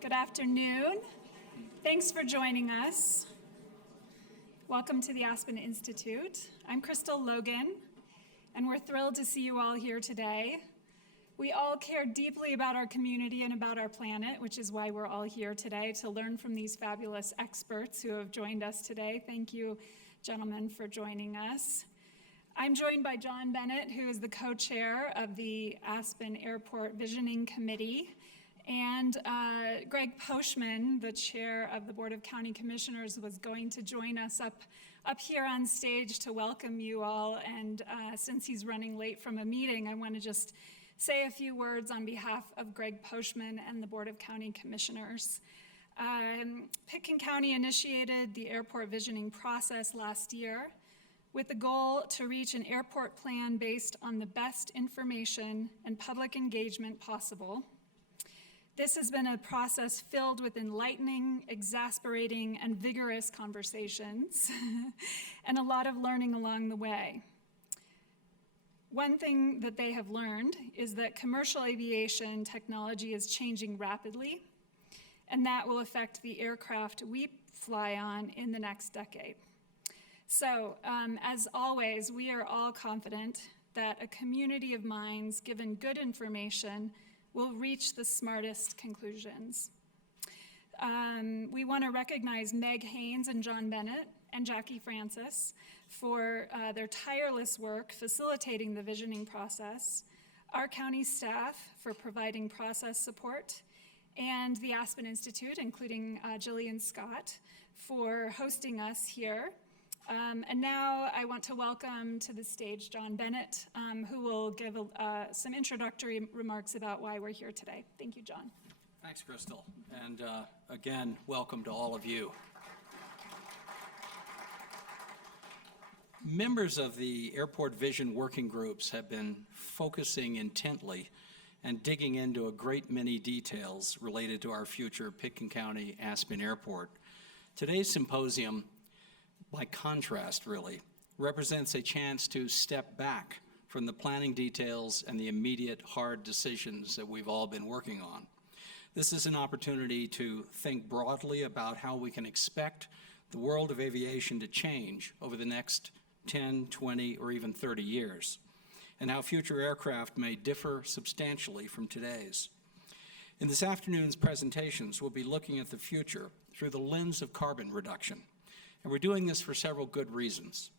Good afternoon. Thanks for joining us. Welcome to the Aspen Institute. I'm Crystal Logan, and we're thrilled to see you all here today. We all care deeply about our community and about our planet, which is why we're all here today, to learn from these fabulous experts who have joined us today. Thank you, gentlemen, for joining us. I'm joined by John Bennett, who is the co-chair of the Aspen Airport Visioning Committee, and Greg Poshman, the chair of the Board of County Commissioners, was going to join us up here on stage to welcome you all. And since he's running late from a meeting, I want to just say a few words on behalf of Greg Poshman and the Board of County Commissioners. Pitkin County initiated the airport visioning process last year with the goal to reach an airport plan based on the best information and public engagement possible. This has been a process filled with enlightening, exasperating, and vigorous conversations, and a lot of learning along the way. One thing that they have learned is that commercial aviation technology is changing rapidly, and that will affect the aircraft we fly on in the next decade. So, as always, we are all confident that a community of minds, given good information, will reach the smartest conclusions. We want to recognize Meg Haynes and John Bennett and Jackie Francis for their tireless work facilitating the visioning process, our county staff for providing process support, and the Aspen Institute, including Jillian Scott, for hosting us here. And now I want to welcome to the stage John Bennett, who will give some introductory remarks about why we're here today. Thank you, John. Thanks, Crystal. And again, welcome to all of you. Members of the Airport Vision working groups have been focusing intently and digging into a great many details related to our future Pitkin County Aspen Airport. Today's symposium, by contrast, really, represents a chance to step back from the planning details and the immediate hard decisions that we've all been working on. This is an opportunity to think broadly about how we can expect the world of aviation to change over the next 10, 20, or even 30 years, and how future aircraft may differ substantially from today's. In this afternoon's presentations, we'll be looking at the future through the lens of carbon reduction. And we're doing this for several good reasons.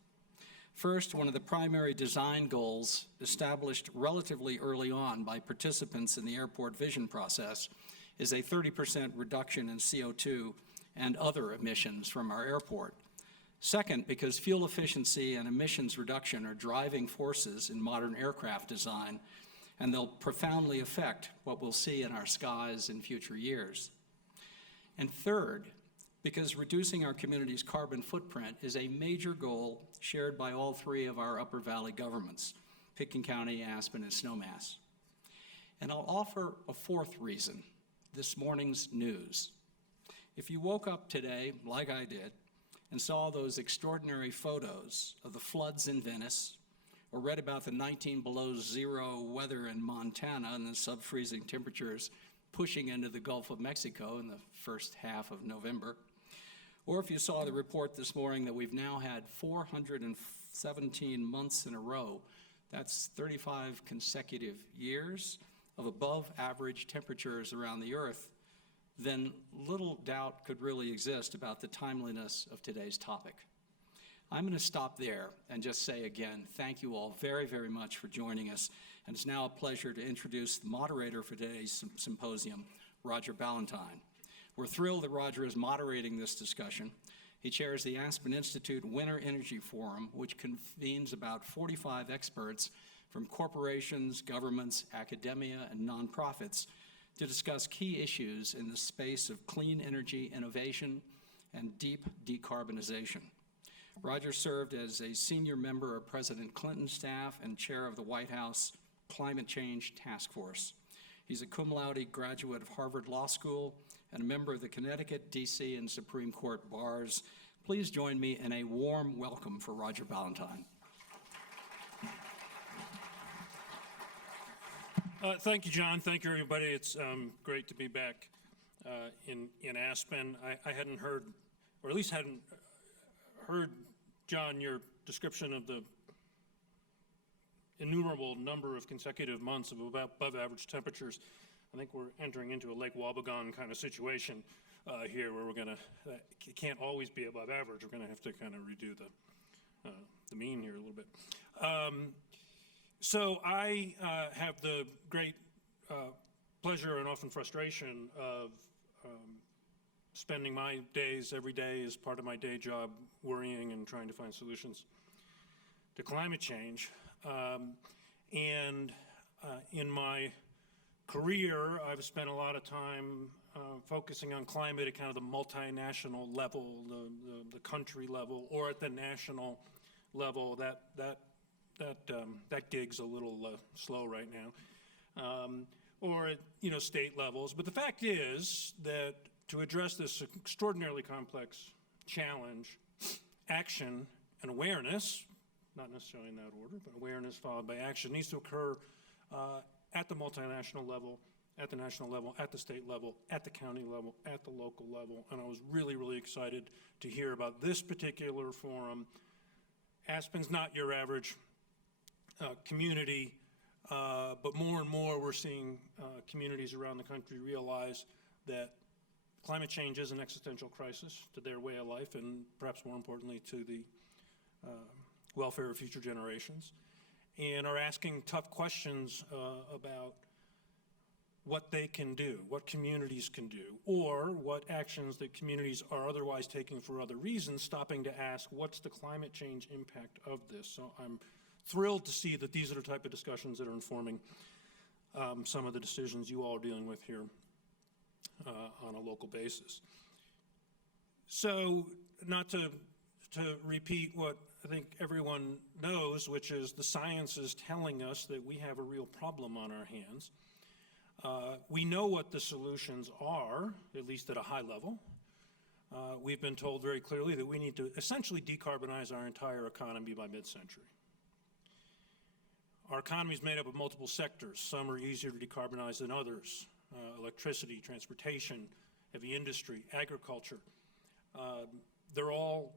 First, one of the primary design goals established relatively early on by participants in the airport vision process is a 30% reduction in CO2 and other emissions from our airport. Second, because fuel efficiency and emissions reduction are driving forces in modern aircraft design, and they'll profoundly affect what we'll see in our skies in future years. And third, because reducing our community's carbon footprint is a major goal shared by all three of our Upper Valley governments, Pitkin County, Aspen, and Snowmass. And I'll offer a fourth reason, this morning's news. If you woke up today, like I did, and saw those extraordinary photos of the floods in Venice, or read about the 19 below zero weather in Montana and the sub-freezing temperatures pushing into the Gulf of Mexico in the first half of November, or if you saw the report this morning that we've now had 417 months in a row, that's 35 consecutive years of above average temperatures around the Earth, then little doubt could really exist about the timeliness of today's topic. I'm going to stop there and just say again, thank you all very, very much for joining us. And it's now a pleasure to introduce the moderator for today's symposium, Roger Ballantyne. We're thrilled that Roger is moderating this discussion. He chairs the Aspen Institute Winter Energy Forum, which convenes about 45 experts from corporations, governments, academia, and nonprofits to discuss key issues in the space of clean energy innovation and deep decarbonization. Roger served as a senior member of President Clinton's staff and chair of the White House Climate Change Task Force. He's a cum laude graduate of Harvard Law School and a member of the Connecticut, DC, and Supreme Court bars. Please join me in a warm welcome for Roger Ballantyne. Thank you, John. Thank you, everybody. It's great to be back in Aspen. I hadn't heard, or at least hadn't heard, John, your description of the innumerable number of consecutive months of above average temperatures. I think we're entering into a Lake Wobegon kind of situation here, where we're going to, it can't always be above average. We're going to have to kind of redo the mean here a little bit. So I have the great pleasure and often frustration of spending my days every day as part of my day job worrying and trying to find solutions to climate change. And in my career, I've spent a lot of time focusing on climate at kind of the multinational level, the country level, or at the national level. That gig's a little slow right now, or at state levels. But the fact is that to address this extraordinarily complex challenge, action and awareness, not necessarily in that order, but awareness followed by action, needs to occur at the multinational level, at the national level, at the state level, at the county level, at the local level. And I was really, really excited to hear about this particular forum. Aspen's not your average community, but more and more we're seeing communities around the country realize that climate change is an existential crisis to their way of life, and perhaps more importantly to the welfare of future generations, and are asking tough questions about what they can do, what communities can do, or what actions that communities are otherwise taking for other reasons, stopping to ask what's the climate change impact of this. So I'm thrilled to see that these are the type of discussions that are informing some of the decisions you all are dealing with here on a local basis. So not to repeat what I think everyone knows, which is the science is telling us that we have a real problem on our hands. We know what the solutions are, at least at a high level. We've been told very clearly that we need to essentially decarbonize our entire economy by mid-century. Our economy is made up of multiple sectors. Some are easier to decarbonize than others. Electricity, transportation, heavy industry, agriculture. They're all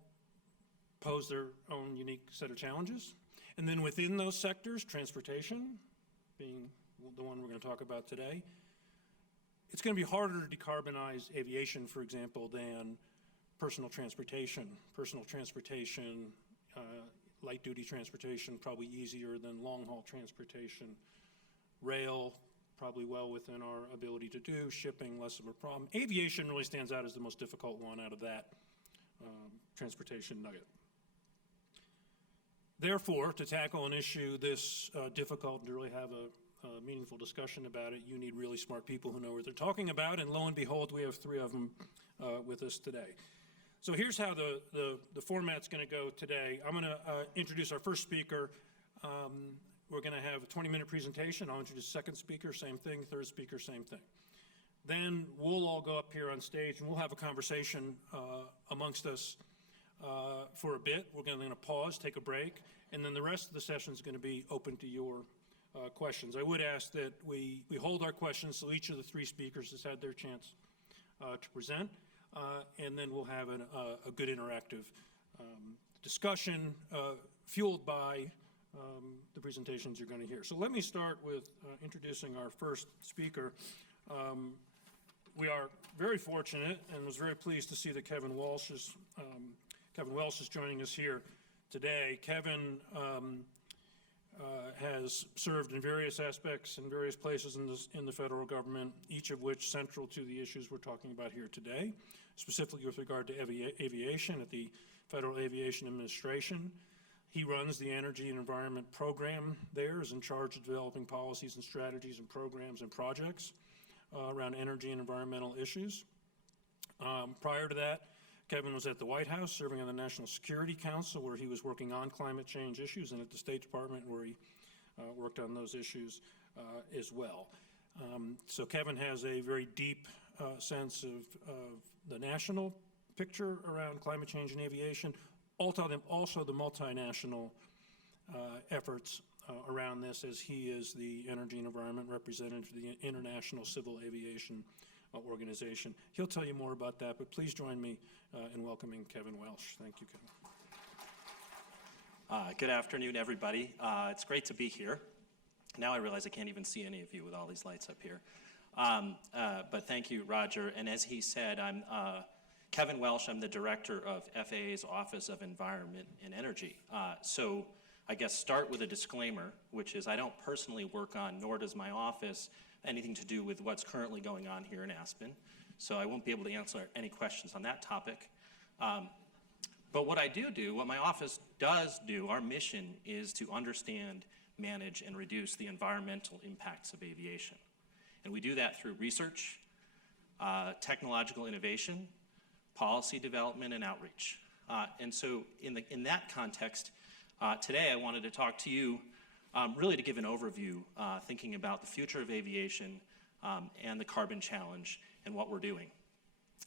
pose their own unique set of challenges. And then within those sectors, transportation being the one we're going to talk about today, it's going to be harder to decarbonize aviation, for example, than personal transportation. Personal transportation, light-duty transportation, probably easier than long-haul transportation. Rail, probably well within our ability to do. Shipping, less of a problem. Aviation really stands out as the most difficult one out of that transportation nugget. Therefore, to tackle an issue this difficult and to really have a meaningful discussion about it, you need really smart people who know what they're talking about, and lo and behold, we have three of them with us today. So here's how the format's going to go today. I'm going to introduce our first speaker. We're going to have a 20-minute presentation. I'll introduce second speaker, same thing, third speaker, same thing. Then we'll all go up here on stage and we'll have a conversation amongst us for a bit. We're going to pause, take a break, and then the rest of the session is going to be open to your questions. I would ask that we hold our questions so each of the three speakers has had their chance to present, and then we'll have a good interactive discussion fueled by the presentations you're going to hear. So let me start with introducing our first speaker. We are very fortunate and was very pleased to see that Kevin Welsh is joining us here today. Kevin has served in various aspects in various places in the federal government, each of which central to the issues we're talking about here today, specifically with regard to aviation at the Federal Aviation Administration. He runs the Energy and Environment Program there, is in charge of developing policies and strategies and programs and projects around energy and environmental issues. Prior to that, Kevin was at the White House serving on the National Security Council, where he was working on climate change issues, and at the State Department, where he worked on those issues as well. So Kevin has a very deep sense of the national picture around climate change and aviation, also the multinational efforts around this, as he is the Energy and Environment representative for the International Civil Aviation organization. He'll tell you more about that, but please join me in welcoming Kevin Welsh. Thank you, Kevin. Good afternoon, everybody. It's great to be here. Now I realize I can't even see any of you with all these lights up here. But thank you, Roger. And as he said, I'm Kevin Welsh. I'm the director of FAA's Office of Environment and Energy. So I guess start with a disclaimer, which is I don't personally work on, nor does my office, anything to do with what's currently going on here in Aspen. So I won't be able to answer any questions on that topic. But what I do, what my office does do, our mission is to understand, manage, and reduce the environmental impacts of aviation. And we do that through research, technological innovation, policy development, and outreach. And so in that context, today I wanted to talk to you really to give an overview, thinking about the future of aviation and the carbon challenge and what we're doing.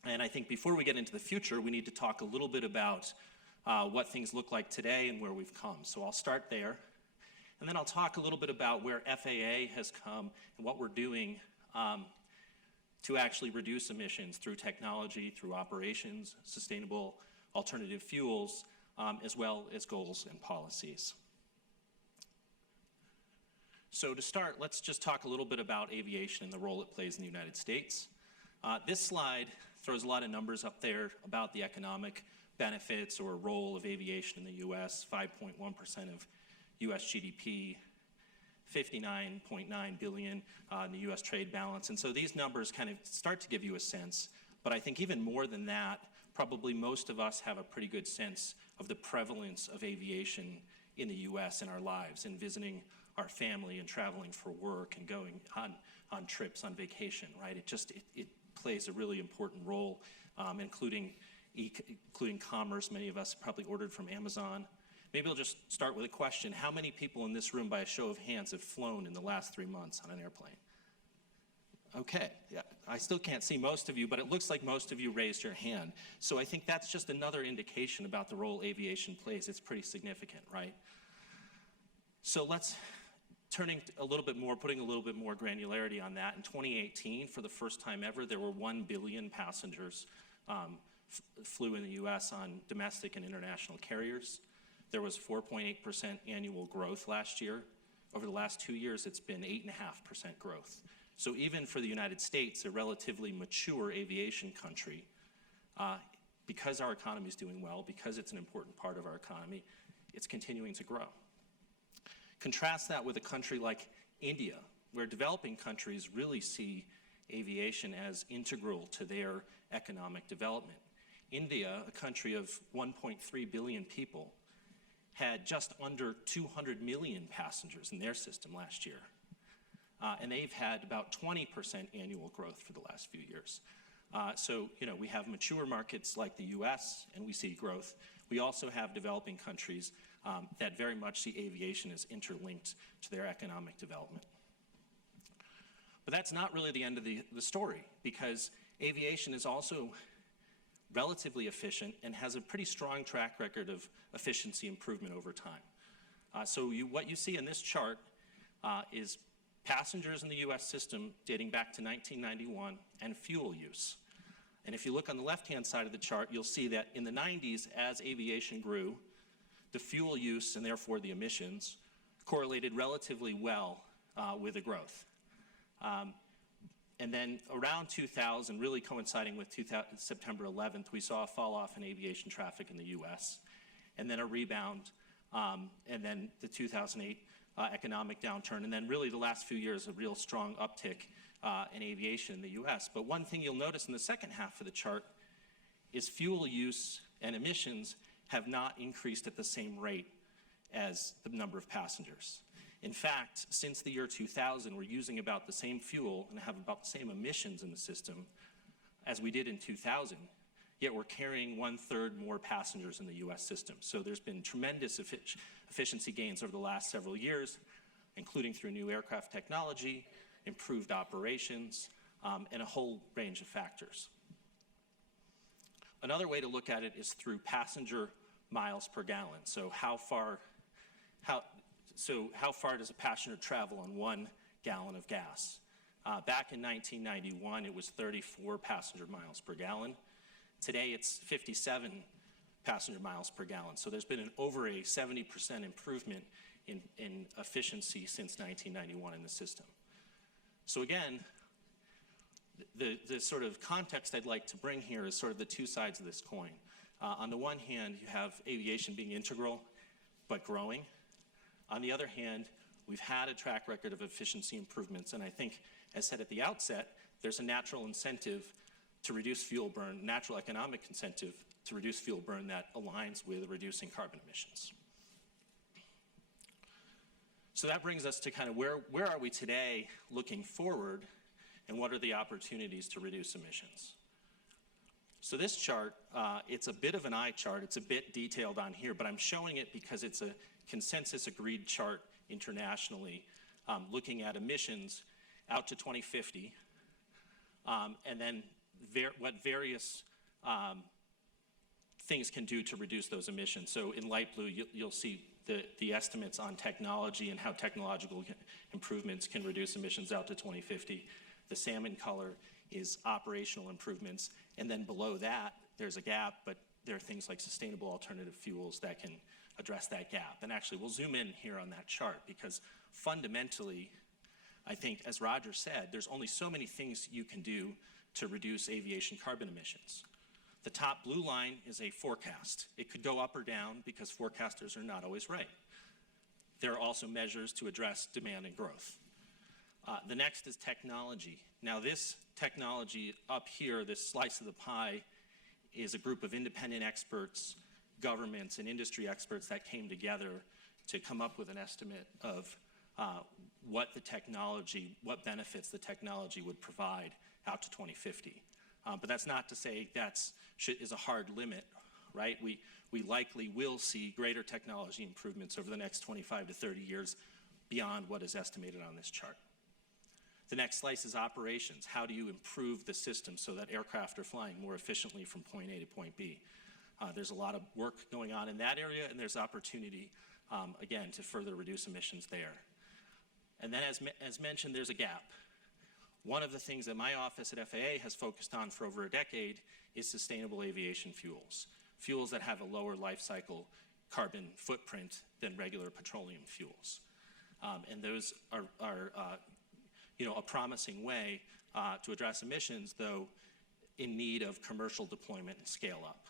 And I think before we get into the future, we need to talk a little bit about what things look like today and where we've come. So I'll start there. And then I'll talk a little bit about where FAA has come and what we're doing to actually reduce emissions through technology, through operations, sustainable alternative fuels, as well as goals and policies. So to start, let's just talk a little bit about aviation and the role it plays in the United States. This slide throws a lot of numbers up there about the economic benefits or role of aviation in the U.S., 5.1% of U.S. GDP, $59.9 billion in the U.S. trade balance. And so these numbers kind of start to give you a sense, but I think even more than that, probably most of us have a pretty good sense of the prevalence of aviation in the U.S. in our lives, in visiting our family and traveling for work and going on trips, on vacation, right? It plays a really important role, including commerce. Many of us probably ordered from Amazon. Maybe I'll just start with a question. How many people in this room, by a show of hands, have flown in the last 3 months on an airplane? Okay, yeah, I still can't see most of you, but it looks like most of you raised your hand. So I think that's just another indication about the role aviation plays. It's pretty significant, right? So let's putting a little bit more granularity on that. In 2018, for the first time ever, there were 1 billion passengers flew in the U.S. on domestic and international carriers. There was 4.8% annual growth last year. Over the last 2 years, it's been 8.5% growth. So even for the United States, a relatively mature aviation country, because our economy is doing well, because it's an important part of our economy, it's continuing to grow. Contrast that with a country like India, where developing countries really see aviation as integral to their economic development. India, a country of 1.3 billion people, had just under 200 million passengers in their system last year. And they've had about 20% annual growth for the last few years. So, we have mature markets like the US, and we see growth. We also have developing countries that very much see aviation as interlinked to their economic development. But that's not really the end of the story, because aviation is also relatively efficient and has a pretty strong track record of efficiency improvement over time. So what you see in this chart is passengers in the US system dating back to 1991 and fuel use. And if you look on the left-hand side of the chart, you'll see that in the 90s, as aviation grew, the fuel use and therefore the emissions correlated relatively well with the growth. And then around 2000, really coinciding with September 11th, we saw a fall off in aviation traffic in the US, and then a rebound, and then the 2008 economic downturn, and then really the last few years, a real strong uptick in aviation in the US. But one thing you'll notice in the second half of the chart is fuel use and emissions have not increased at the same rate as the number of passengers. In fact, since the year 2000, we're using about the same fuel and have about the same emissions in the system as we did in 2000, yet we're carrying 1/3 more passengers in the US system. So there's been tremendous efficiency gains over the last several years, including through new aircraft technology, improved operations, and a whole range of factors. Another way to look at it is through passenger miles per gallon. So how far does a passenger travel on 1 gallon of gas? Back in 1991, it was 34 passenger miles per gallon. Today, it's 57 passenger miles per gallon. So there's been over a 70% improvement in efficiency since 1991 in the system. So again, the sort of context I'd like to bring here is sort of the two sides of this coin. On the one hand, you have aviation being integral but growing. On the other hand, we've had a track record of efficiency improvements, and I think, as said at the outset, there's a natural incentive to reduce fuel burn, natural economic incentive to reduce fuel burn that aligns with reducing carbon emissions. So that brings us to kind of where are we today looking forward, and what are the opportunities to reduce emissions? So this chart, it's a bit of an eye chart. It's a bit detailed on here, but I'm showing it because it's a consensus agreed chart internationally looking at emissions out to 2050, and then what various things can do to reduce those emissions. So in light blue, you'll see the estimates on technology and how technological improvements can reduce emissions out to 2050. The salmon color is operational improvements, and then below that, there's a gap, but there are things like sustainable alternative fuels that can address that gap. And actually, we'll zoom in here on that chart because fundamentally, I think, as Roger said, there's only so many things you can do to reduce aviation carbon emissions. The top blue line is a forecast. It could go up or down because forecasters are not always right. There are also measures to address demand and growth. The next is technology. Now this technology up here, this slice of the pie, is a group of independent experts, governments, and industry experts that came together to come up with an estimate of what the benefits the technology would provide out to 2050. But that's not to say is a hard limit, right? We likely will see greater technology improvements over the next 25 to 30 years beyond what is estimated on this chart. The next slice is operations. How do you improve the system so that aircraft are flying more efficiently from point A to point B? There's a lot of work going on in that area, and there's opportunity, again, to further reduce emissions there. And then as mentioned, there's a gap. One of the things that my office at FAA has focused on for over a decade is sustainable aviation fuels, fuels that have a lower life cycle carbon footprint than regular petroleum fuels. And those are a promising way to address emissions, though in need of commercial deployment and scale up.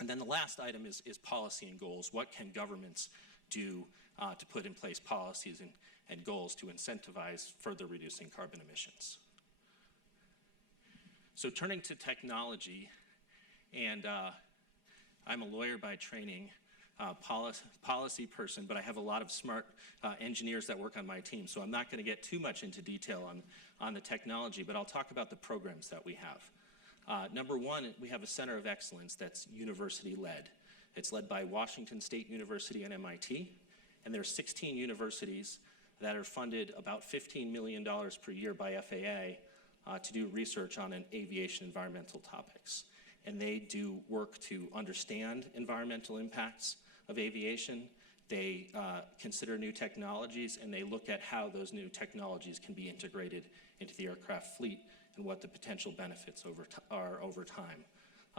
And then the last item is policy and goals. What can governments do to put in place policies and goals to incentivize further reducing carbon emissions? So turning to technology, and I'm a lawyer by training, policy person, but I have a lot of smart engineers that work on my team, so I'm not going to get too much into detail on the technology, but I'll talk about the programs that we have. Number one, we have a center of excellence that's university-led. It's led by Washington State University and MIT, and there are 16 universities that are funded about $15 million per year by FAA to do research on aviation environmental topics. And they do work to understand environmental impacts of aviation. They consider new technologies, and they look at how those new technologies can be integrated into the aircraft fleet and what the potential benefits are over time.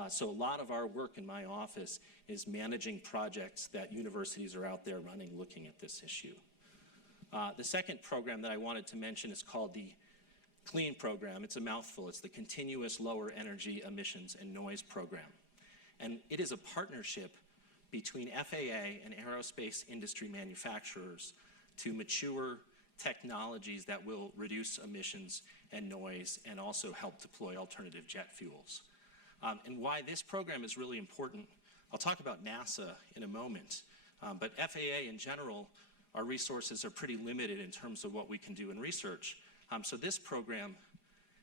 So a lot of our work in my office is managing projects that universities are out there running looking at this issue. The second program that I wanted to mention is called the CLEAN program. It's a mouthful. It's the Continuous Lower Energy Emissions and Noise Program. And it is a partnership between FAA and aerospace industry manufacturers to mature technologies that will reduce emissions and noise and also help deploy alternative jet fuels. And why this program is really important, I'll talk about NASA in a moment, but FAA in general, our resources are pretty limited in terms of what we can do in research. So this program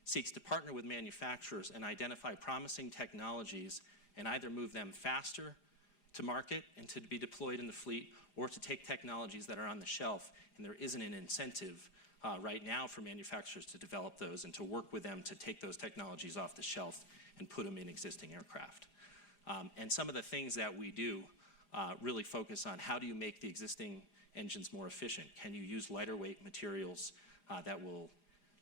seeks to partner with manufacturers and identify promising technologies and either move them faster to market and to be deployed in the fleet, or to take technologies that are on the shelf and there isn't an incentive right now for manufacturers to develop those and to work with them to take those technologies off the shelf and put them in existing aircraft. And some of the things that we do really focus on how do you make the existing engines more efficient? Can you use lighter weight materials that will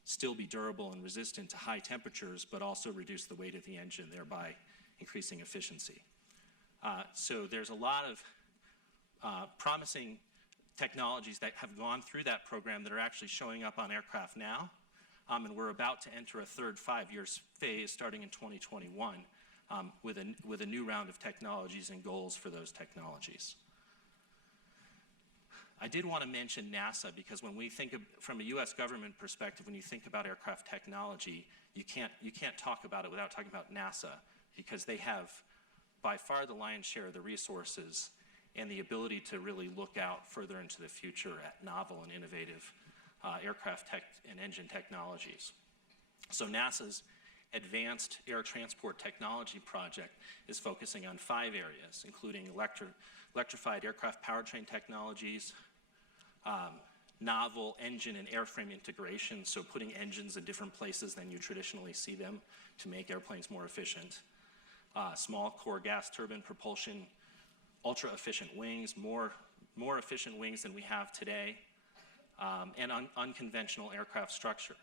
still be durable and resistant to high temperatures, but also reduce the weight of the engine, thereby increasing efficiency. So there's a lot of promising technologies that have gone through that program that are actually showing up on aircraft now. And we're about to enter a third 5-year phase starting in 2021 with a new round of technologies and goals for those technologies. I did want to mention NASA because when we think of, from a U.S. government perspective, when you think about aircraft technology, you can't talk about it without talking about NASA because they have by far the lion's share of the resources and the ability to really look out further into the future at novel and innovative aircraft tech and engine technologies. So NASA's Advanced Air Transport Technology Project is focusing on 5 areas, including electrified aircraft powertrain technologies, novel engine and airframe integration, so putting engines in different places than you traditionally see them to make airplanes more efficient, small core gas turbine propulsion, ultra efficient wings, more efficient wings than we have today, and unconventional aircraft structure.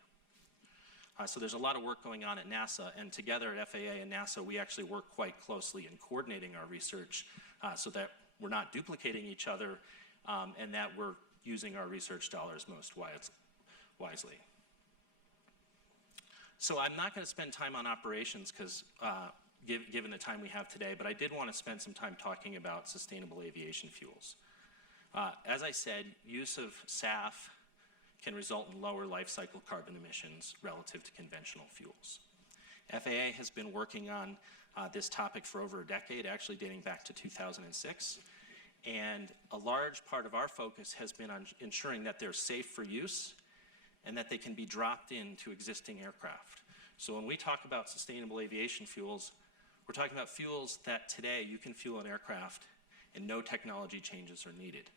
So there's a lot of work going on at NASA, and together at FAA and NASA, we actually work quite closely in coordinating our research so that we're not duplicating each other and that we're using our research dollars most wisely. So I'm not going to spend time on operations because given the time we have today, but I did want to spend some time talking about sustainable aviation fuels. As I said, use of SAF can result in lower life cycle carbon emissions relative to conventional fuels. FAA has been working on this topic for over a decade, actually dating back to 2006. And a large part of our focus has been on ensuring that they're safe for use and that they can be dropped into existing aircraft. So when we talk about sustainable aviation fuels, we're talking about fuels that today you can fuel an aircraft and no technology changes are needed.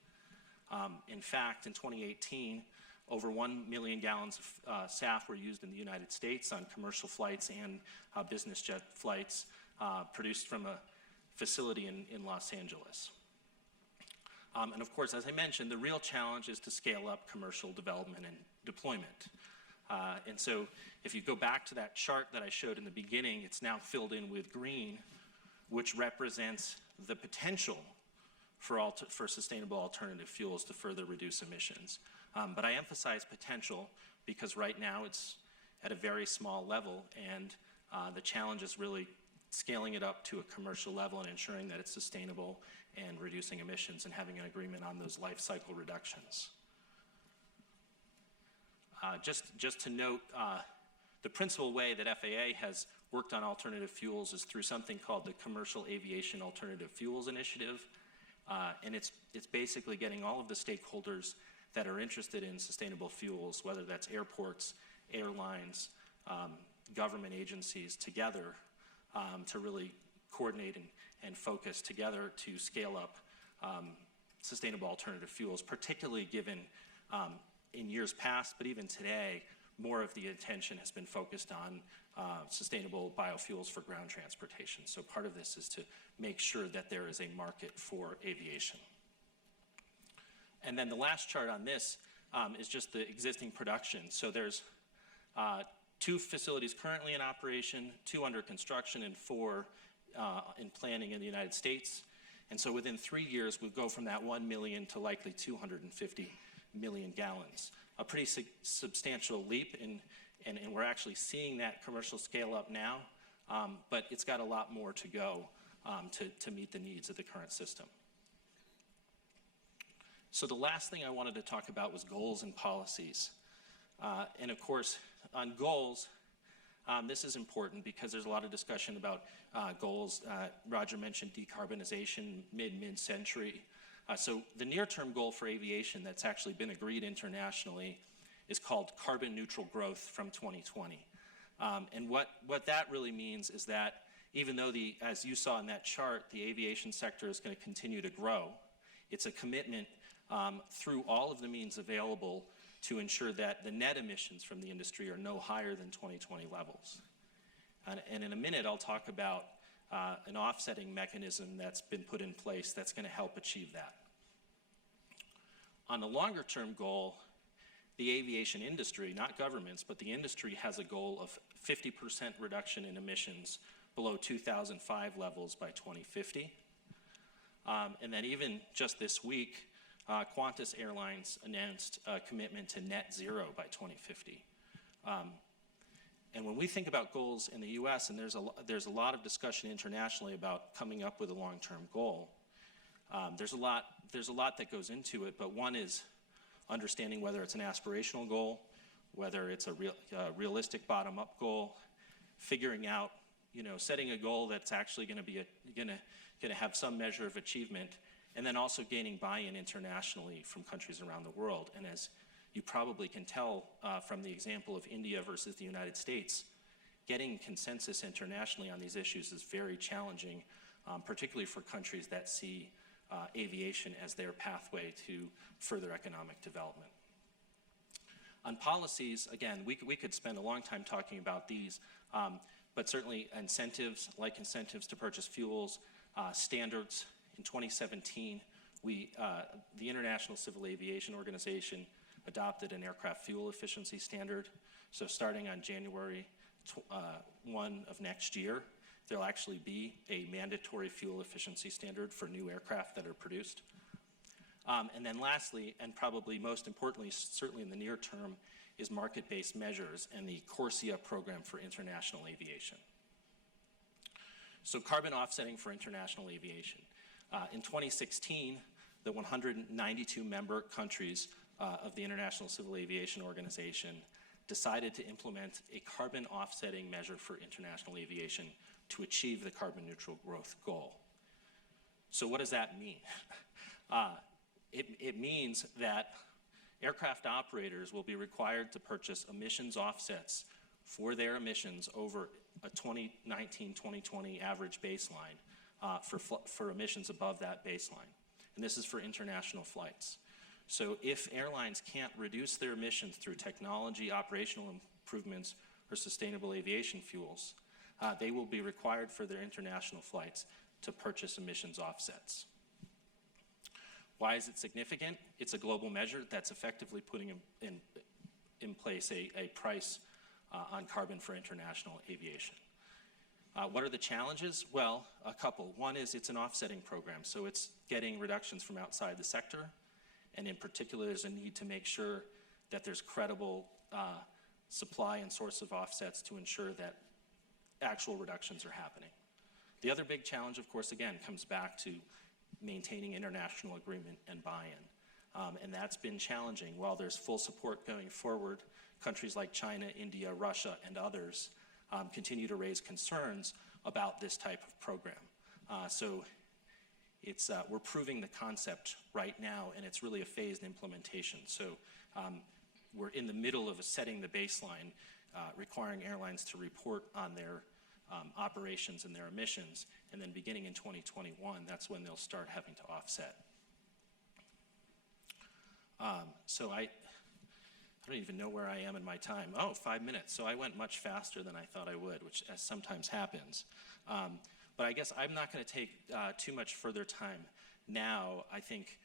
In fact, in 2018, over 1 million gallons of SAF were used in the United States on commercial flights and business jet flights produced from a facility in Los Angeles. And of course, as I mentioned, the real challenge is to scale up commercial development and deployment. And so if you go back to that chart that I showed in the beginning, it's now filled in with green, which represents the potential for sustainable alternative fuels to further reduce emissions. But I emphasize potential because right now it's at a very small level, and the challenge is really scaling it up to a commercial level and ensuring that it's sustainable and reducing emissions and having an agreement on those life cycle reductions. Just to note, the principal way that FAA has worked on alternative fuels is through something called the Commercial Aviation Alternative Fuels Initiative. And it's basically getting all of the stakeholders that are interested in sustainable fuels, whether that's airports, airlines, government agencies together to really coordinate and focus together to scale up sustainable alternative fuels, particularly given in years past, but even today, more of the attention has been focused on sustainable biofuels for ground transportation. So part of this is to make sure that there is a market for aviation. And then the last chart on this is just the existing production. So there's 2 facilities currently in operation, 2 under construction, and 4 in planning in the United States. And so within 3 years, we'll go from that 1 million to likely 250 million gallons. A pretty substantial leap, and we're actually seeing that commercial scale up now, but it's got a lot more to go to meet the needs of the current system. So the last thing I wanted to talk about was goals and policies. And of course, on goals, this is important because there's a lot of discussion about goals. Roger mentioned decarbonization mid-century. So the near-term goal for aviation that's actually been agreed internationally is called carbon neutral growth from 2020. And what that really means is that even though as you saw in that chart, the aviation sector is going to continue to grow, it's a commitment through all of the means available to ensure that the net emissions from the industry are no higher than 2020 levels. And in a minute, I'll talk about an offsetting mechanism that's been put in place that's going to help achieve that. On the longer term goal, the aviation industry, not governments, but the industry has a goal of 50% reduction in emissions below 2005 levels by 2050. And then even just this week, Qantas Airlines announced a commitment to net zero by 2050. And when we think about goals in the US, and there's a lot of discussion internationally about coming up with a long-term goal, there's a lot that goes into it, but one is understanding whether it's an aspirational goal, whether it's a realistic bottom-up goal, figuring out, setting a goal that's actually going to be going to have some measure of achievement, and then also gaining buy-in internationally from countries around the world. And as you probably can tell from the example of India versus the United States, getting consensus internationally on these issues is very challenging, particularly for countries that see aviation as their pathway to further economic development. On policies, again, we could spend a long time talking about these, but certainly incentives, like incentives to purchase fuels, standards. In 2017, the International Civil Aviation Organization adopted an aircraft fuel efficiency standard. So starting on January 1 of next year, there'll actually be a mandatory fuel efficiency standard for new aircraft that are produced. And then lastly, and probably most importantly, certainly in the near term, is market-based measures and the CORSIA program for international aviation. So carbon offsetting for international aviation. In 2016, the 192 member countries of the International Civil Aviation Organization decided to implement a carbon offsetting measure for international aviation to achieve the carbon neutral growth goal. So what does that mean? It means that aircraft operators will be required to purchase emissions offsets for their emissions over a 2019-2020 average baseline for emissions above that baseline. And this is for international flights. So if airlines can't reduce their emissions through technology, operational improvements, or sustainable aviation fuels, they will be required for their international flights to purchase emissions offsets. Why is it significant? It's a global measure that's effectively putting in place a price on carbon for international aviation. What are the challenges? Well, a couple. One is it's an offsetting program, so it's getting reductions from outside the sector, and in particular there's a need to make sure that there's credible supply and source of offsets to ensure that actual reductions are happening. The other big challenge, of course, again, comes back to maintaining international agreement and buy-in. And that's been challenging. While there's full support going forward, countries like China, India, Russia, and others continue to raise concerns about this type of program. So we're proving the concept right now, and it's really a phased implementation. So we're in the middle of setting the baseline, requiring airlines to report on their operations and their emissions, and then beginning in 2021, that's when they'll start having to offset. So I don't even know where I am in my time. Oh, 5 minutes. So I went much faster than I thought I would, which sometimes happens. But I guess I'm not going to take too much further time now. I think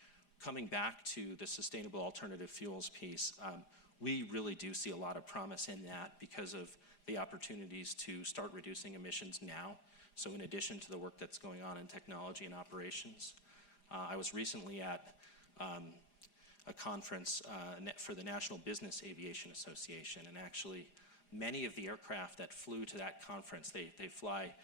coming back to the sustainable alternative fuels piece, we really do see a lot of promise in that because of the opportunities to start reducing emissions now. So in addition to the work that's going on in technology and operations, I was recently at a conference for the National Business Aviation Association, and actually many of the aircraft that flew to that conference, they fly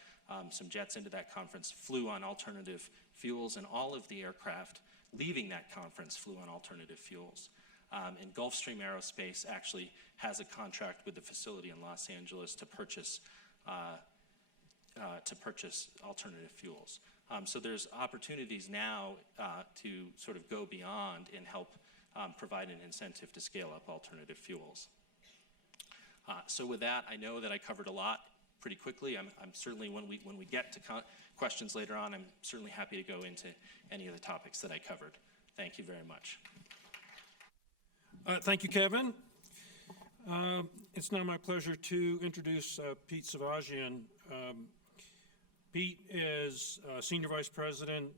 some jets into that conference, flew on alternative fuels, and all of the aircraft leaving that conference flew on alternative fuels. And Gulfstream Aerospace actually has a contract with the facility in Los Angeles to purchase alternative fuels. So there's opportunities now to sort of go beyond and help provide an incentive to scale up alternative fuels. So with that, I know that I covered a lot pretty quickly. I'm certainly, when we get to questions later on, I'm certainly happy to go into any of the topics that I covered. Thank you very much. Thank you, Kevin. It's now my pleasure to introduce Pete Savagian. Pete is Senior Vice President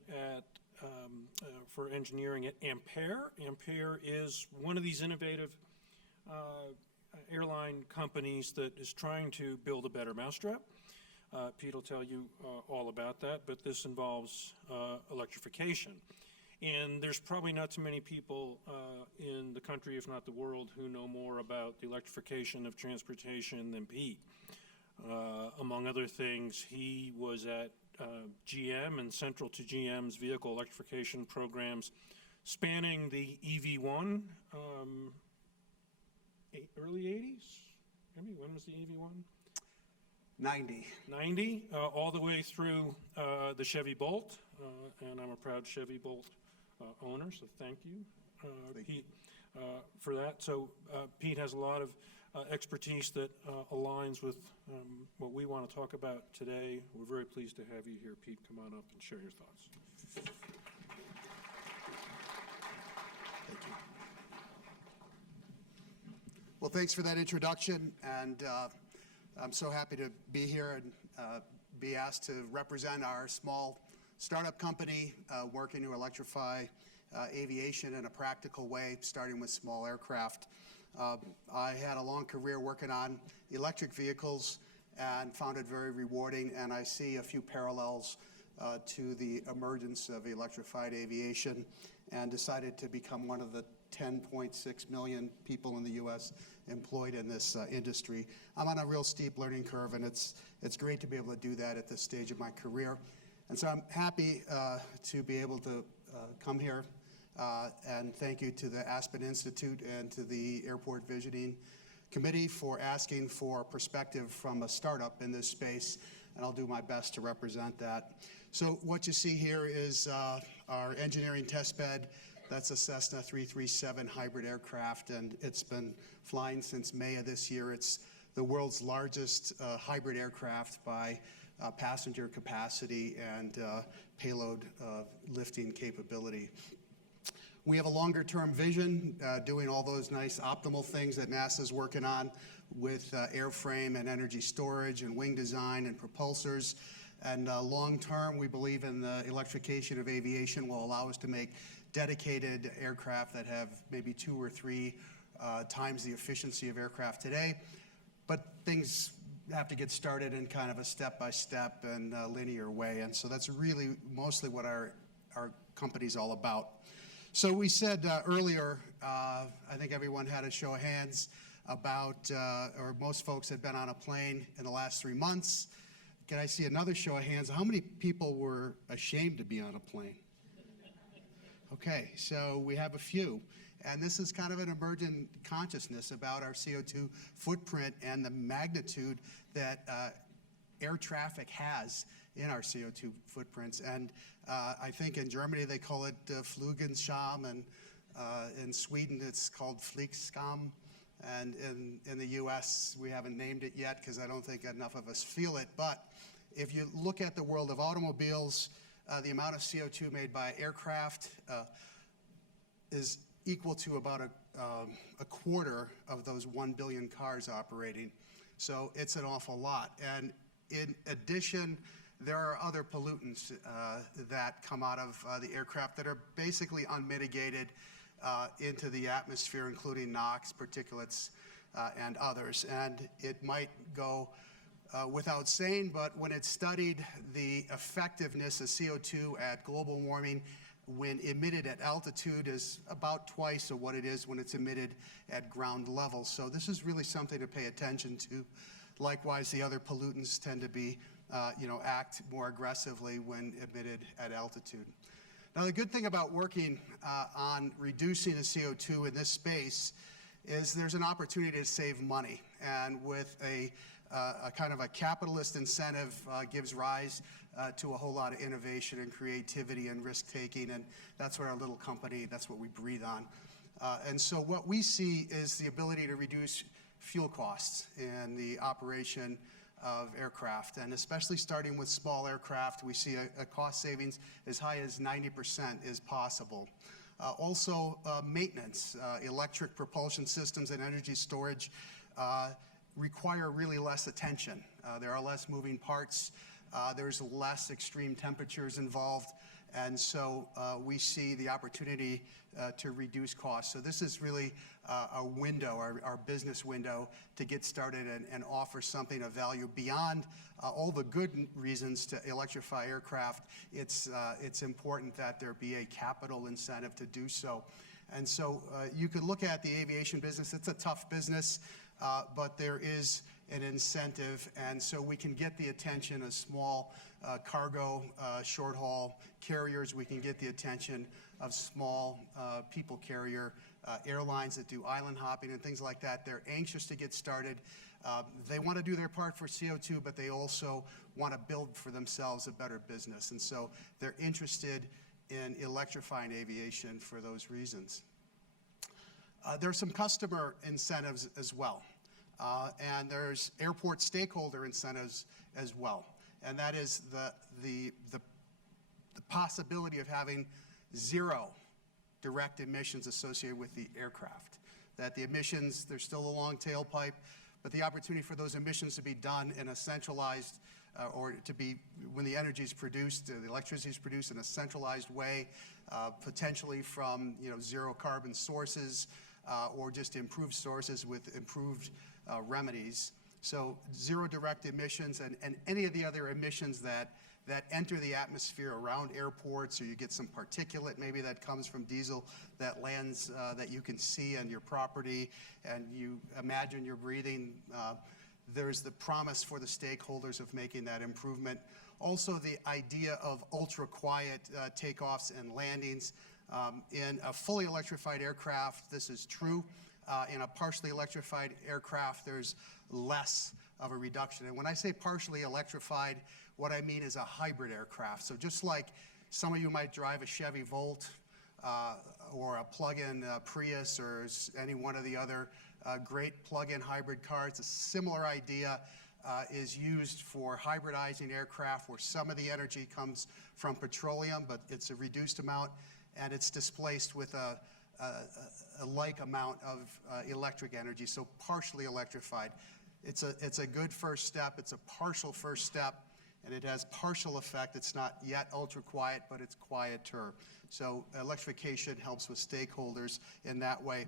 for Engineering at Ampaire. Ampaire is one of these innovative airline companies that is trying to build a better mousetrap. Pete will tell you all about that, but this involves electrification. And there's probably not too many people in the country, if not the world, who know more about the electrification of transportation than Pete. Among other things, he was at GM and central to GM's vehicle electrification programs spanning the EV1, early 80s? Maybe, when was the EV1? 90. 90, all the way through the Chevy Bolt, and I'm a proud Chevy Bolt owner, so thank you, Pete, for that. So Pete has a lot of expertise that aligns with what we want to talk about today. We're very pleased to have you here, Pete. Come on up and share your thoughts. Thank you. Well, thanks for that introduction, and I'm so happy to be here and be asked to represent our small startup company working to electrify aviation in a practical way, starting with small aircraft. I had a long career working on electric vehicles and found it very rewarding, and I see a few parallels to the emergence of electrified aviation, and decided to become one of the 10.6 million people in the U.S. employed in this industry. I'm on a real steep learning curve, and it's great to be able to do that at this stage of my career. And so I'm happy to be able to come here, and thank you to the Aspen Institute and to the Airport Visioning Committee for asking for perspective from a startup in this space, and I'll do my best to represent that. So what you see here is our engineering test bed. That's a Cessna 337 hybrid aircraft, and it's been flying since May of this year. It's the world's largest hybrid aircraft by passenger capacity and payload lifting capability. We have a longer-term vision, doing all those nice optimal things that NASA's working on with airframe and energy storage and wing design and propulsors. And long-term, we believe in the electrification of aviation will allow us to make dedicated aircraft that have maybe 2 or 3 times the efficiency of aircraft today. But things have to get started in kind of a step-by-step and linear way. And so that's really mostly what our company's all about. So we said earlier, I think everyone had a show of hands about, or most folks had been on a plane in the last 3 months. Can I see another show of hands? How many people were ashamed to be on a plane? Okay, so we have a few. And this is kind of an emergent consciousness about our CO2 footprint and the magnitude that air traffic has in our CO2 footprints. And I think in Germany they call it Flugenschaum, and in Sweden it's called Flygskam. And in the US we haven't named it yet because I don't think enough of us feel it. But if you look at the world of automobiles, the amount of CO2 made by aircraft is equal to about a quarter of those 1 billion cars operating. So it's an awful lot. And in addition, there are other pollutants that come out of the aircraft that are basically unmitigated into the atmosphere, including NOx, particulates, and others. And it might go without saying, but when it's studied, the effectiveness of CO2 at global warming when emitted at altitude is about twice of what it is when it's emitted at ground level. So this is really something to pay attention to. Likewise, the other pollutants tend to be, act more aggressively when emitted at altitude. Now, the good thing about working on reducing the CO2 in this space is there's an opportunity to save money. And with a kind of a capitalist incentive gives rise to a whole lot of innovation and creativity and risk-taking, and that's what our little company, that's what we breathe on. And so what we see is the ability to reduce fuel costs in the operation of aircraft, and especially starting with small aircraft, we see a cost savings as high as 90% is possible. Also, maintenance, electric propulsion systems and energy storage require really less attention. There are less moving parts, there's less extreme temperatures involved, And so we see the opportunity to reduce costs. So this is really a window, our business window, to get started and offer something of value beyond all the good reasons to electrify aircraft. It's important that there be a capital incentive to do so. And so you could look at the aviation business. It's a tough business, but there is an incentive, and so we can get the attention of small cargo, short-haul carriers. We can get the attention of small people carrier airlines that do island hopping and things like that. They're anxious to get started. They want to do their part for CO2, but they also want to build for themselves a better business. And so they're interested in electrifying aviation for those reasons. There's some customer incentives as well. And there's airport stakeholder incentives as well. And that is the possibility of having zero direct emissions associated with the aircraft. That the emissions, there's still a long tailpipe, but the opportunity for those emissions to be done in a centralized, or to be, when the energy is produced, the electricity is produced in a centralized way, potentially from zero carbon sources, or just improved sources with improved remedies. So zero direct emissions and any of the other emissions that enter the atmosphere around airports, or you get some particulate maybe that comes from diesel that lands, that you can see on your property and you imagine you're breathing. There's the promise for the stakeholders of making that improvement. Also the idea of ultra-quiet takeoffs and landings. In a fully electrified aircraft, this is true. In a partially electrified aircraft, there's less of a reduction. And when I say partially electrified, what I mean is a hybrid aircraft. So just like some of you might drive a Chevy Volt or a plug-in Prius or any one of the other great plug-in hybrid cars, a similar idea is used for hybridizing aircraft where some of the energy comes from petroleum, but it's a reduced amount, and it's displaced with a like amount of electric energy, so partially electrified. It's a good first step. It's a partial first step, and it has partial effect. It's not yet ultra quiet, but it's quieter. So electrification helps with stakeholders in that way.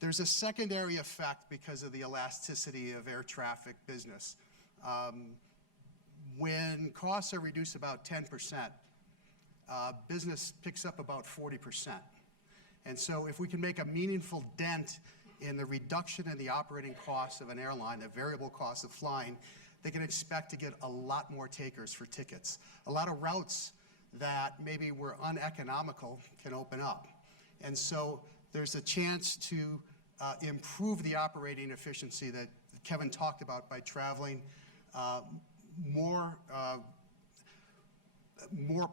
There's a secondary effect because of the elasticity of air traffic business. When costs are reduced about 10%, business picks up about 40%. And so if we can make a meaningful dent in the reduction in the operating costs of an airline, the variable cost of flying, they can expect to get a lot more takers for tickets. A lot of routes that maybe were uneconomical can open up. And so there's a chance to improve the operating efficiency that Kevin talked about by traveling more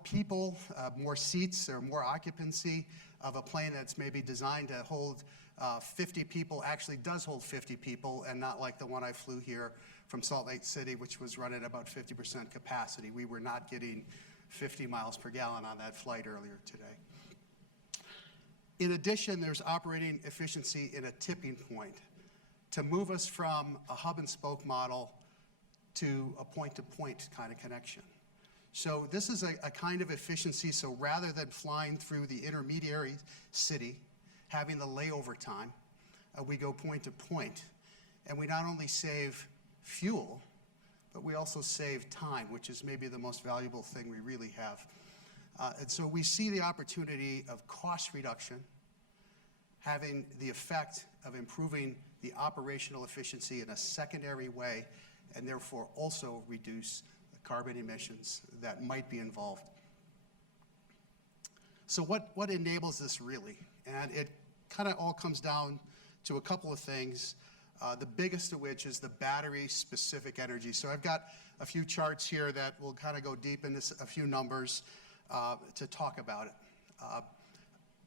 people, more seats, or more occupancy of a plane that's maybe designed to hold 50 people, actually does hold 50 people, and not like the one I flew here from Salt Lake City, which was run at about 50% capacity. We were not getting 50 miles per gallon on that flight earlier today. In addition, there's operating efficiency in a tipping point to move us from a hub and spoke model to a point-to-point kind of connection. So this is a kind of efficiency. So rather than flying through the intermediary city, having the layover time, we go point to point. And we not only save fuel, but we also save time, which is maybe the most valuable thing we really have. And so we see the opportunity of cost reduction having the effect of improving the operational efficiency in a secondary way, and therefore also reduce carbon emissions that might be involved. So what enables this really? And it kind of all comes down to a couple of things, the biggest of which is the battery-specific energy. So I've got a few charts here that will kind of go deep into a few numbers to talk about it.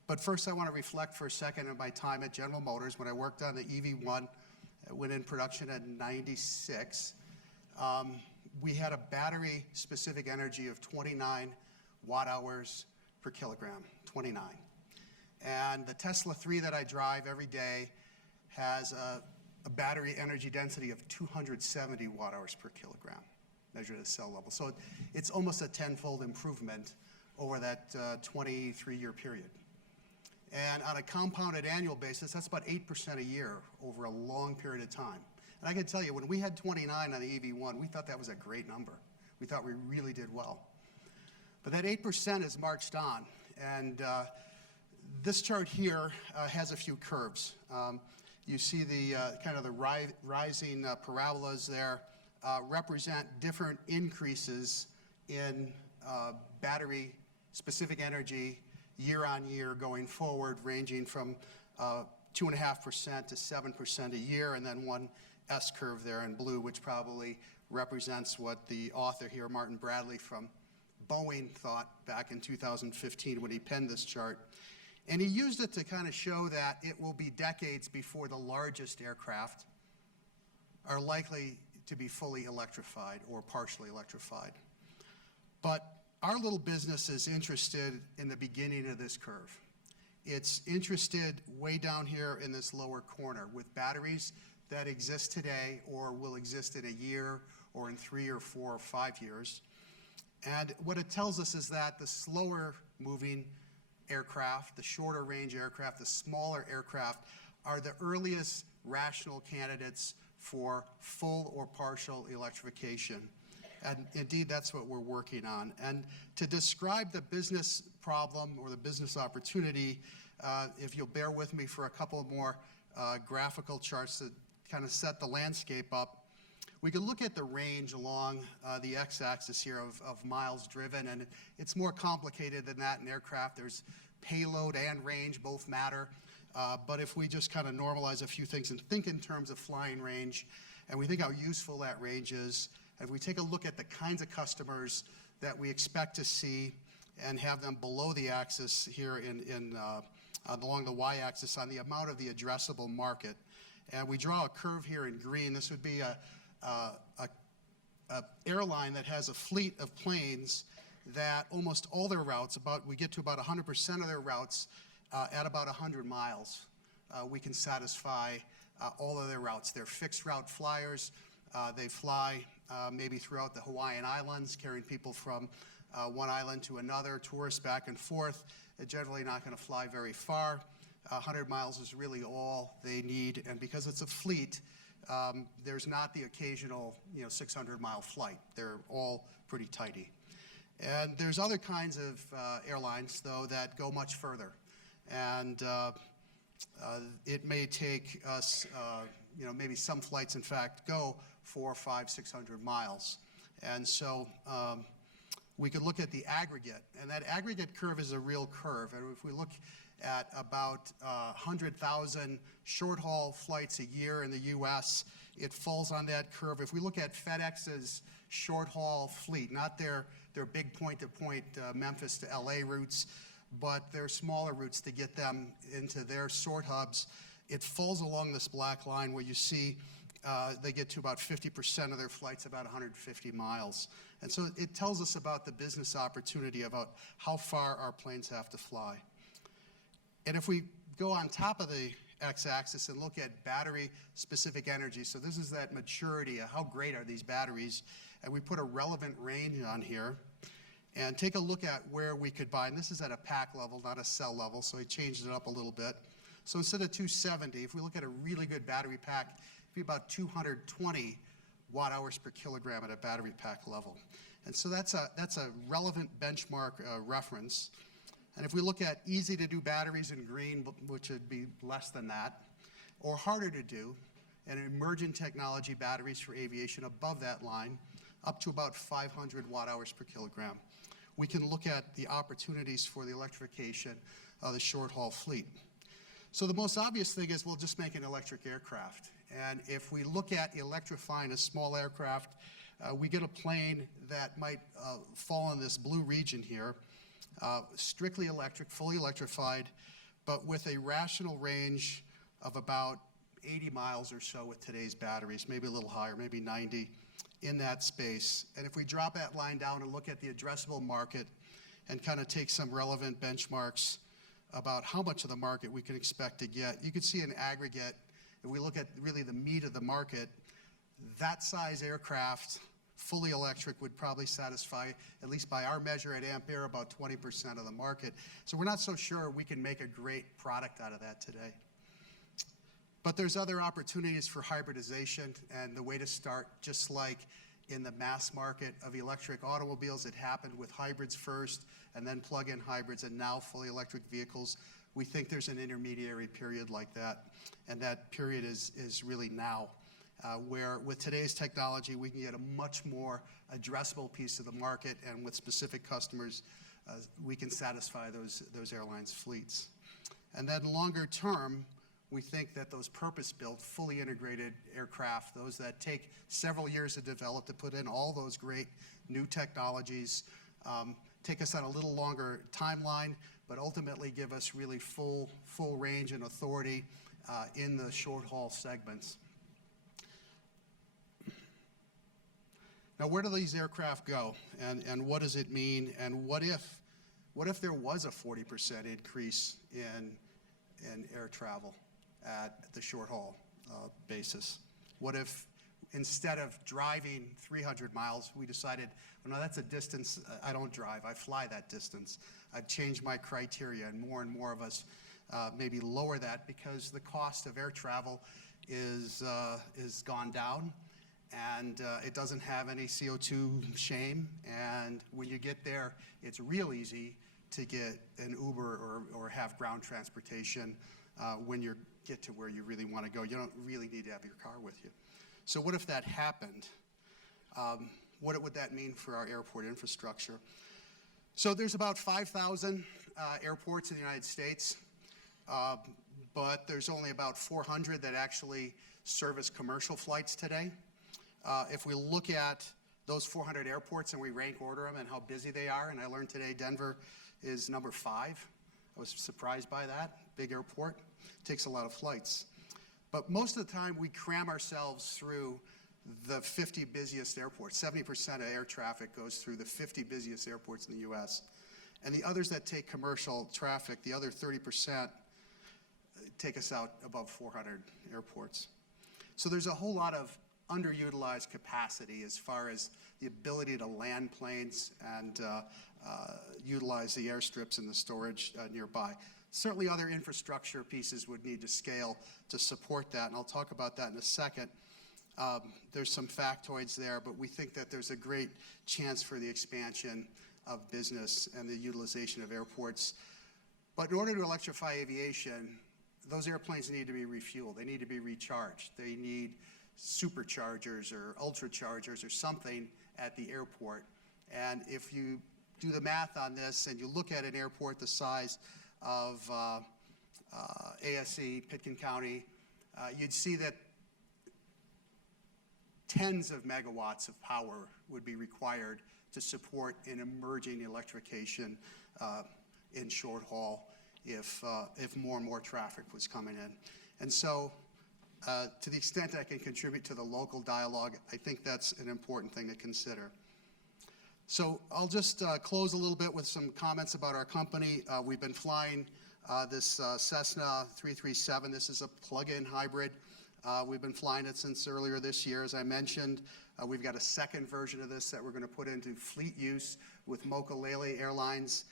But first I want to reflect for a second on my time at General Motors when I worked on the EV1, went in production in '96. We had a battery-specific energy of 29 watt-hours per kilogram, 29. And the Tesla 3 that I drive every day has a battery energy density of 270 watt-hours per kilogram, measured at cell level. So it's almost a tenfold improvement over that 23-year period. And on a compounded annual basis, that's about 8% a year over a long period of time. And I can tell you, when we had 29 on the EV1, we thought that was a great number. We thought we really did well. But that 8% has marched on. And this chart here has a few curves. You see the kind of the rising parabolas there represent different increases in battery specific energy year on year going forward, ranging from 2.5% to 7% a year, and then one S curve there in blue, which probably represents what the author here, Martin Bradley from Boeing, thought back in 2015 when he penned this chart. And he used it to kind of show that it will be decades before the largest aircraft are likely to be fully electrified or partially electrified. But our little business is interested in the beginning of this curve. It's interested way down here in this lower corner with batteries that exist today or will exist in a year or in 3 or 4 or 5 years. And what it tells us is that the slower moving aircraft, the shorter range aircraft, the smaller aircraft are the earliest rational candidates for full or partial electrification. And indeed, that's what we're working on. And to describe the business problem or the business opportunity, if you'll bear with me for a couple more graphical charts to kind of set the landscape up, we can look at the range along the x-axis here of miles driven, and it's more complicated than that in aircraft. There's payload and range, both matter. But if we just kind of normalize a few things and think in terms of flying range, and we think how useful that range is, if we take a look at the kinds of customers that we expect to see and have them below the axis here along the y-axis on the amount of the addressable market, and we draw a curve here in green, this would be a airline that has a fleet of planes that almost all their routes, we get to about 100% of their routes at about 100 miles. We can satisfy all of their routes. They're fixed route flyers. They fly maybe throughout the Hawaiian Islands, carrying people from one island to another, tourists back and forth. They're generally not going to fly very far. 100 miles is really all they need, and because it's a fleet, there's not the occasional 600-mile flight. They're all pretty tidy. And there's other kinds of airlines, though, that go much further. And it may take us, maybe some flights, in fact, go 400, 500, 600 miles. And so we could look at the aggregate, and that aggregate curve is a real curve. And if we look at about 100,000 short-haul flights a year in the U.S., it falls on that curve. If we look at FedEx's short-haul fleet, not their big point-to-point Memphis to L.A. routes, but their smaller routes to get them into their sort hubs, it falls along this black line where you see they get to about 50% of their flights, about 150 miles. And so it tells us about the business opportunity, about how far our planes have to fly. And if we go on top of the x-axis and look at battery-specific energy, so this is that maturity, how great are these batteries, and we put a relevant range on here, and take a look at where we could buy, and this is at a pack level, not a cell level, so he changed it up a little bit. So instead of 270, if we look at a really good battery pack, it'd be about 220 watt-hours per kilogram at a battery pack level. And so that's a relevant benchmark reference. And if we look at easy-to-do batteries in green, which would be less than that, or harder to do, and emerging technology batteries for aviation above that line, up to about 500 watt-hours per kilogram, we can look at the opportunities for the electrification of the short-haul fleet. So the most obvious thing is we'll just make an electric aircraft. And if we look at electrifying a small aircraft, we get a plane that might fall in this blue region here, strictly electric, fully electrified, but with a rational range of about 80 miles or so with today's batteries, maybe a little higher, maybe 90 in that space. And if we drop that line down and look at the addressable market and kind of take some relevant benchmarks about how much of the market we can expect to get, you can see an aggregate, if we look at really the meat of the market, that size aircraft Fully electric would probably satisfy, at least by our measure at Ampaire, about 20% of the market. So we're not so sure we can make a great product out of that today. But there's other opportunities for hybridization, and the way to start, just like in the mass market of electric automobiles, it happened with hybrids first, and then plug-in hybrids, and now fully electric vehicles. We think there's an intermediary period like that, and that period is really now, where with today's technology, we can get a much more addressable piece of the market, and with specific customers, we can satisfy those airlines' fleets. And then longer term, we think that those purpose-built, fully integrated aircraft, those that take several years to develop, to put in all those great new technologies, take us on a little longer timeline, but ultimately give us really full range and authority in the short-haul segments. Now, where do these aircraft go, and what does it mean, and what if there was a 40% increase in air travel at the short-haul basis? What if instead of driving 300 miles, we decided, well, no, that's a distance I don't drive, I fly that distance. I've changed my criteria, and more of us maybe lower that, because the cost of air travel is gone down, and it doesn't have any CO2 shame, and when you get there, it's real easy to get an Uber or have ground transportation when you get to where you really want to go. You don't really need to have your car with you. So what if that happened? What would that mean for our airport infrastructure? So there's about 5,000 airports in the United States, but there's only about 400 that actually service commercial flights today. If we look at those 400 airports and we rank order them and how busy they are, and I learned today Denver is number 5. I was surprised by that. Big airport, takes a lot of flights. But most of the time we cram ourselves through the 50 busiest airports. 70% of air traffic goes through the 50 busiest airports in the US. And the others that take commercial traffic, the other 30%, take us out above 400 airports. So there's a whole lot of underutilized capacity as far as the ability to land planes and utilize the airstrips and the storage nearby. Certainly other infrastructure pieces would need to scale to support that, and I'll talk about that in a second. There's some factoids there, but we think that there's a great chance for the expansion of business and the utilization of airports. But in order to electrify aviation, those airplanes need to be refueled. They need to be recharged. They need superchargers or ultrachargers or something at the airport. And if you do the math on this and you look at an airport the size of ASC, Pitkin County, you'd see that tens of megawatts of power would be required to support an emerging electrification in short haul if more and more traffic was coming in. And so to the extent I can contribute to the local dialogue, I think that's an important thing to consider. So I'll just close a little bit with some comments about our company. We've been flying this Cessna 337. This is a plug-in hybrid. We've been flying it since earlier this year, as I mentioned. We've got a second version of this that we're going to put into fleet use with Mokulele Airlines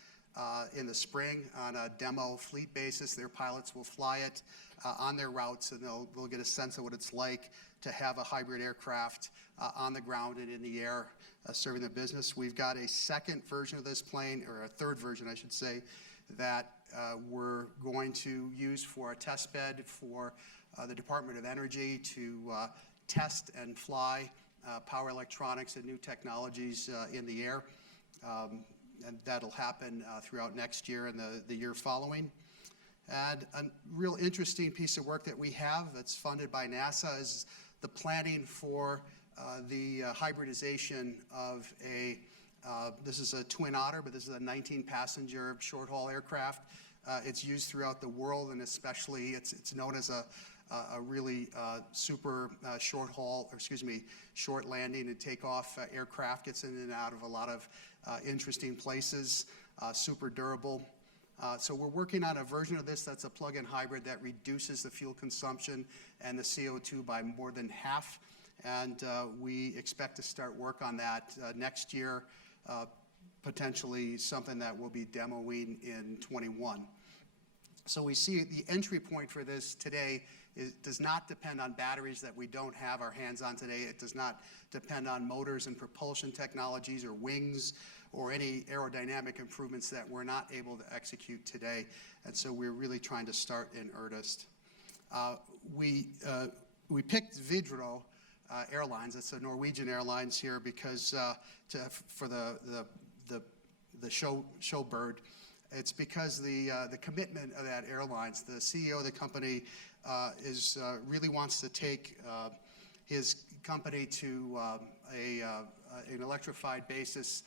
in the spring on a demo fleet basis. Their pilots will fly it on their routes, and they'll get a sense of what it's like to have a hybrid aircraft on the ground and in the air serving the business. We've got a second version of this plane, or a third version, I should say, that we're going to use for a test bed for the Department of Energy to test and fly power electronics and new technologies in the air. And that'll happen throughout next year and the year following. And a real interesting piece of work that we have that's funded by NASA is the planning for the hybridization of this is a Twin Otter, but this is a 19-passenger short-haul aircraft. It's used throughout the world, and especially it's known as a really super short landing and takeoff aircraft. Gets in and out of a lot of interesting places, super durable. So we're working on a version of this that's a plug-in hybrid that reduces the fuel consumption and the CO2 by more than half. and we expect to start work on that next year, potentially something that will be demoing in 21. So we see the entry point for this today does not depend on batteries that we don't have our hands on today. It does not depend on motors and propulsion technologies or wings or any aerodynamic improvements that we're not able to execute today. And so we're really trying to start in earnest. We picked Widerøe Airlines, it's a Norwegian Airlines here, because for the showbird. It's because the commitment of that airlines, the CEO of the company really wants to take his company to an electrified basis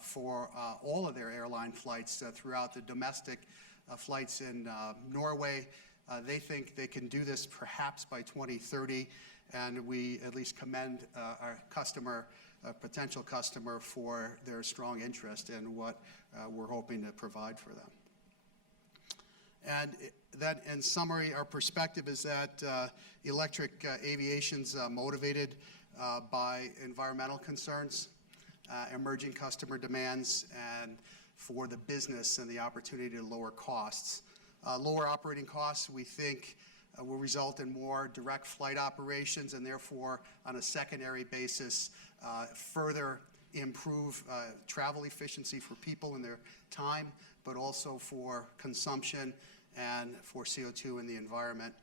for all of their airline flights throughout the domestic flights in Norway. They think they can do this perhaps by 2030, and we at least commend our customer, potential customer, for their strong interest in what we're hoping to provide for them. And that, in summary, our perspective is that electric aviation's motivated by environmental concerns, emerging customer demands, and for the business and the opportunity to lower costs. Lower operating costs, we think, will result in more direct flight operations, and therefore, on a secondary basis, further improve travel efficiency for people and their time, but also for consumption and for CO2 in the environment.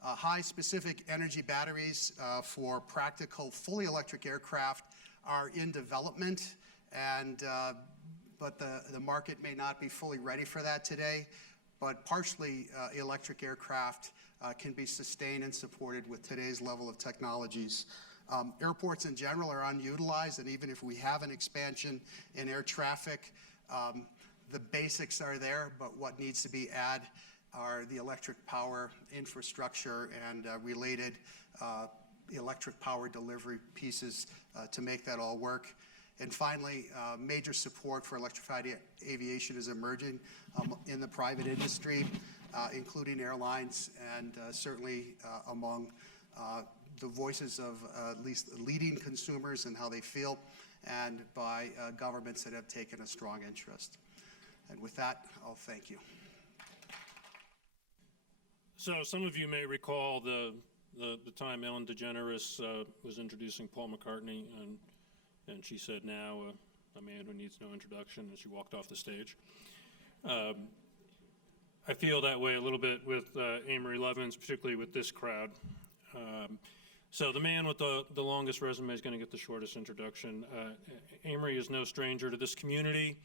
High specific energy batteries for practical fully electric aircraft are in development, and but the market may not be fully ready for that today. But partially electric aircraft can be sustained and supported with today's level of technologies. Airports in general are unutilized, and even if we have an expansion in air traffic, the basics are there, but what needs to be added are the electric power infrastructure and related electric power delivery pieces to make that all work. And finally, major support for electrified aviation is emerging in the private industry, including airlines, and certainly among the voices of at least leading consumers and how they feel, and by governments that have taken a strong interest. And with that, I'll thank you. So some of you may recall the time Ellen DeGeneres was introducing Paul McCartney, and she said, "Now, a man who needs no introduction," as she walked off the stage. I feel that way a little bit with Amory Lovins, particularly with this crowd. So the man with the longest resume is going to get the shortest introduction. Amory is no stranger to this community.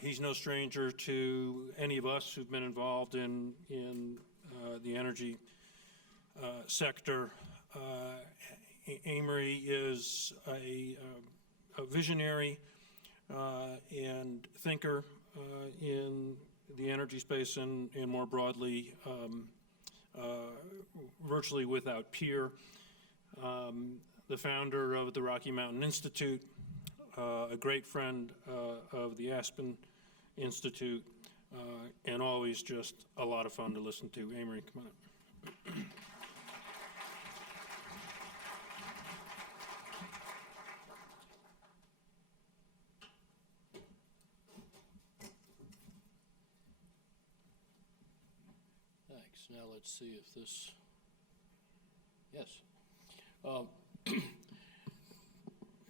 He's no stranger to any of us who've been involved in the energy sector. Amory is a visionary and thinker in the energy space and more broadly, virtually without peer. The founder of the Rocky Mountain Institute, a great friend of the Aspen Institute, and always just a lot of fun to listen to. Amory, come on up. Thanks. Now let's see if this, yes.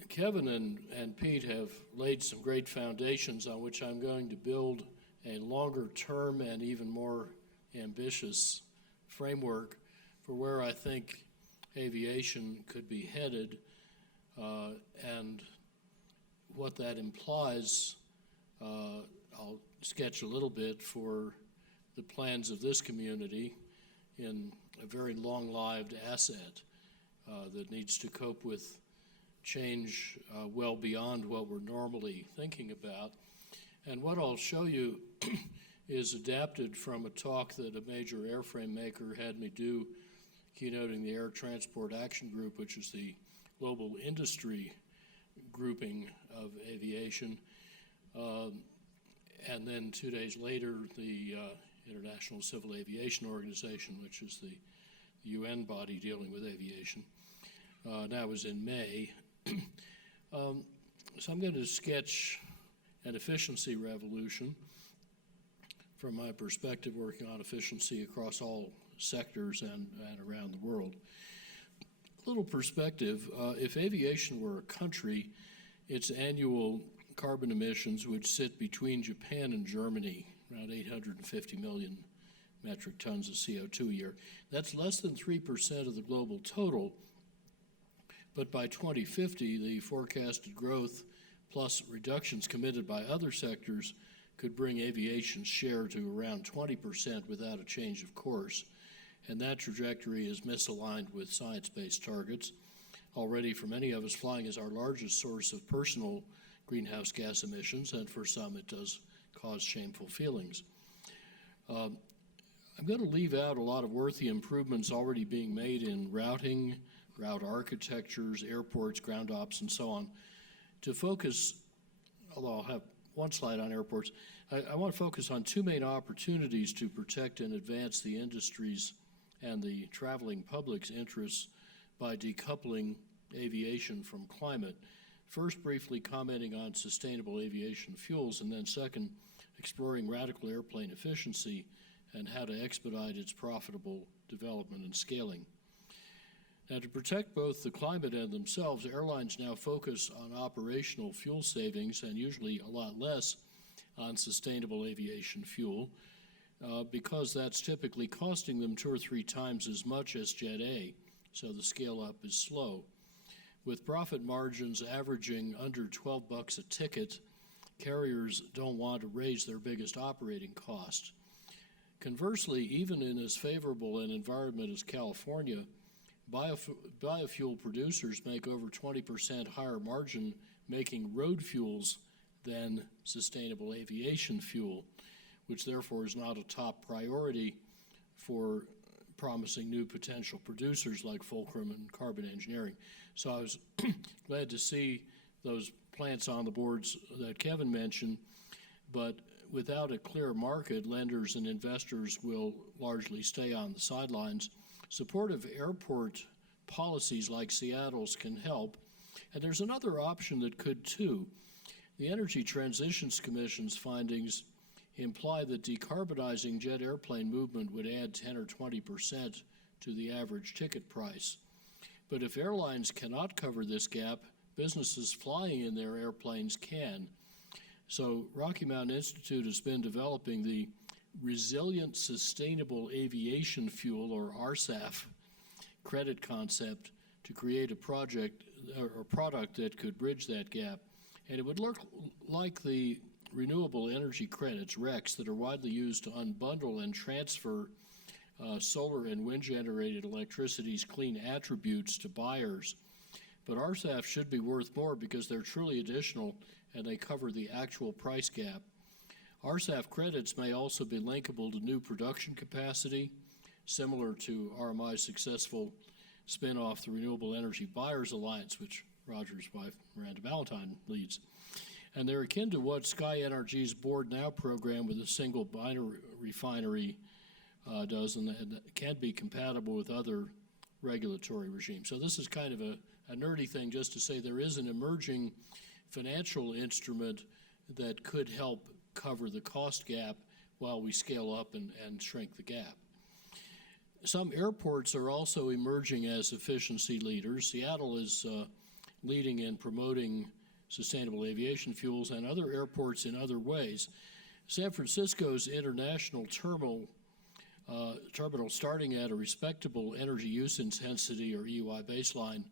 Kevin and Pete have laid some great foundations on which I'm going to build a longer term and even more ambitious framework for where I think aviation could be headed, and what that implies. I'll sketch a little bit for the plans of this community in a very long-lived asset that needs to cope with change well beyond what we're normally thinking about. And what I'll show you is adapted from a talk that a major airframe maker had me do, keynoting the Air Transport Action Group, which is the global industry grouping of aviation. And then 2 days later, the International Civil Aviation Organization, which is the UN body dealing with aviation. That was in May. So I'm going to sketch an efficiency revolution from my perspective, working on efficiency across all sectors and around the world. A little perspective, if aviation were a country, its annual carbon emissions would sit between Japan and Germany, around 850 million metric tons of CO2 a year. That's less than 3% of the global total, but by 2050, the forecasted growth plus reductions committed by other sectors could bring aviation's share to around 20% without a change of course. And that trajectory is misaligned with science-based targets. Already for many of us, flying is our largest source of personal greenhouse gas emissions, and for some it does cause shameful feelings. I'm going to leave out a lot of worthy improvements already being made in routing, route architectures, airports, ground ops, and so on, to focus, although I'll have one slide on airports, I want to focus on two main opportunities to protect and advance the industry's and the traveling public's interests by decoupling aviation from climate. First, briefly commenting on sustainable aviation fuels, and then second, exploring radical airplane efficiency and how to expedite its profitable development and scaling. Now, to protect both the climate and themselves, airlines now focus on operational fuel savings and usually a lot less on sustainable aviation fuel because that's typically costing them 2 or 3 times as much as Jet A, so the scale up is slow. With profit margins averaging under $12 a ticket, carriers don't want to raise their biggest operating cost. Conversely, even in as favorable an environment as California, biofuel producers make over 20% higher margin making road fuels than sustainable aviation fuel, which therefore is not a top priority for promising new potential producers like Fulcrum and Carbon Engineering. So I was glad to see those plants on the boards that Kevin mentioned, but without a clear market, lenders and investors will largely stay on the sidelines. Supportive airport policies like Seattle's can help, and there's another option that could too. The Energy Transitions Commission's findings imply that decarbonizing jet airplane movement would add 10 or 20% to the average ticket price. But if airlines cannot cover this gap, businesses flying in their airplanes can. So Rocky Mountain Institute has been developing the Resilient Sustainable Aviation Fuel, or RSAF, credit concept to create a project or product that could bridge that gap. And it would look like the renewable energy credits, RECs, that are widely used to unbundle and transfer solar and wind-generated electricity's clean attributes to buyers. But RSAF should be worth more because they're truly additional and they cover the actual price gap. RSAF credits may also be linkable to new production capacity, similar to RMI's successful spin-off the Renewable Energy Buyers Alliance, which Roger's wife, Miranda Valentine, leads. And they're akin to what Sky NRG's Board Now program with a single binary refinery does, and that can be compatible with other regulatory regimes. So this is kind of a nerdy thing just to say there is an emerging financial instrument that could help cover the cost gap while we scale up and shrink the gap. Some airports are also emerging as efficiency leaders. Seattle is leading in promoting sustainable aviation fuels, and other airports in other ways. San Francisco's international terminal starting at a respectable energy use intensity, or EUI baseline,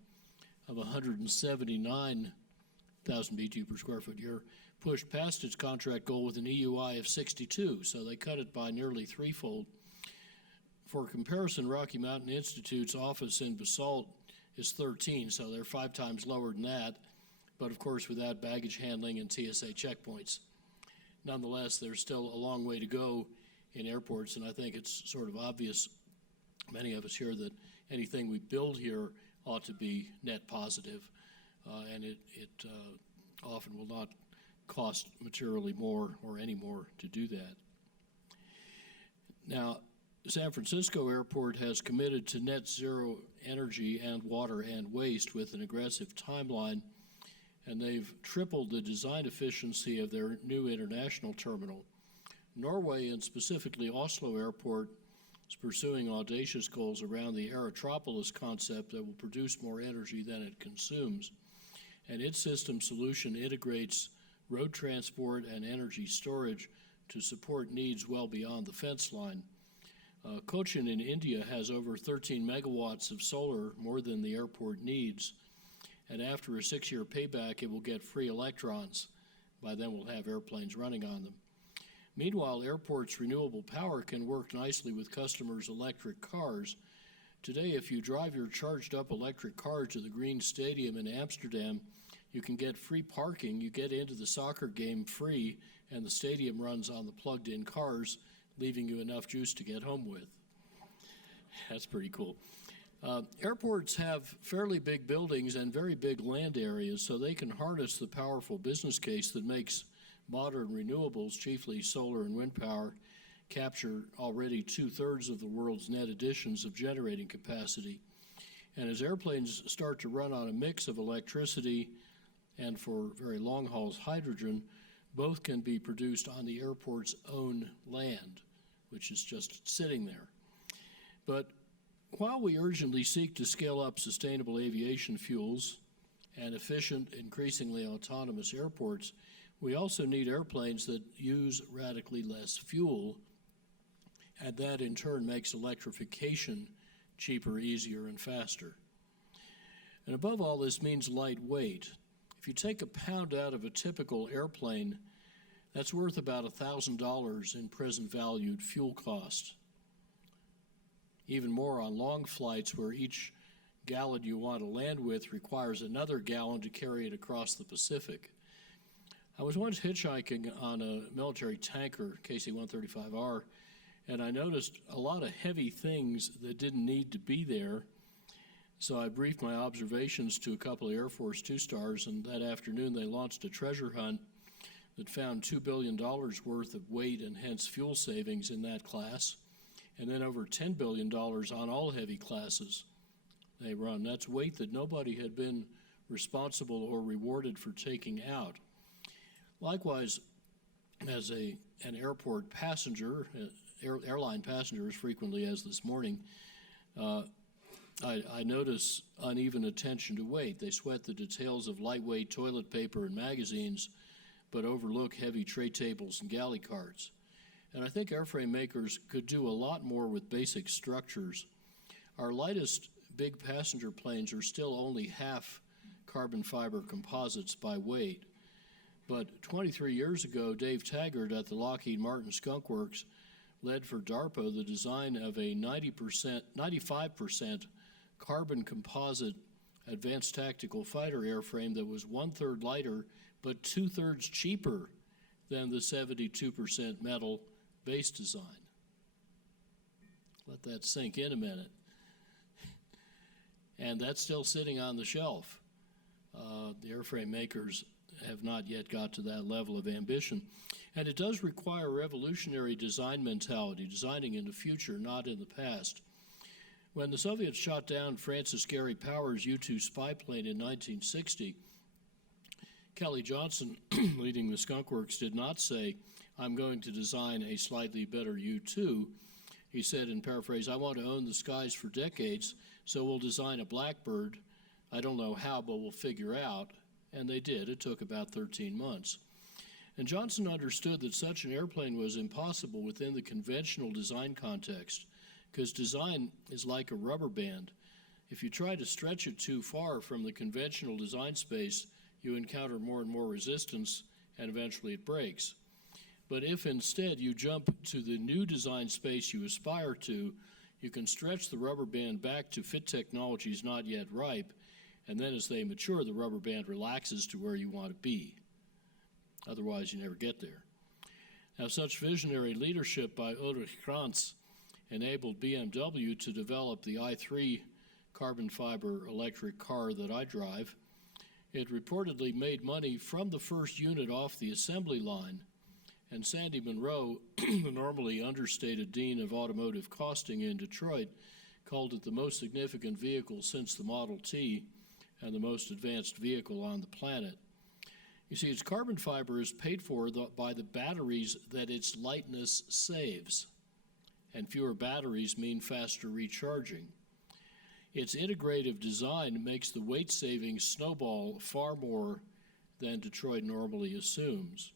of 179,000 BTU per square foot year, pushed past its contract goal with an EUI of 62, so they cut it by nearly threefold. For comparison, Rocky Mountain Institute's office in Basalt is 13, so they're 5 times lower than that, but of course without baggage handling and TSA checkpoints. Nonetheless, there's still a long way to go in airports, and I think it's sort of obvious, many of us here, that anything we build here ought to be net positive, and it often will not cost materially more or any more to do that. Now, San Francisco Airport has committed to net zero energy and water and waste with an aggressive timeline, and they've tripled the design efficiency of their new international terminal. Norway, and specifically Oslo Airport, is pursuing audacious goals around the Aerotropolis concept that will produce more energy than it consumes. And its system solution integrates road transport and energy storage to support needs well beyond the fence line. Cochin in India has over 13 megawatts of solar, more than the airport needs. And after a 6-year payback, it will get free electrons. By then, we'll have airplanes running on them. Meanwhile, airports' renewable power can work nicely with customers' electric cars. Today, if you drive your charged-up electric car to the Green Stadium in Amsterdam, you can get free parking, you get into the soccer game free, and the stadium runs on the plugged-in cars, leaving you enough juice to get home with. That's pretty cool. Airports have fairly big buildings and very big land areas, so they can harness the powerful business case that makes modern renewables, chiefly solar and wind power, capture already 2/3 of the world's net additions of generating capacity. And as airplanes start to run on a mix of electricity and, for very long hauls, hydrogen, both can be produced on the airport's own land, which is just sitting there. But while we urgently seek to scale up sustainable aviation fuels and efficient, increasingly autonomous airports, we also need airplanes that use radically less fuel, and that in turn makes electrification cheaper, easier, and faster. And above all, this means lightweight. If you take a pound out of a typical airplane, that's worth about $1,000 in present valued fuel cost. Even more on long flights where each gallon you want to land with requires another gallon to carry it across the Pacific. I was once hitchhiking on a military tanker, KC-135R, and I noticed a lot of heavy things that didn't need to be there. So I briefed my observations to a couple of Air Force 2-stars, and that afternoon they launched a treasure hunt that found $2 billion worth of weight and hence fuel savings in that class, and then over $10 billion on all heavy classes they run. That's weight that nobody had been responsible or rewarded for taking out. Likewise, as an airport passenger, airline passenger as frequently as this morning, I notice uneven attention to weight. They sweat the details of lightweight toilet paper and magazines, but overlook heavy tray tables and galley carts. And I think airframe makers could do a lot more with basic structures. Our lightest big passenger planes are still only half carbon fiber composites by weight. But 23 years ago, Dave Taggart at the Lockheed Martin Skunk Works led for DARPA the design of a 95% carbon composite advanced tactical fighter airframe that was 1/3 lighter but 2/3 cheaper than the 72% metal base design. Let that sink in a minute. And that's still sitting on the shelf. The airframe makers have not yet got to that level of ambition. And it does require revolutionary design mentality, designing in the future, not in the past. When the Soviets shot down Francis Gary Powers' U-2 spy plane in 1960, Kelly Johnson, leading the Skunk Works, did not say, "I'm going to design a slightly better U-2. He said, in paraphrase, "I want to own the skies for decades, so we'll design a Blackbird. I don't know how, but we'll figure out." And they did. It took about 13 months. And Johnson understood that such an airplane was impossible within the conventional design context, because design is like a rubber band. If you try to stretch it too far from the conventional design space, you encounter more and more resistance, and eventually it breaks. But if instead you jump to the new design space you aspire to, you can stretch the rubber band back to fit technologies not yet ripe, and then as they mature, the rubber band relaxes to where you want to be. Otherwise, you never get there. Now, such visionary leadership by Ulrich Kranz enabled BMW to develop the i3 carbon fiber electric car that I drive. It reportedly made money from the first unit off the assembly line, And Sandy Monroe, the normally understated dean of automotive costing in Detroit, called it the most significant vehicle since the Model T and the most advanced vehicle on the planet. You see, its carbon fiber is paid for by the batteries that its lightness saves, and fewer batteries mean faster recharging. Its integrative design makes the weight savings snowball far more than Detroit normally assumes.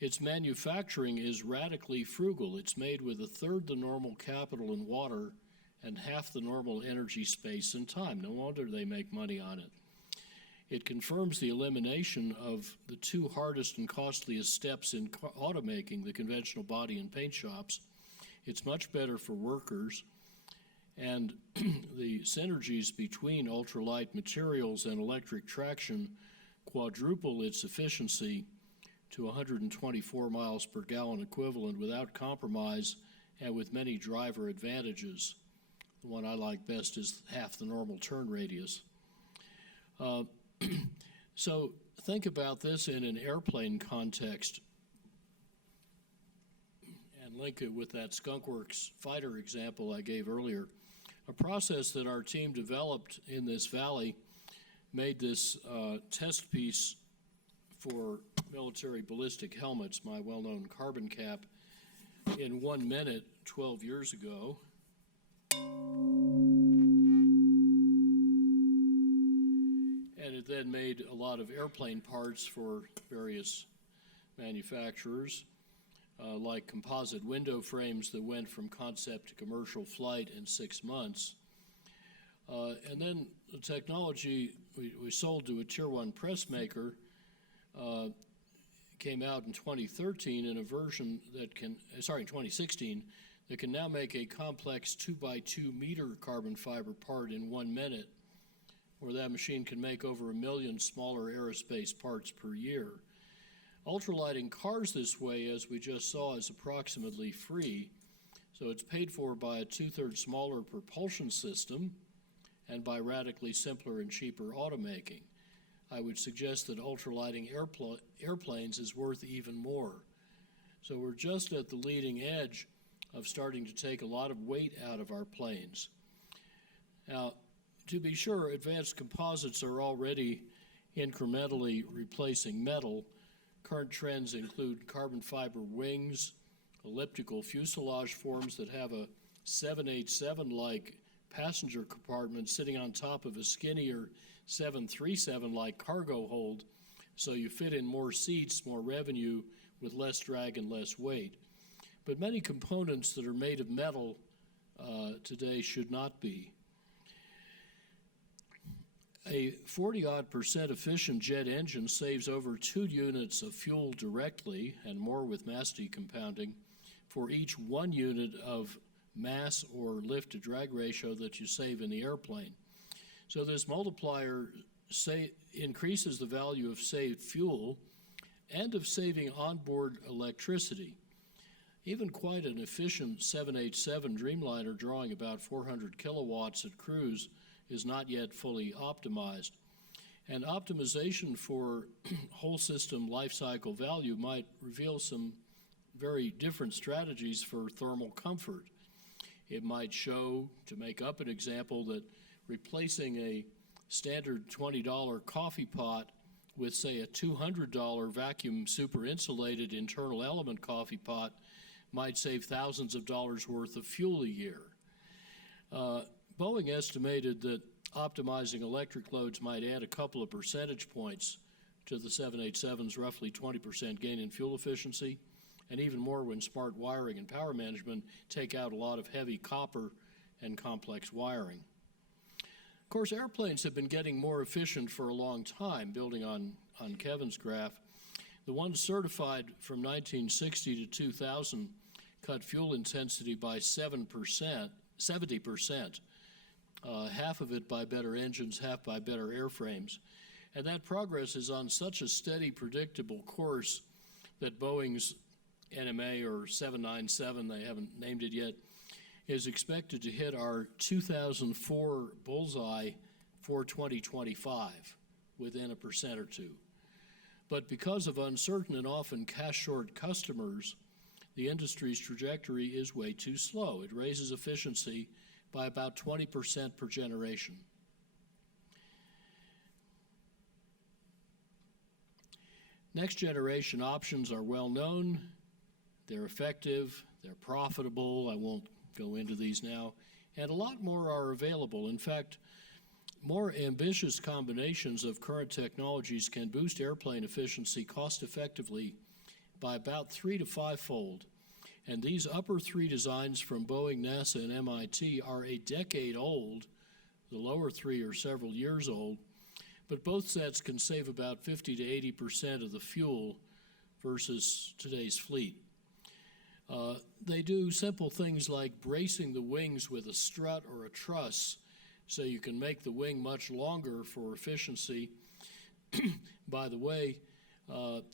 Its manufacturing is radically frugal. It's made with a third the normal capital and water and half the normal energy, space, and time. No wonder they make money on it. It confirms the elimination of the two hardest and costliest steps in automaking, the conventional body and paint shops. It's much better for workers, and the synergies between ultralight materials and electric traction quadruple its efficiency to 124 miles per gallon equivalent without compromise and with many driver advantages. The one I like best is half the normal turn radius. So think about this in an airplane context and link it with that skunkworks fighter example I gave earlier. A process that our team developed in this valley made this test piece for military ballistic helmets, my well-known carbon cap, in 1 minute 12 years ago. And it then made a lot of airplane parts for various manufacturers, like composite window frames that went from concept to commercial flight in 6 months. And then the technology we sold to a tier 1 press maker came out in 2013 in a version that can, in 2016, that can now make a complex 2x2 meter carbon fiber part in 1 minute, where that machine can make over 1 million smaller aerospace parts per year. Ultralighting cars this way, as we just saw, is approximately free, so it's paid for by a 2/3 smaller propulsion system and by radically simpler and cheaper automaking. I would suggest that ultralighting airplanes is worth even more. So we're just at the leading edge of starting to take a lot of weight out of our planes. Now, to be sure, advanced composites are already incrementally replacing metal. Current trends include carbon fiber wings, elliptical fuselage forms that have a 787-like passenger compartment sitting on top of a skinnier 737-like cargo hold, so you fit in more seats, more revenue, with less drag and less weight. But many components that are made of metal today should not be. A 40-odd% efficient jet engine saves over 2 units of fuel directly, and more with mass decompounding, for each 1 unit of mass or lift-to-drag ratio that you save in the airplane. So this multiplier increases the value of saved fuel and of saving onboard electricity. Even quite an efficient 787 Dreamliner drawing about 400 kilowatts at cruise is not yet fully optimized. And optimization for whole system life cycle value might reveal some very different strategies for thermal comfort. It might show, to make up an example, that replacing a standard $20 coffee pot with, say, a $200 vacuum super insulated internal element coffee pot might save thousands of dollars worth of fuel a year. Boeing estimated that optimizing electric loads might add a couple of percentage points to the 787's roughly 20% gain in fuel efficiency, and even more when smart wiring and power management take out a lot of heavy copper and complex wiring. Of course, airplanes have been getting more efficient for a long time, building on Kevin's graph. The ones certified from 1960 to 2000 cut fuel intensity by 70%, half of it by better engines, half by better airframes. And that progress is on such a steady, predictable course that Boeing's NMA, or 797, they haven't named it yet, is expected to hit our 2004 bullseye for 2025 within 1% or 2%. But because of uncertain and often cash-short customers, the industry's trajectory is way too slow. It raises efficiency by about 20% per generation. Next generation options are well known, they're effective, they're profitable, I won't go into these now, and a lot more are available. In fact, more ambitious combinations of current technologies can boost airplane efficiency cost effectively by about 3 to 5-fold. And these upper three designs from Boeing, NASA, and MIT are a decade old. The lower three are several years old. But both sets can save about 50 to 80% of the fuel versus today's fleet. They do simple things like bracing the wings with a strut or a truss so you can make the wing much longer for efficiency. By the way,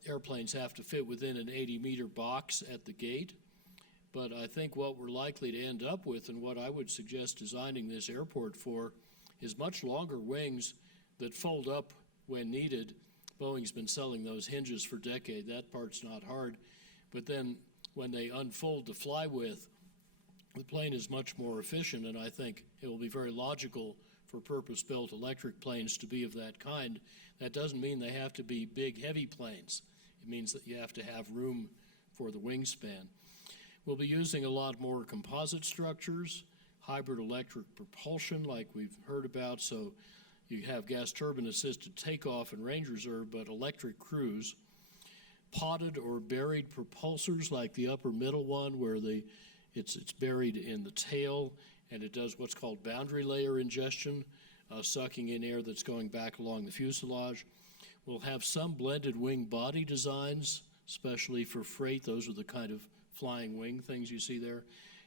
airplanes have to fit within an 80-meter box at the gate. But I think what we're likely to end up with, and what I would suggest designing this airport for, is much longer wings that fold up when needed. Boeing's been selling those hinges for decades. That part's not hard. But then when they unfold to fly with, the plane is much more efficient, and I think it will be very logical for purpose-built electric planes to be of that kind. That doesn't mean they have to be big, heavy planes. It means that you have to have room for the wingspan. We'll be using a lot more composite structures, hybrid electric propulsion like we've heard about, so you have gas turbine assisted takeoff and range reserve, but electric cruise. Potted or buried propulsors like the upper middle one where it's buried in the tail and it does what's called boundary layer ingestion, sucking in air that's going back along the fuselage. We'll have some blended wing body designs, especially for freight. Those are the kind of flying wing things you see there,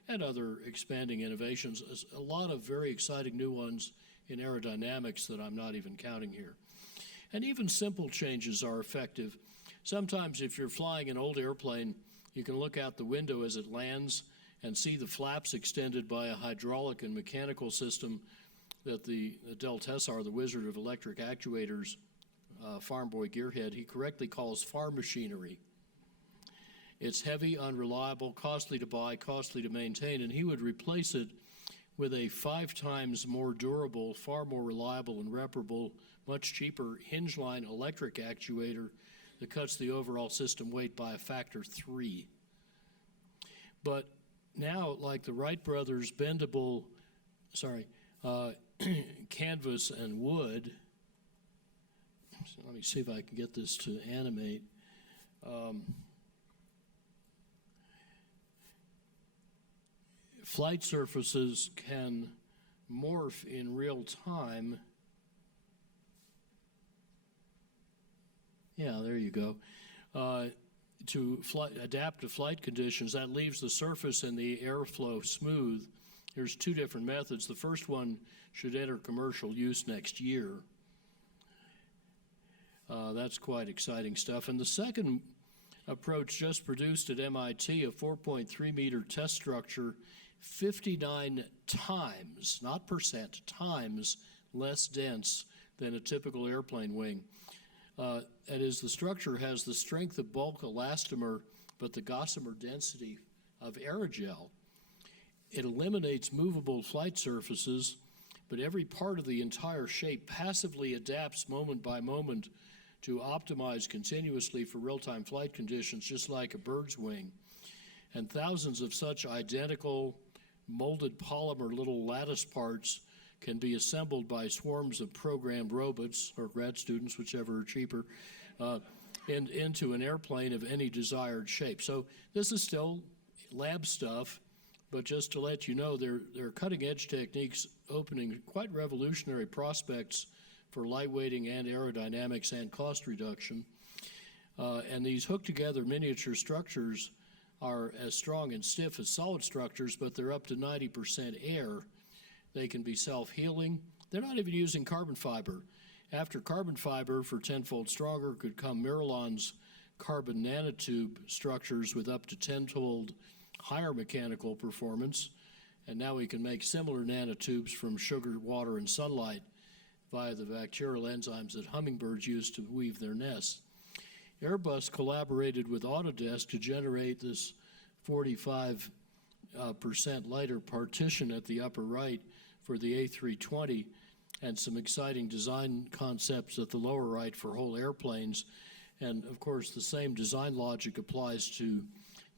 and other expanding innovations. A lot of very exciting new ones in aerodynamics that I'm not even counting here. And even simple changes are effective. Sometimes if you're flying an old airplane, you can look out the window as it lands and see the flaps extended by a hydraulic and mechanical system that the Del Tessar, the wizard of electric actuators, farm boy gearhead, he correctly calls farm machinery. It's heavy, unreliable, costly to buy, costly to maintain, and he would replace it with a 5 times more durable, far more reliable and reparable, much cheaper hinge line electric actuator that cuts the overall system weight by a factor 3. But now, like the Wright brothers' bendable, canvas and wood, so let me see if I can get this to animate. Flight surfaces can morph in real time. Yeah, there you go. To adapt to flight conditions, that leaves the surface and the airflow smooth. There's 2 different methods. The first one should enter commercial use next year. That's quite exciting stuff. And the second approach just produced at MIT, a 4.3 meter test structure, 59 times, not percent, times less dense than a typical airplane wing. That is, the structure has the strength of bulk elastomer, but the gossamer density of aerogel. It eliminates movable flight surfaces, but every part of the entire shape passively adapts moment by moment to optimize continuously for real-time flight conditions, just like a bird's wing. And thousands of such identical molded polymer little lattice parts can be assembled by swarms of programmed robots or grad students, whichever are cheaper, and into an airplane of any desired shape. So this is still lab stuff, but just to let you know, there are cutting-edge techniques opening quite revolutionary prospects for lightweighting and aerodynamics and cost reduction. And these hooked-together miniature structures are as strong and stiff as solid structures, but they're up to 90% air. They can be self-healing. They're not even using carbon fiber. After carbon fiber, for 10-fold stronger, could come Miralon's carbon nanotube structures with up to 10-fold higher mechanical performance. And now we can make similar nanotubes from sugar, water, and sunlight via the bacterial enzymes that hummingbirds use to weave their nests. Airbus collaborated with Autodesk to generate this 45% lighter partition at the upper right for the A320, and some exciting design concepts at the lower right for whole airplanes. And of course, the same design logic applies to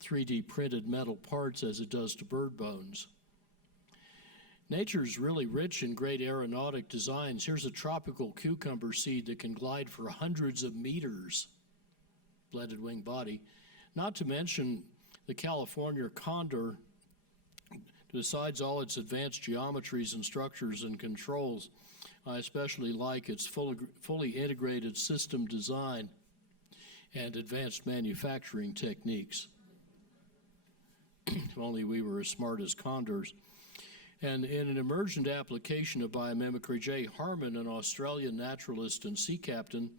3D printed metal parts as it does to bird bones. Nature's really rich in great aeronautic designs. Here's a tropical cucumber seed that can glide for hundreds of meters, blended wing body. Not to mention the California condor, besides all its advanced geometries and structures and controls. I especially like its fully integrated system design and advanced manufacturing techniques. If only we were as smart as condors. And in an emergent application of biomimicry, Jay Harmon, an Australian naturalist and sea captain,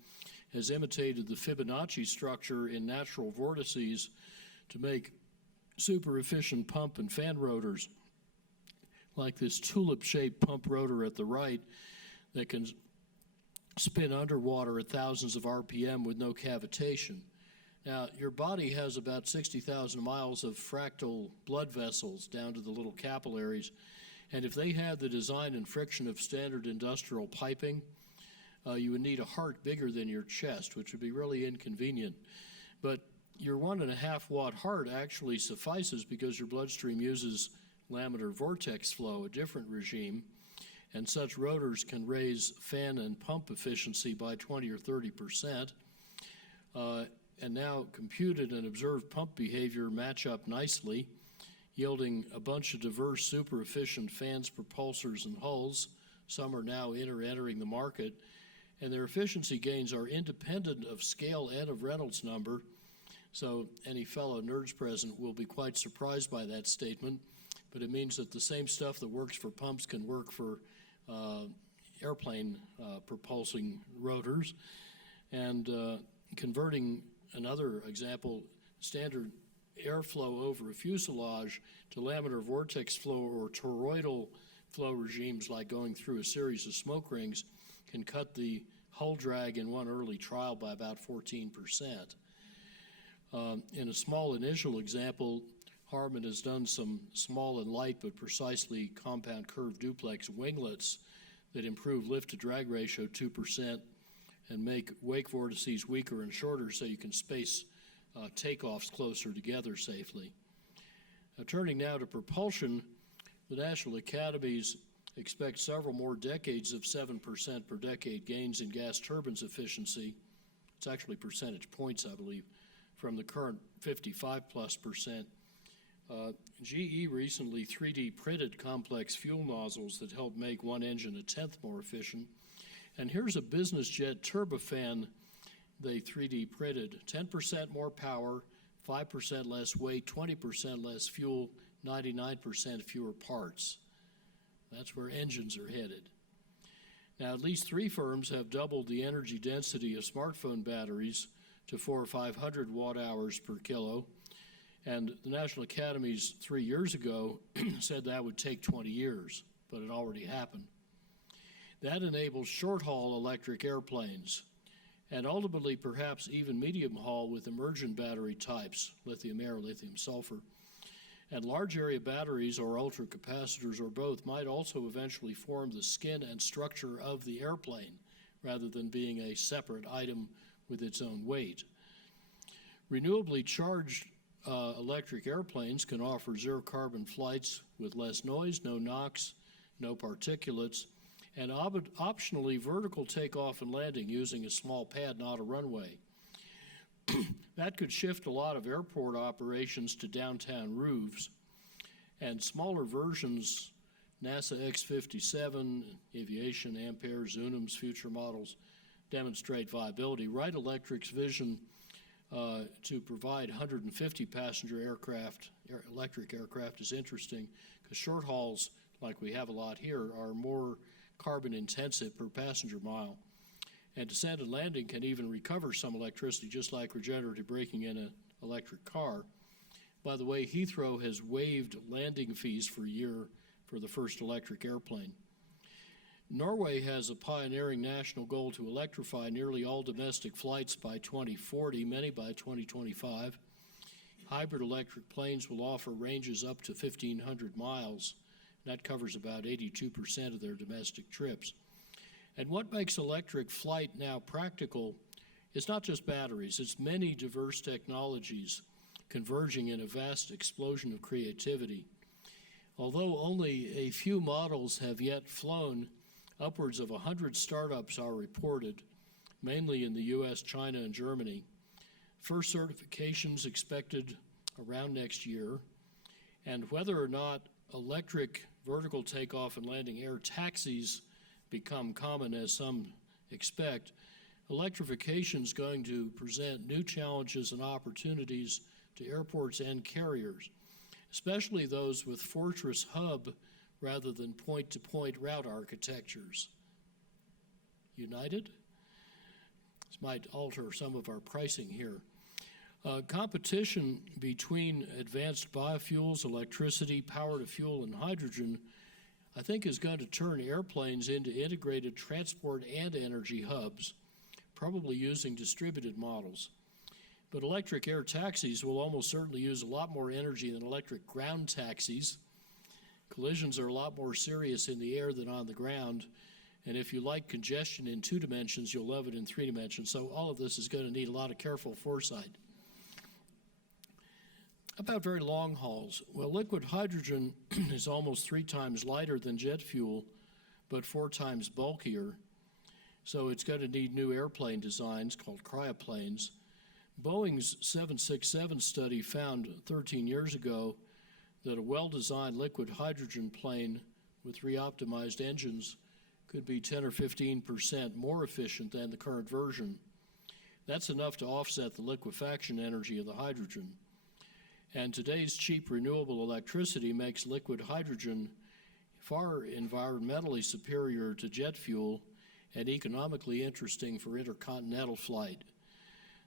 has imitated the Fibonacci structure in natural vortices to make super efficient pump and fan rotors, like this tulip-shaped pump rotor at the right that can spin underwater at thousands of RPM with no cavitation. Now, your body has about 60,000 miles of fractal blood vessels down to the little capillaries, and if they had the design and friction of standard industrial piping, you would need a heart bigger than your chest, which would be really inconvenient. But your 1.5 watt heart actually suffices because your bloodstream uses laminar vortex flow, a different regime, and such rotors can raise fan and pump efficiency by 20 or 30%. And now computed and observed pump behavior match up nicely, yielding a bunch of diverse, super efficient fans, propulsors, and hulls. Some are now entering the market, and their efficiency gains are independent of scale and of Reynolds number. So any fellow nerds present will be quite surprised by that statement, but it means that the same stuff that works for pumps can work for airplane propulsing rotors. And converting, another example, standard airflow over a fuselage to laminar vortex flow or toroidal flow regimes, like going through a series of smoke rings, can cut the hull drag in one early trial by about 14%. In a small initial example, Harmon has done some small and light but precisely compound curved duplex winglets that improve lift to drag ratio 2% and make wake vortices weaker and shorter so you can space takeoffs closer together safely. Turning now to propulsion, the National Academies expect several more decades of 7% per decade gains in gas turbines efficiency. It's actually percentage points, I believe, from the current 55+%. GE recently 3D printed complex fuel nozzles that help make one engine 1/10 more efficient. And here's a business jet turbofan they 3D printed. 10% more power, 5% less weight, 20% less fuel, 99% fewer parts. That's where engines are headed. Now, at least 3 firms have doubled the energy density of smartphone batteries to 400 or 500 watt hours per kilo. And the National Academies 3 years ago said that would take 20 years, but it already happened. That enables short-haul electric airplanes, and ultimately perhaps even medium-haul with emergent battery types, lithium air, lithium sulfur. And large area batteries or ultracapacitors or both might also eventually form the skin and structure of the airplane rather than being a separate item with its own weight. Renewably charged electric airplanes can offer zero carbon flights with less noise, no NOx, no particulates, and optionally vertical takeoff and landing using a small pad, not a runway. That could shift a lot of airport operations to downtown roofs, and smaller versions, NASA X-57, Aviation, Ampaire, Zunim's future models demonstrate viability. Wright Electric's vision to provide 150 passenger electric aircraft is interesting, because short hauls, like we have a lot here, are more carbon intensive per passenger mile. And descent and landing can even recover some electricity, just like regenerative braking in an electric car. By the way, Heathrow has waived landing fees for a year for the first electric airplane. Norway has a pioneering national goal to electrify nearly all domestic flights by 2040, many by 2025. Hybrid electric planes will offer ranges up to 1,500 miles. That covers about 82% of their domestic trips. And what makes electric flight now practical is not just batteries, it's many diverse technologies converging in a vast explosion of creativity. Although only a few models have yet flown, upwards of 100 startups are reported, mainly in the US, China, and Germany. First certifications expected around next year, and whether or not electric vertical takeoff and landing air taxis become common, as some expect, electrification is going to present new challenges and opportunities to airports and carriers, especially those with fortress hub rather than point-to-point route architectures. United? This might alter some of our pricing here. Competition between advanced biofuels, electricity, power-to-fuel, and hydrogen, I think, is going to turn airplanes into integrated transport and energy hubs, probably using distributed models. But electric air taxis will almost certainly use a lot more energy than electric ground taxis. Collisions are a lot more serious in the air than on the ground, and if you like congestion in 2 dimensions, you'll love it in 3 dimensions. So all of this is going to need a lot of careful foresight. About very long hauls. Well, liquid hydrogen is almost 3 times lighter than jet fuel, but 4 times bulkier. So it's going to need new airplane designs called cryoplanes. Boeing's 767 study found 13 years ago that a well-designed liquid hydrogen plane with re-optimized engines could be 10 or 15% more efficient than the current version. That's enough to offset the liquefaction energy of the hydrogen. And today's cheap renewable electricity makes liquid hydrogen far environmentally superior to jet fuel and economically interesting for intercontinental flight.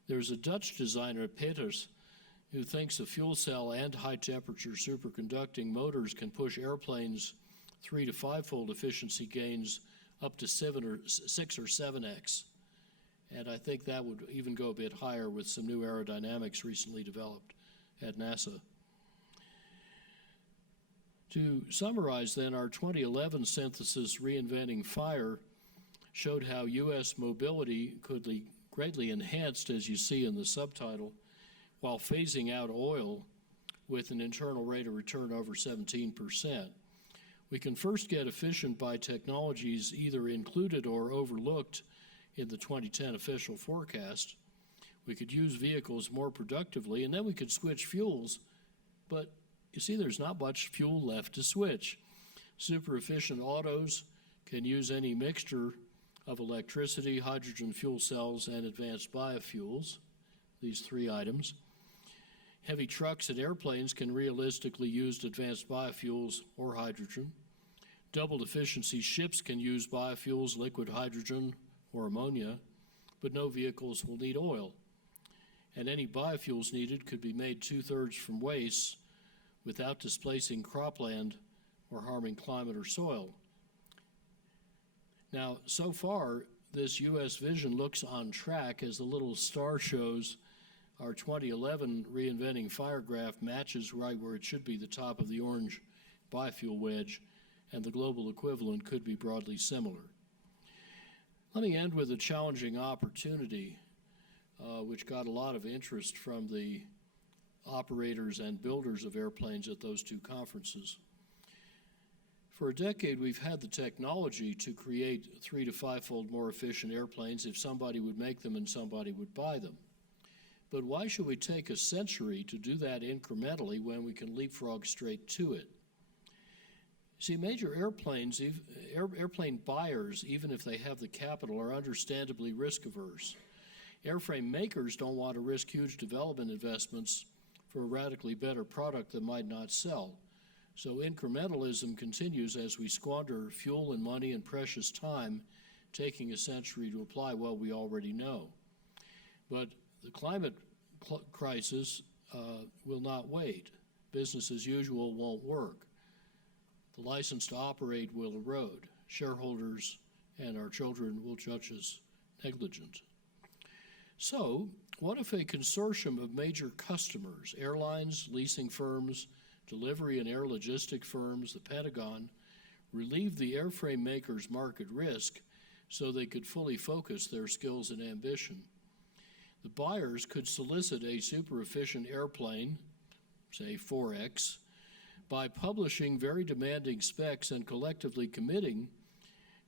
There's a Dutch designer, Peters, who thinks a fuel cell and high-temperature superconducting motors can push airplanes 3 to 5-fold efficiency gains up to 6 or 7x. And I think that would even go a bit higher with some new aerodynamics recently developed at NASA. To summarize then, our 2011 synthesis, Reinventing Fire, showed how U.S. mobility could be greatly enhanced, as you see in the subtitle, while phasing out oil with an internal rate of return over 17%. We can first get efficient by technologies either included or overlooked in the 2010 official forecast. We could use vehicles more productively, and then we could switch fuels. But you see, there's not much fuel left to switch. Super efficient autos can use any mixture of electricity, hydrogen fuel cells, and advanced biofuels, these 3 items. Heavy trucks and airplanes can realistically use advanced biofuels or hydrogen. Double efficiency ships can use biofuels, liquid hydrogen, or ammonia, but no vehicles will need oil. And any biofuels needed could be made 2/3 from waste without displacing cropland or harming climate or soil. Now, so far, this U.S. vision looks on track. As the little star shows, our 2011 Reinventing Fire graph matches right where it should be, the top of the orange biofuel wedge, and the global equivalent could be broadly similar. Let me end with a challenging opportunity, which got a lot of interest from the operators and builders of airplanes at those 2 conferences. For a decade, we've had the technology to create 3 to 5-fold more efficient airplanes if somebody would make them and somebody would buy them. But why should we take a century to do that incrementally when we can leapfrog straight to it? See, major airplanes, airplane buyers, even if they have the capital, are understandably risk-averse. Airframe makers don't want to risk huge development investments for a radically better product that might not sell. So incrementalism continues as we squander fuel and money and precious time, taking a century to apply what we already know. But the climate crisis will not wait. Business as usual won't work. The license to operate will erode. shareholders, and our children will judge us negligent. So, what if a consortium of major customers, airlines, leasing firms, delivery and air logistic firms, the Pentagon, relieved the airframe makers' market risk so they could fully focus their skills and ambition? The buyers could solicit a super efficient airplane, say 4X, by publishing very demanding specs and collectively committing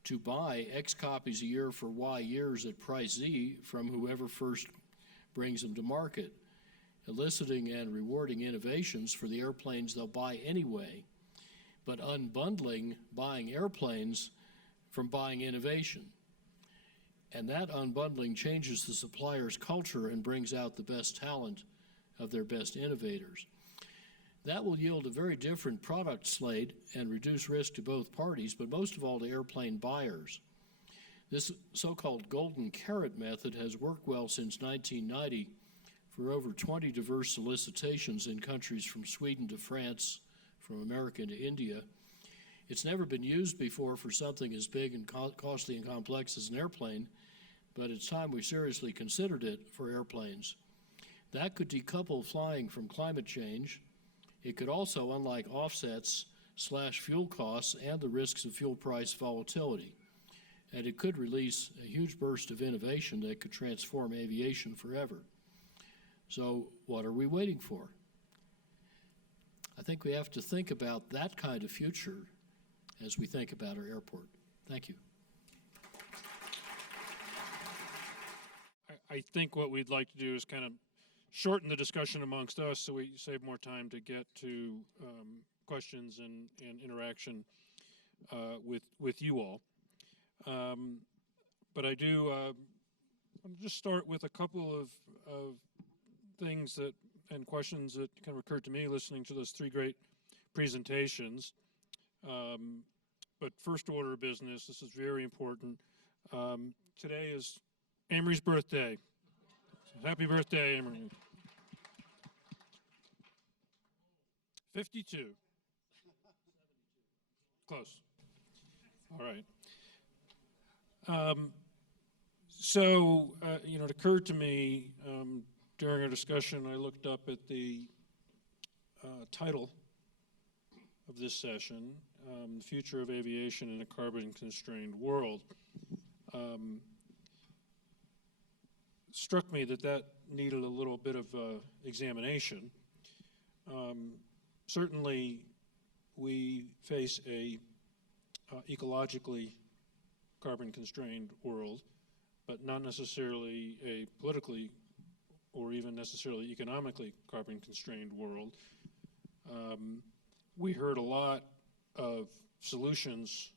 to buy X copies a year for Y years at price Z from whoever first brings them to market, eliciting and rewarding innovations for the airplanes they'll buy anyway, but unbundling buying airplanes from buying innovation. And that unbundling changes the supplier's culture and brings out the best talent of their best innovators. That will yield a very different product slate and reduce risk to both parties, but most of all to airplane buyers. This so-called golden carrot method has worked well since 1990 for over 20 diverse solicitations in countries from Sweden to France, from America to India. It's never been used before for something as big and costly and complex as an airplane, but it's time we seriously considered it for airplanes. That could decouple flying from climate change. It could also, unlike offsets, slash fuel costs and the risks of fuel price volatility. And it could release a huge burst of innovation that could transform aviation forever. So what are we waiting for? I think we have to think about that kind of future as we think about our airport. Thank you. I think what we'd like to do is kind of shorten the discussion amongst us so we save more time to get to questions and interaction with you all. But I do I'll just start with a couple of things that and questions that kind of occurred to me listening to those three great presentations. But first order of business, this is very important. Today is Amory's birthday. Happy birthday, Amory. 52. Close. All right. It occurred to me during our discussion, I looked up at the title of this session, The Future of Aviation in a Carbon-Constrained World. Struck me that needed a little bit of examination. Certainly, we face a ecologically carbon-constrained world, but not necessarily a politically or even necessarily economically carbon-constrained world. We heard a lot of solutions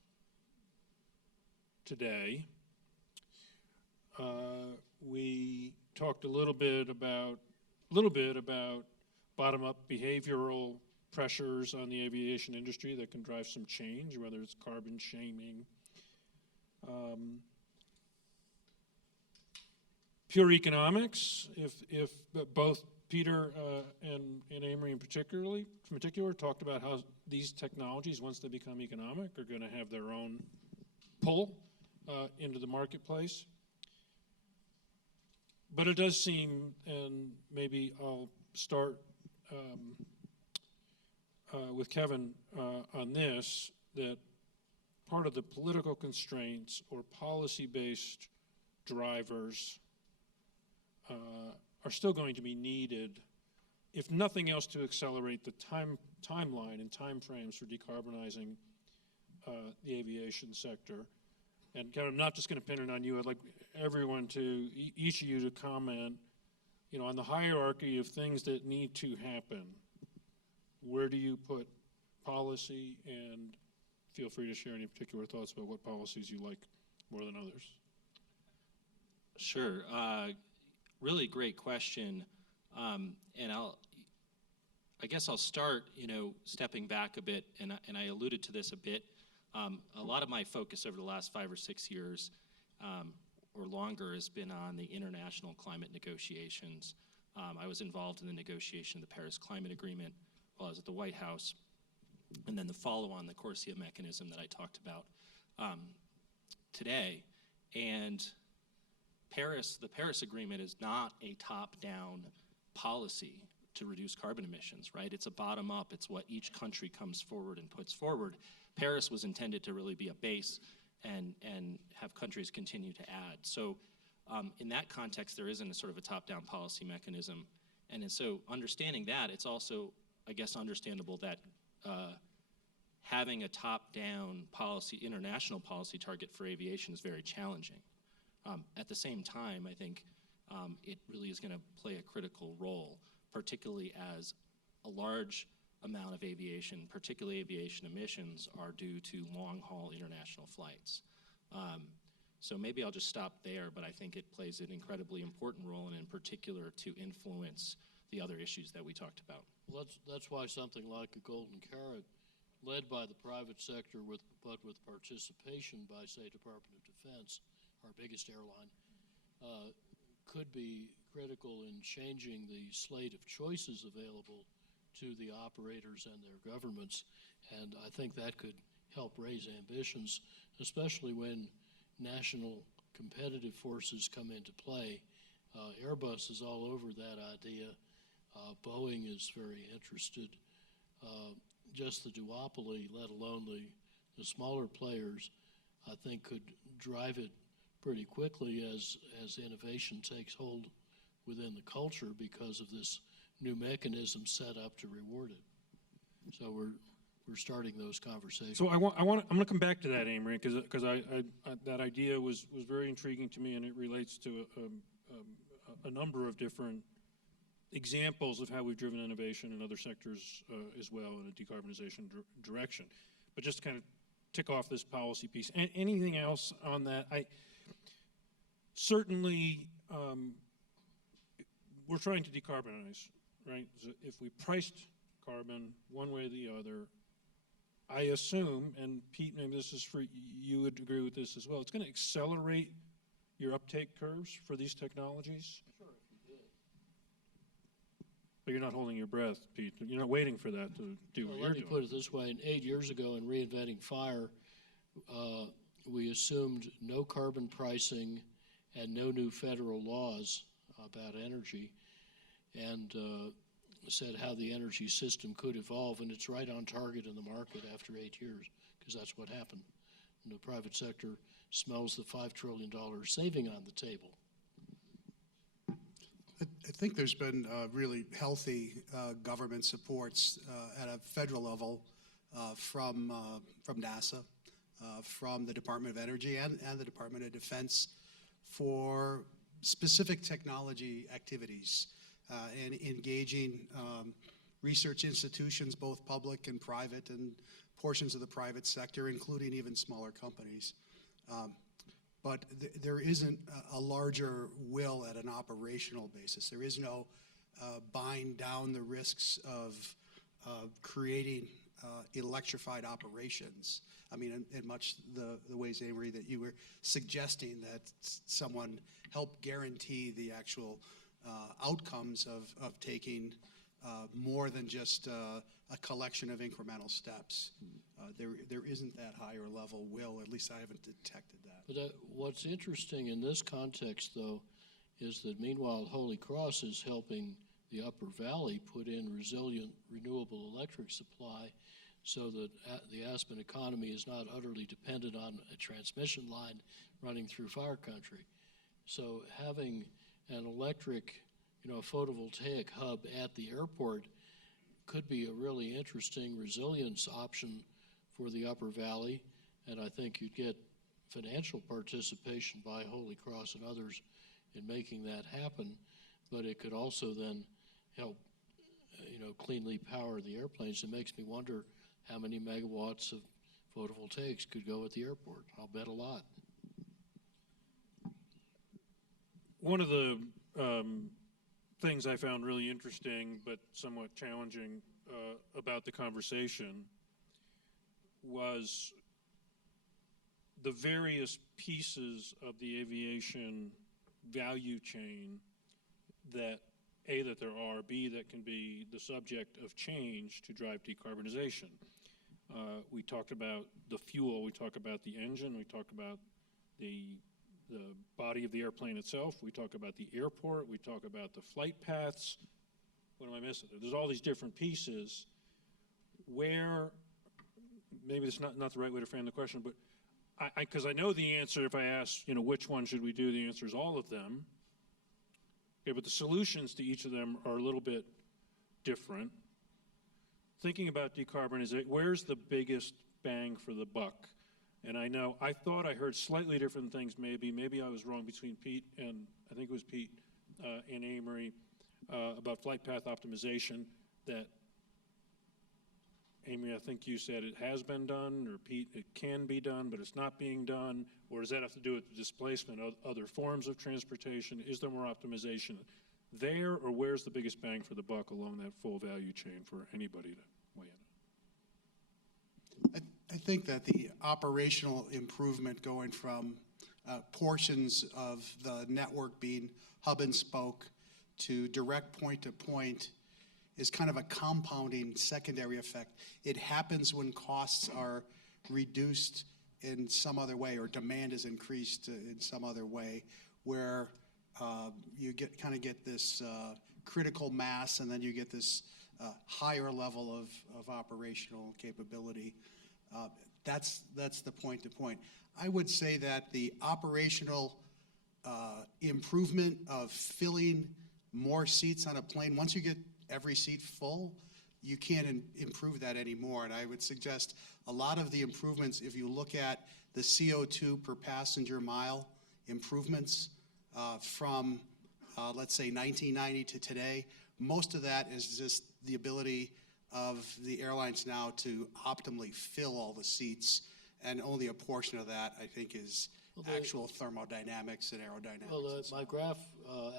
today. We talked a little bit about bottom-up behavioral pressures on the aviation industry that can drive some change, whether it's carbon shaming. Pure economics, if both Peter and Amory in particular talked about how these technologies, once they become economic, are going to have their own pull into the marketplace. But it does seem, and maybe I'll start with Kevin on this, that part of the political constraints or policy-based drivers are still going to be needed, if nothing else, to accelerate the timeline and timeframes for decarbonizing the aviation sector. And Kevin, I'm not just going to pin it on you. I'd like everyone to, each of you to comment, on the hierarchy of things that need to happen. Where do you put policy? And feel free to share any particular thoughts about what policies you like more than others. Sure. Really great question. And I guess I'll start, stepping back a bit, and I alluded to this a bit. A lot of my focus over the last 5 or 6 years or longer has been on the international climate negotiations. I was involved in the negotiation of the Paris Climate Agreement while I was at the White House, and then the follow-on, the CORSIA mechanism that I talked about today. And the Paris Agreement is not a top-down policy to reduce carbon emissions, right? It's a bottom-up. It's what each country comes forward and puts forward. Paris was intended to really be a base and have countries continue to add. So in that context, there isn't a sort of a top-down policy mechanism. And so understanding that, it's also, I guess, understandable that having a top-down policy, international policy target for aviation is very challenging. At the same time, I think it really is going to play a critical role, particularly as a large amount of aviation, particularly aviation emissions, are due to long-haul international flights. So maybe I'll just stop there, but I think it plays an incredibly important role, and in particular to influence the other issues that we talked about. Well, that's why something like a golden carrot, led by the private sector, but with participation by, say, Department of Defense, our biggest airline, could be critical in changing the slate of choices available to the operators and their governments. And I think that could help raise ambitions, especially when national competitive forces come into play. Airbus is all over that idea. Boeing is very interested. Just the duopoly, let alone the smaller players, I think could drive it pretty quickly as innovation takes hold within the culture because of this new mechanism set up to reward it. So we're starting those conversations. So I'm going to come back to that, Amory, because that idea was very intriguing to me, and it relates to a number of different examples of how we've driven innovation in other sectors as well in a decarbonization direction. But just to kind of tick off this policy piece, anything else on that? Certainly, we're trying to decarbonize, right? So if we priced carbon one way or the other, I assume, and Pete, maybe this is for you, would agree with this as well, it's going to accelerate your uptake curves for these technologies? Sure, if you did. But you're not holding your breath, Pete. You're not waiting for that to do what you're Let me doing. put it this way. 8 years ago in Reinventing Fire, we assumed no carbon pricing and no new federal laws about energy, and said how the energy system could evolve, and it's right on target in the market after 8 years, because that's what happened. And the private sector smells the $5 trillion saving on the table. I think there's been really healthy government supports at a federal level from NASA, from the Department of Energy and the Department of Defense for specific technology activities and engaging research institutions, both public and private, and portions of the private sector, including even smaller companies. But there isn't a larger will at an operational basis. There is no buying down the risks of creating electrified operations. I mean, in much the ways, Amory, that you were suggesting, that someone help guarantee the actual outcomes of taking more than just a collection of incremental steps. There isn't that higher level will, at least I haven't detected that. But what's interesting in this context, though, is that meanwhile Holy Cross is helping the Upper Valley put in resilient renewable electric supply so that the Aspen economy is not utterly dependent on a transmission line running through fire country. So having an electric, photovoltaic hub at the airport could be a really interesting resilience option for the Upper Valley, and I think you'd get financial participation by Holy Cross and others in making that happen, but it could also then help, cleanly power the airplanes. It makes me wonder how many megawatts of photovoltaics could go at the airport. I'll bet a lot. One of the things I found really interesting but somewhat challenging about the conversation was the various pieces of the aviation value chain that there are, B, that can be the subject of change to drive decarbonization. We talked about the fuel, we talked about the engine, we talked about the body of the airplane itself, we talk about the airport, we talk about the flight paths. What am I missing? There's all these different pieces where, maybe it's not the right way to frame the question, but because I know the answer if I ask, which one should we do, the answer is all of them. Okay, but the solutions to each of them are a little bit different. Thinking about decarbonization, where's the biggest bang for the buck? And I thought I heard slightly different things maybe I was wrong between Pete and, I think it was Pete and Amory, about flight path optimization, that, Amory, I think you said it has been done, or Pete, it can be done, but it's not being done, or does that have to do with the displacement of other forms of transportation? Is there more optimization there, or where's the biggest bang for the buck along that full value chain for anybody to weigh in? I think that the operational improvement going from portions of the network being hub and spoke to direct point-to-point is kind of a compounding secondary effect. It happens when costs are reduced in some other way or demand is increased in some other way, where you get this critical mass, and then you get this higher level of operational capability. That's the point-to-point. I would say that the operational improvement of filling more seats on a plane, once you get every seat full, you can't improve that anymore. And I would suggest a lot of the improvements, if you look at the CO2 per passenger mile improvements from, let's say, 1990 to today, most of that is just the ability of the airlines now to optimally fill all the seats, and only a portion of that, I think, is actual thermodynamics and aerodynamics. Well, my graph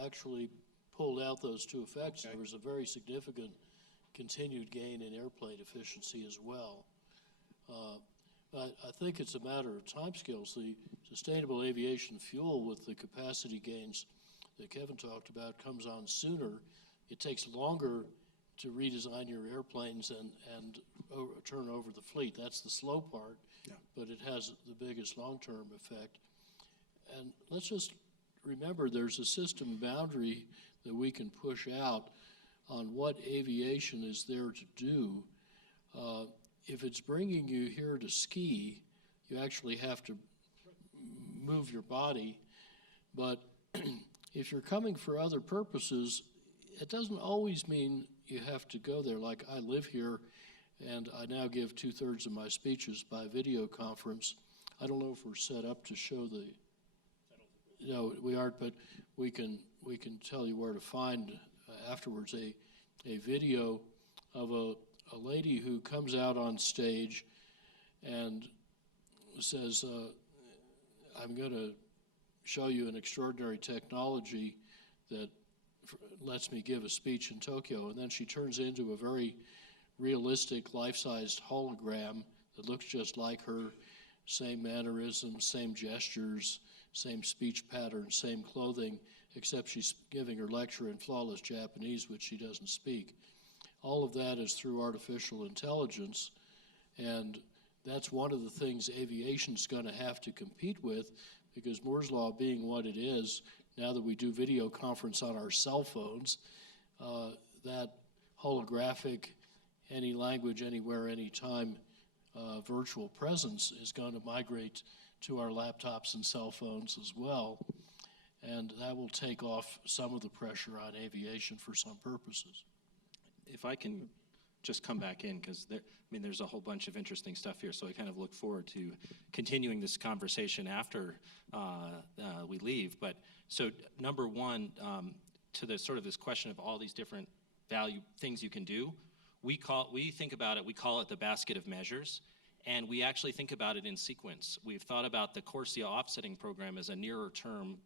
actually pulled out those two effects. Okay. There was a very significant continued gain in airplane efficiency as well. I think it's a matter of timescales. The sustainable aviation fuel with the capacity gains that Kevin talked about comes on sooner. It takes longer to redesign your airplanes and turn over the fleet. That's the slow part, yeah. But it has the biggest long-term effect. And let's just remember there's a system boundary that we can push out on what aviation is there to do. If it's bringing you here to ski, you actually have to move your body. But if you're coming for other purposes, it doesn't always mean you have to go there. Like, I live here, and I now give 2/3 of my speeches by video conference. I don't know if we're set up to show the, no, we aren't, but we can tell you where to find afterwards a video of a lady who comes out on stage and says, I'm going to show you an extraordinary technology that lets me give a speech in Tokyo. And then she turns into a very realistic, life-sized hologram that looks just like her, same mannerisms, same gestures, same speech patterns, same clothing, except she's giving her lecture in flawless Japanese, which she doesn't speak. All of that is through artificial intelligence, and that's one of the things aviation's going to have to compete with, because Moore's Law being what it is, now that we do video conference on our cell phones, that holographic, any language, anywhere, anytime virtual presence is going to migrate to our laptops and cell phones as well. And that will take off some of the pressure on aviation for some purposes. If I can just come back in, because there's a whole bunch of interesting stuff here, so I kind of look forward to continuing this conversation after we leave. But so number one, to the sort of this question of all these different value things you can do, we think about it, we call it the basket of measures, and we actually think about it in sequence. We've thought about the CORSIA offsetting program as a nearer term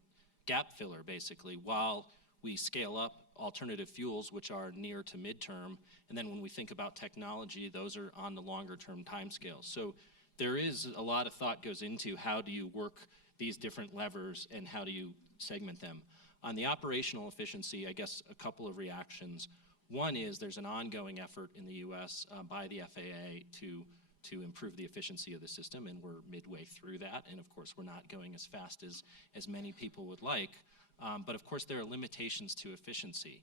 gap filler, basically, while we scale up alternative fuels, which are near to midterm, and then when we think about technology, those are on the longer term timescale. So there is a lot of thought goes into how do you work these different levers and how do you segment them. On the operational efficiency, I guess a couple of reactions. One is there's an ongoing effort in the U.S. By the FAA to improve the efficiency of the system, and we're midway through that. And of course, we're not going as fast as many people would like. But of course, there are limitations to efficiency.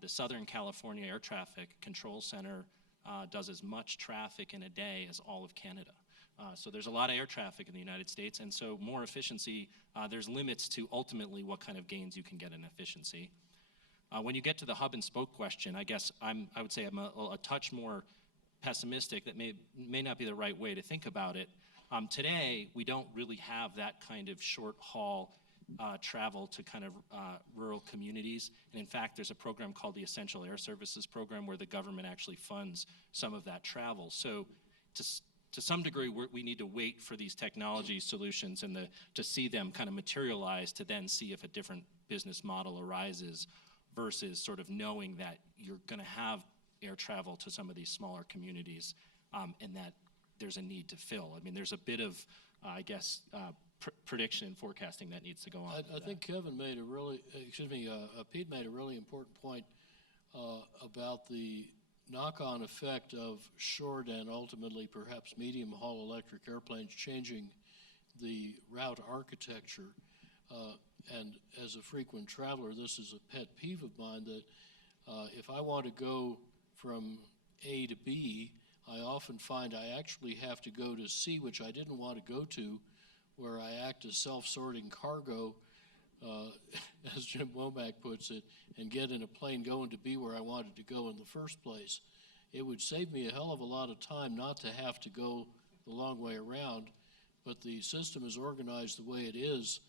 The Southern California Air Traffic Control Center does as much traffic in a day as all of Canada. So there's a lot of air traffic in the United States, and so more efficiency, there's limits to ultimately what kind of gains you can get in efficiency. When you get to the hub and spoke question, I guess I would say I'm a touch more pessimistic. That may not be the right way to think about it. Today, we don't really have that kind of short haul travel to kind of rural communities. And in fact, there's a program called the Essential Air Services Program where the government actually funds some of that travel. So to some degree, we need to wait for these technology solutions and to see them kind of materialize to then see if a different business model arises versus sort of knowing that you're going to have air travel to some of these smaller communities and that there's a need to fill. I mean, there's a bit of, I guess, prediction and forecasting that needs to go on. I think Kevin made a really, Pete made a really important point about the knock-on effect of short and ultimately perhaps medium-haul electric airplanes changing the route architecture. And as a frequent traveler, this is a pet peeve of mine that if I want to go from A to B, I often find I actually have to go to C, which I didn't want to go to, where I act as self-sorting cargo, as Jim Womack puts it, and get in a plane going to be where I wanted to go in the first place. It would save me a hell of a lot of time not to have to go the long way around, but the system is organized the way it is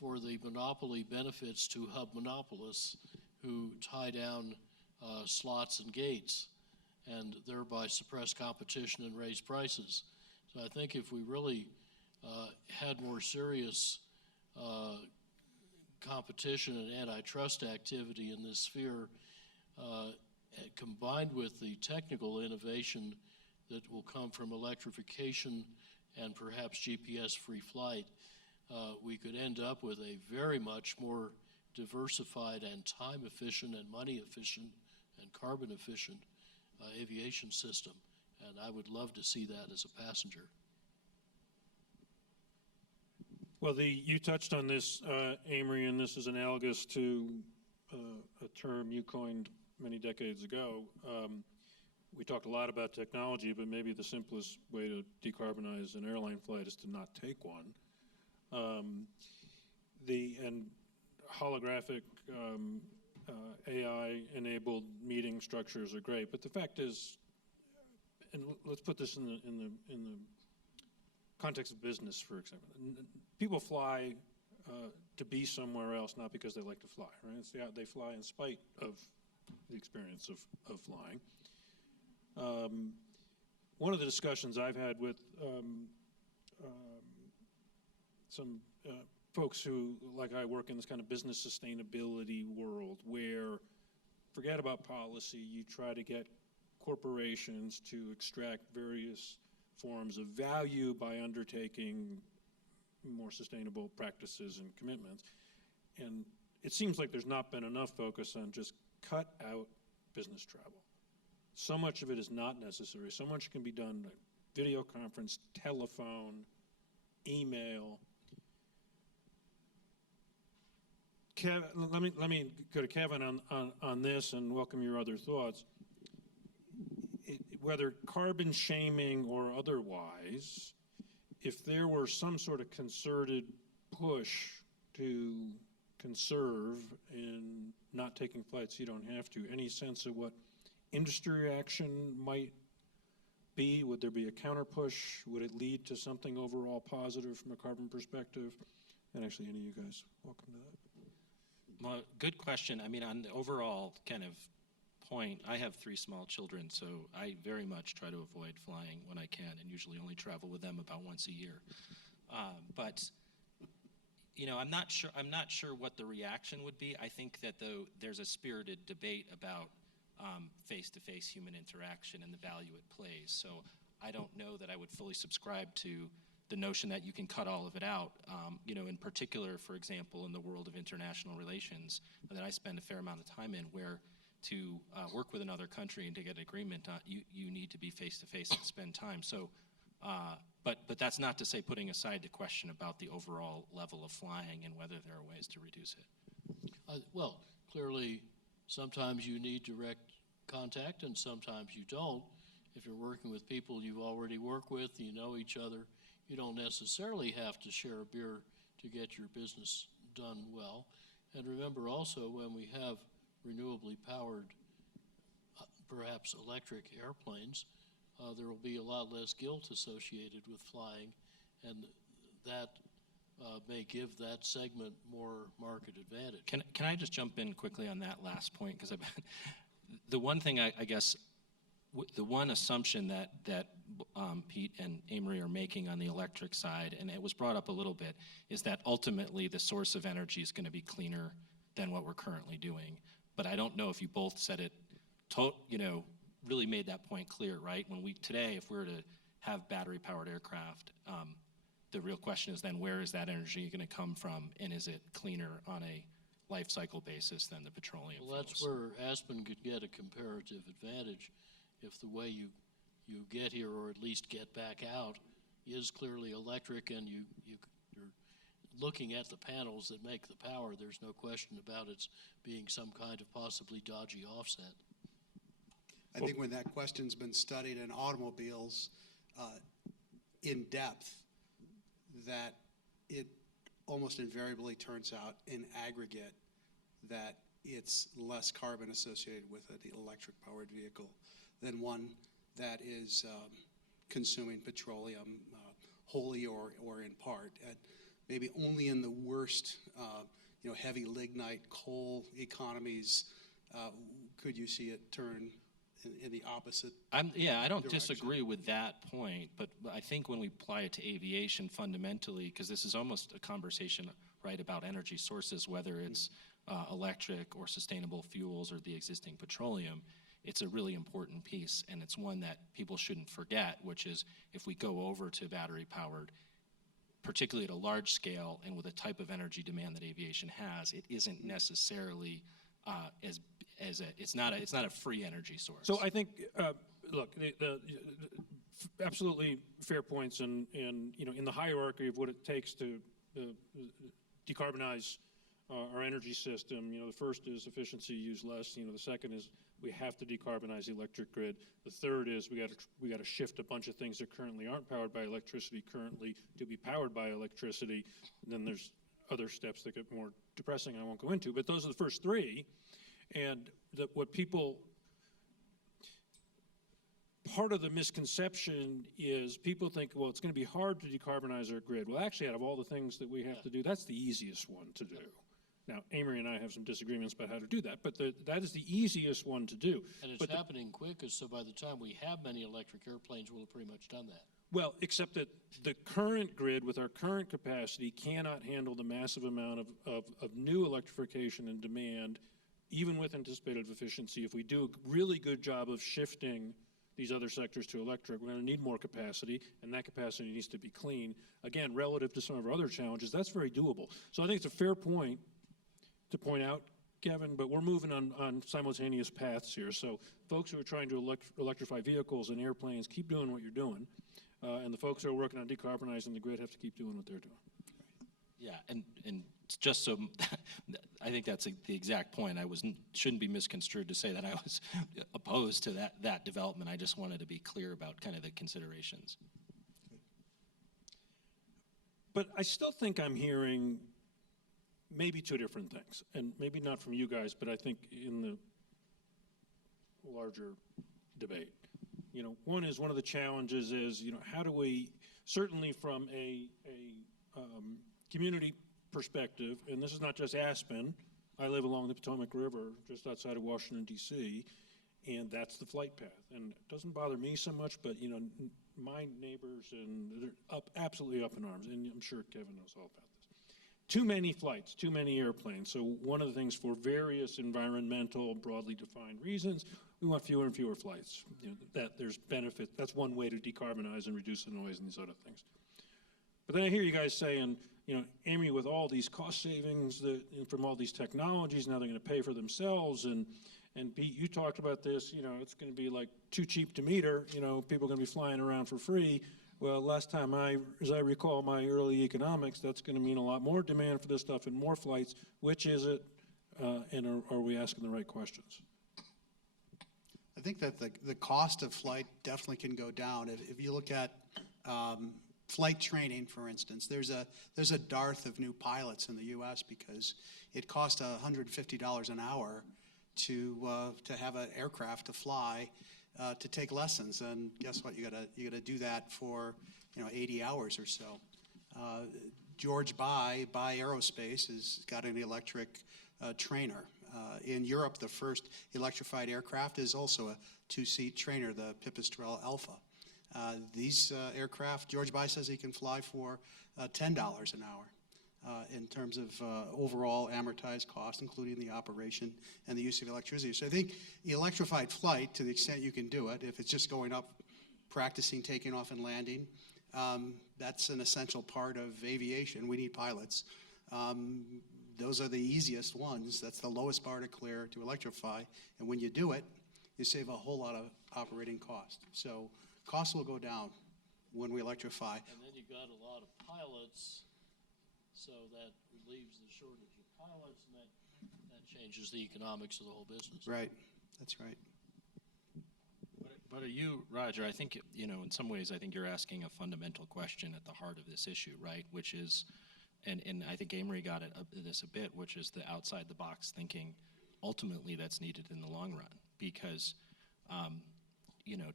for the monopoly benefits to hub monopolists who tie down slots and gates and thereby suppress competition and raise prices. So I think if we really had more serious competition and antitrust activity in this sphere, combined with the technical innovation that will come from electrification and perhaps GPS-free flight, we could end up with a very much more diversified and time-efficient and money-efficient and carbon-efficient aviation system. And I would love to see that as a passenger. Well, you touched on this, Amory, and this is analogous to a term you coined many decades ago. We talked a lot about technology, but maybe the simplest way to decarbonize an airline flight is to not take one. And holographic AI-enabled meeting structures are great, but the fact is, and let's put this in the context of business, for example. People fly to be somewhere else, not because they like to fly, right? They fly in spite of the experience of flying. One of the discussions I've had with some folks who, like I, work in this kind of business sustainability world where, forget about policy, you try to get corporations to extract various forms of value by undertaking more sustainable practices and commitments. And it seems like there's not been enough focus on just cut out business travel. So much of it is not necessary. So much can be done by video conference, telephone, email. Let me go to Kevin on this and welcome your other thoughts. Whether carbon shaming or otherwise, if there were some sort of concerted push to conserve in not taking flights you don't have to, any sense of what industry reaction might be? Would there be a counter push? Would it lead to something overall positive from a carbon perspective? And actually, any of you guys, welcome to that. Well, good question. I mean, on the overall kind of point, I have 3 small children, so I very much try to avoid flying when I can, and usually only travel with them about once a year. But you know, I'm not sure what the reaction would be. I think that though there's a spirited debate about face-to-face human interaction and the value it plays. So I don't know that I would fully subscribe to the notion that you can cut all of it out. You know, in particular, for example, in the world of international relations that I spend a fair amount of time in, where to work with another country and to get agreement, you need to be face-to-face and spend time. So, but that's not to say putting aside the question about the overall level of flying and whether there are ways to reduce it. Well, clearly, sometimes you need direct contact and sometimes you don't. If you're working with people you've already worked with, you know each other, you don't necessarily have to share a beer to get your business done well. And remember also, when we have renewably powered, perhaps electric airplanes, there will be a lot less guilt associated with flying, and that may give that segment more market advantage. Can I just jump in quickly on that last point? Because the one thing I guess, the one assumption that Pete and Amory are making on the electric side, and it was brought up a little bit, is that ultimately the source of energy is going to be cleaner than what we're currently doing. But I don't know if you both said it, really made that point clear, right? Today, if we were to have battery-powered aircraft, the real question is then where is that energy going to come from, and is it cleaner on a life cycle basis than the petroleum Well, that's fuels? where Aspen could get a comparative advantage if the way you get here, or at least get back out, is clearly electric, and you're looking at the panels that make the power. There's no question about its being some kind of possibly dodgy offset. I think when that question's been studied in automobiles in depth, that it almost invariably turns out in aggregate that it's less carbon associated with an electric-powered vehicle than one that is consuming petroleum wholly or in part. Maybe only in the worst, heavy lignite coal economies could you see it turn in the opposite. I don't direction. disagree with that point, but I think when we apply it to aviation fundamentally, because this is almost a conversation, right, about energy sources, whether it's electric or sustainable fuels or the existing petroleum, it's a really important piece, and it's one that people shouldn't forget, which is if we go over to battery-powered, particularly at a large scale and with a type of energy demand that aviation has, it isn't necessarily it's not a free energy source. So I think, look, absolutely fair points, and in the hierarchy of what it takes to decarbonize our energy system, the first is efficiency, use less. The second is we have to decarbonize the electric grid. The third is we got to shift a bunch of things that currently aren't powered by electricity currently to be powered by electricity. And then there's other steps that get more depressing I won't go into, but those are the first three. And part of the misconception is people think, well, it's going to be hard to decarbonize our grid. Well, actually, out of all the things that we have to do, that's the easiest one to do. Now, Amory and I have some disagreements about how to do that, but that is the easiest one to do. And it's happening quick, so by the time we have many electric airplanes, we'll have pretty much done that. Well, except that the current grid with our current capacity cannot handle the massive amount of new electrification and demand, even with anticipated efficiency. If we do a really good job of shifting these other sectors to electric, we're going to need more capacity, and that capacity needs to be clean. Again, relative to some of our other challenges, that's very doable. So I think it's a fair point to point out, Kevin, but we're moving on simultaneous paths here. So folks who are trying to electrify vehicles and airplanes, keep doing what you're doing. And the folks who are working on decarbonizing the grid have to keep doing what they're doing. Yeah, and just so, I think that's the exact point. Shouldn't be misconstrued to say that I was opposed to that development. I just wanted to be clear about kind of the considerations. But I still think I'm hearing maybe two different things, and maybe not from you guys, but I think in the larger debate. One of the challenges is, how do we, certainly from a community perspective, and this is not just Aspen, I live along the Potomac River just outside of Washington, D.C., and that's the flight path. And it doesn't bother me so much, but, my neighbors, and they're absolutely up in arms, and I'm sure Kevin knows all about this. Too many flights, too many airplanes. So one of the things, for various environmental, broadly defined reasons, we want fewer and fewer flights. That there's benefit. That's one way to decarbonize and reduce the noise and these other things. But then I hear you guys saying, Amory, with all these cost savings from all these technologies, now they're going to pay for themselves, and And Pete, you talked about this, it's going to be like too cheap to meter, people are going to be flying around for free. Well, last time as I recall my early economics, that's going to mean a lot more demand for this stuff and more flights. Which is it? And are we asking the right questions? I think that the cost of flight definitely can go down. If you look at flight training, for instance, there's a dearth of new pilots in the U.S. because it costs $150 an hour to have an aircraft to fly, to take lessons. And guess what? You gotta do that for 80 hours or so. George By Aerospace has got an electric trainer. In Europe, the first electrified aircraft is also a two-seat trainer, the Pipistrel Alpha. These aircraft, George By says he can fly for $10 an hour in terms of overall amortized cost, including the operation and the use of electricity. So I think electrified flight, to the extent you can do it, if it's just going up, practicing taking off and landing, that's an essential part of aviation. We need pilots. Those are the easiest ones. That's the lowest bar to clear to electrify. And when you do it, you save a whole lot of operating cost. So costs will go down when we electrify. And then you got a lot of pilots, so that relieves the shortage of pilots, and that changes the economics of the whole business. Right, that's right. But are you, Roger, I think, in some ways, I think you're asking a fundamental question at the heart of this issue, right? Which is, and I think Amory got at this a bit, which is the outside-the-box thinking ultimately that's needed in the long run. Because,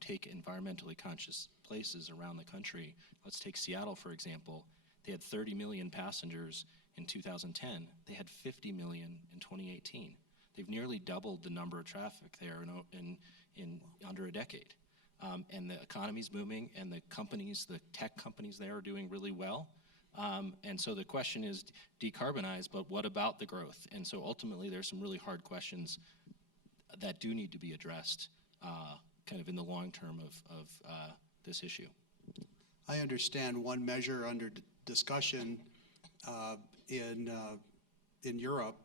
take environmentally conscious places around the country. Let's take Seattle, for example. They had 30 million passengers in 2010. They had 50 million in 2018. They've nearly doubled the number of traffic there in under a decade. And the economy's booming, and the tech companies there are doing really well. And so the question is decarbonize, but what about the growth? And so ultimately there's some really hard questions that do need to be addressed kind of in the long term of this issue. I understand one measure under discussion in Europe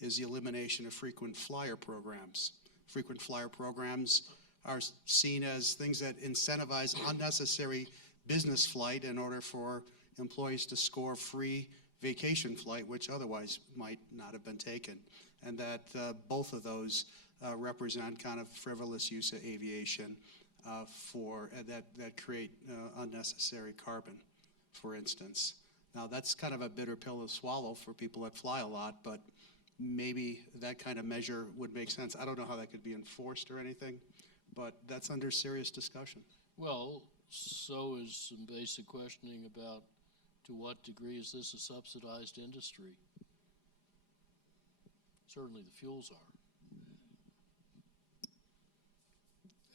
is the elimination of frequent flyer programs. Frequent flyer programs are seen as things that incentivize unnecessary business flight in order for employees to score free vacation flight, which otherwise might not have been taken. And that both of those represent kind of frivolous use of aviation that create unnecessary carbon, for instance. Now that's kind of a bitter pill to swallow for people that fly a lot, but maybe that kind of measure would make sense. I don't know how that could be enforced or anything, but that's under serious discussion. Well, so is some basic questioning about to what degree is this a subsidized industry? Certainly the fuels are.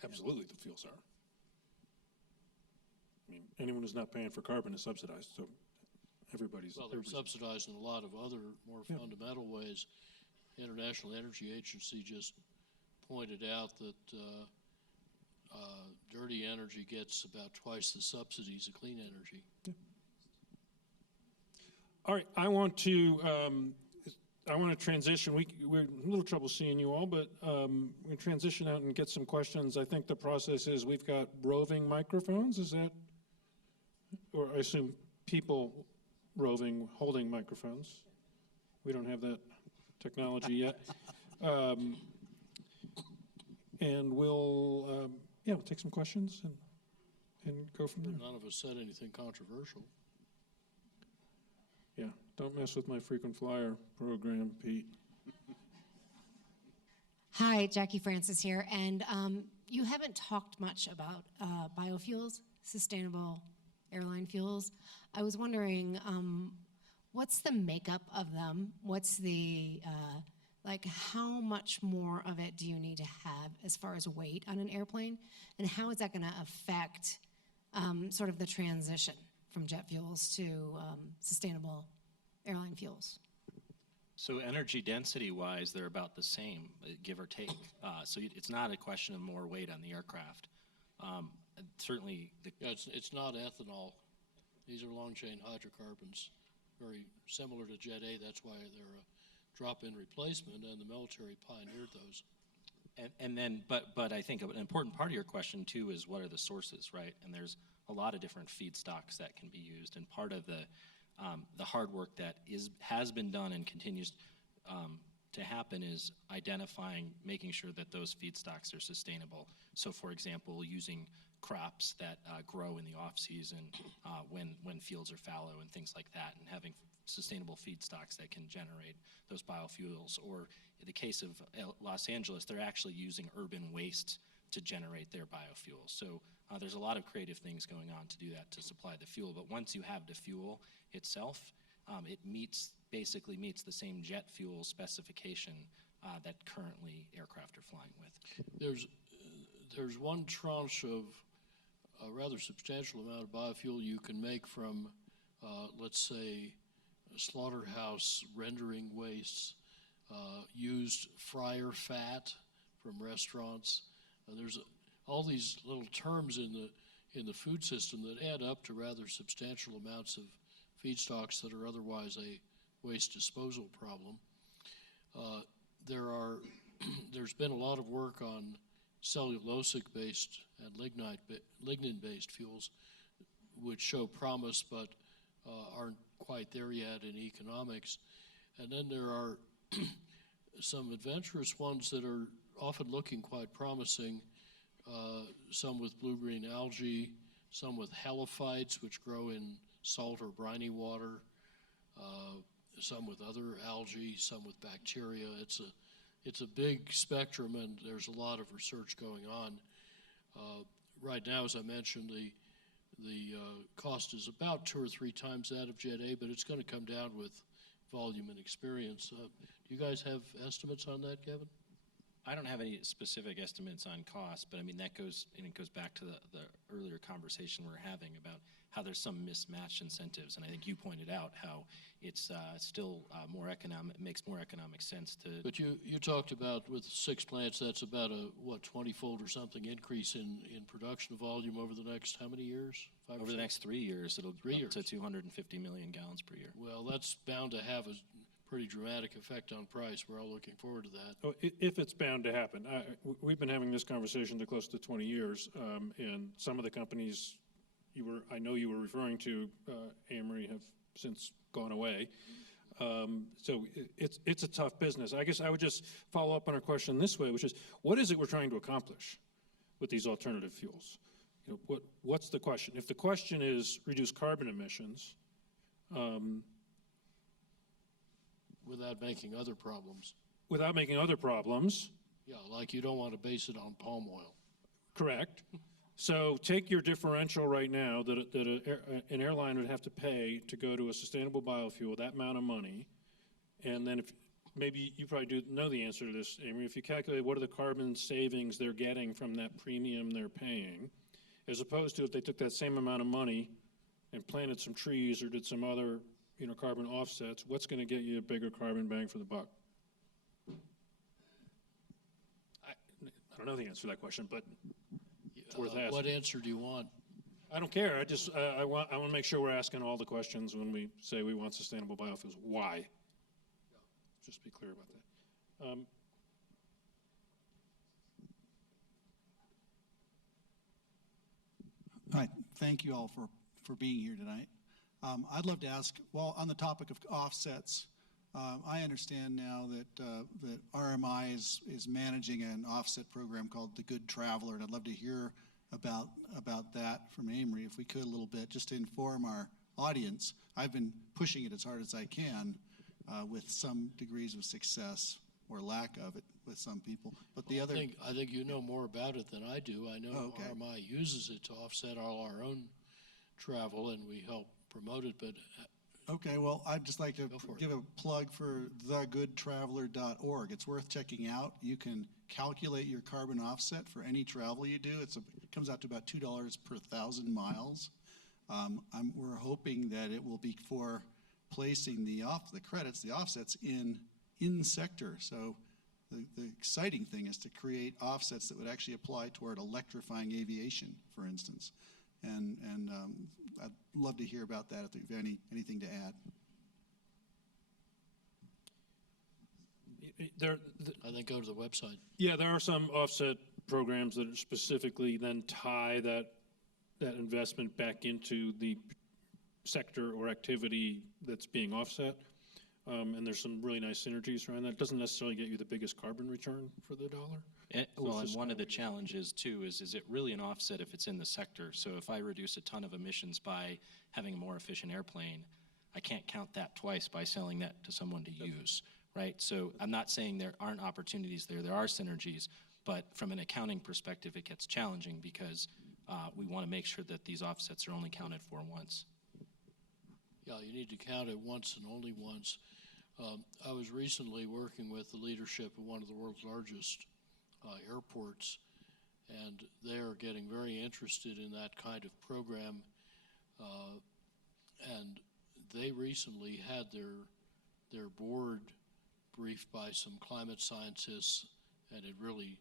Absolutely, the fuels are. I mean, anyone who's not paying for carbon is subsidized, so everybody's. Well, they're subsidized in a lot of other more fundamental ways. International Energy Agency just pointed out that dirty energy gets about twice the subsidies of clean energy. Yeah. All right, I want to transition. We're in a little trouble seeing you all, but we transition out and get some questions. I think the process is we've got roving microphones. Is that, or I assume people roving, holding microphones. We don't have that technology yet. And we'll take some questions and go from there. None of us said anything controversial. Yeah, don't mess with my frequent flyer program, Pete. Hi, Jackie Francis here, and you haven't talked much about biofuels, sustainable airline fuels. I was wondering, what's the makeup of them? What's the, how much more of it do you need to have as far as weight on an airplane? And how is that gonna affect sort of the transition from jet fuels to sustainable airline fuels? So energy density-wise, they're about the same, give or take. So it's not a question of more weight on the aircraft. Certainly, It's not ethanol. These are long-chain hydrocarbons, very similar to Jet A. That's why they're a drop-in replacement, and the military pioneered those. And then, but I think an important part of your question too is what are the sources, right? And there's a lot of different feedstocks that can be used, and part of the hard work that has been done and continues to happen is identifying, making sure that those feedstocks are sustainable. So, for example, using crops that grow in the off season when fields are fallow and things like that, and having sustainable feedstocks that can generate those biofuels. Or in the case of Los Angeles, they're actually using urban waste to generate their biofuels. So there's a lot of creative things going on to do that, to supply the fuel. But once you have the fuel itself, it basically meets the same jet fuel specification that currently aircraft are flying with. There's one tranche of a rather substantial amount of biofuel you can make from, let's say, slaughterhouse rendering wastes, used fryer fat from restaurants. There's all these little terms in the food system that add up to rather substantial amounts of feedstocks that are otherwise a waste disposal problem. There's been a lot of work on cellulosic-based and lignin-based fuels, which show promise but aren't quite there yet in economics. And then there are some adventurous ones that are often looking quite promising, some with blue-green algae, some with halophytes, which grow in salt or briny water, some with other algae, some with bacteria. It's a big spectrum, and there's a lot of research going on. Right now, as I mentioned, the cost is about 2 or 3 times that of Jet A, but it's going to come down with volume and experience. Do you guys have estimates on that, Kevin? I don't have any specific estimates on cost, but I mean, it goes back to the earlier conversation we're having about how there's some mismatched incentives. And I think you pointed out how it's still more economic, makes more economic sense to. But you talked about with 6 plants, that's about a, 20-fold or something increase in production volume over the next how many years? 5 Over the next 3 years, it'll go up to 250 million gallons per year. Well, that's bound to have a pretty dramatic effect on price. We're all looking forward to that. Oh, if it's bound to happen. We've been having this conversation for close to 20 years, and some of the companies I know you were referring to, Amory, have since gone away. So it's a tough business. I guess I would just follow up on our question this way, which is, what is it we're trying to accomplish with these alternative fuels? You know, what's the question? If the question is reduce carbon emissions, Without making other problems. without making other problems, Yeah, like you don't want to base it on palm oil. correct. So take your differential right now that an airline would have to pay to go to a sustainable biofuel, that amount of money, and then if maybe you probably do know the answer to this, Amory, if you calculate what are the carbon savings they're getting from that premium they're paying, as opposed to if they took that same amount of money and planted some trees or did some other carbon offsets, what's going to get you a bigger carbon bang for the buck? I don't know the answer to that question, but it's worth asking. What answer do you want? I don't care. I want to make sure we're asking all the questions when we say we want sustainable biofuels. Why? Just be clear about that. Hi, thank you all for being here tonight. I'd love to ask, well, on the topic of offsets, I understand now that RMI is managing an offset program called the Good Traveler, and I'd love to hear about that from Amory, if we could, a little bit, just to inform our audience. I've been pushing it as hard as I can with some degrees of success or lack of it with some people. But the other, I think you know more about it than I do. I know Okay. RMI uses it to offset all our own travel, and we help promote it, but okay, well, I'd just like to Go for it. give a plug for thegoodtraveler.org. It's worth checking out. You can calculate your carbon offset for any travel you do. It comes out to about $2 per 1,000 miles. We're hoping that it will be for placing the credits, the offsets in sector. So the exciting thing is to create offsets that would actually apply toward electrifying aviation, for instance. And I'd love to hear about that if you have anything to add. I think go to the website. Yeah, there are some offset programs that specifically then tie that investment back into the sector or activity that's being offset. And there's some really nice synergies around that. It doesn't necessarily get you the biggest carbon return for the dollar. Well, and one of the challenges too is it really an offset if it's in the sector? So if I reduce a ton of emissions by having a more efficient airplane, I can't count that twice by selling that to someone to use, right? So I'm not saying there aren't opportunities there. There are synergies, but from an accounting perspective, it gets challenging because we want to make sure that these offsets are only counted for once. Yeah, you need to count it once and only once. I was recently working with the leadership of one of the world's largest airports, and they are getting very interested in that kind of program. And they recently had their board briefed by some climate scientists, and it really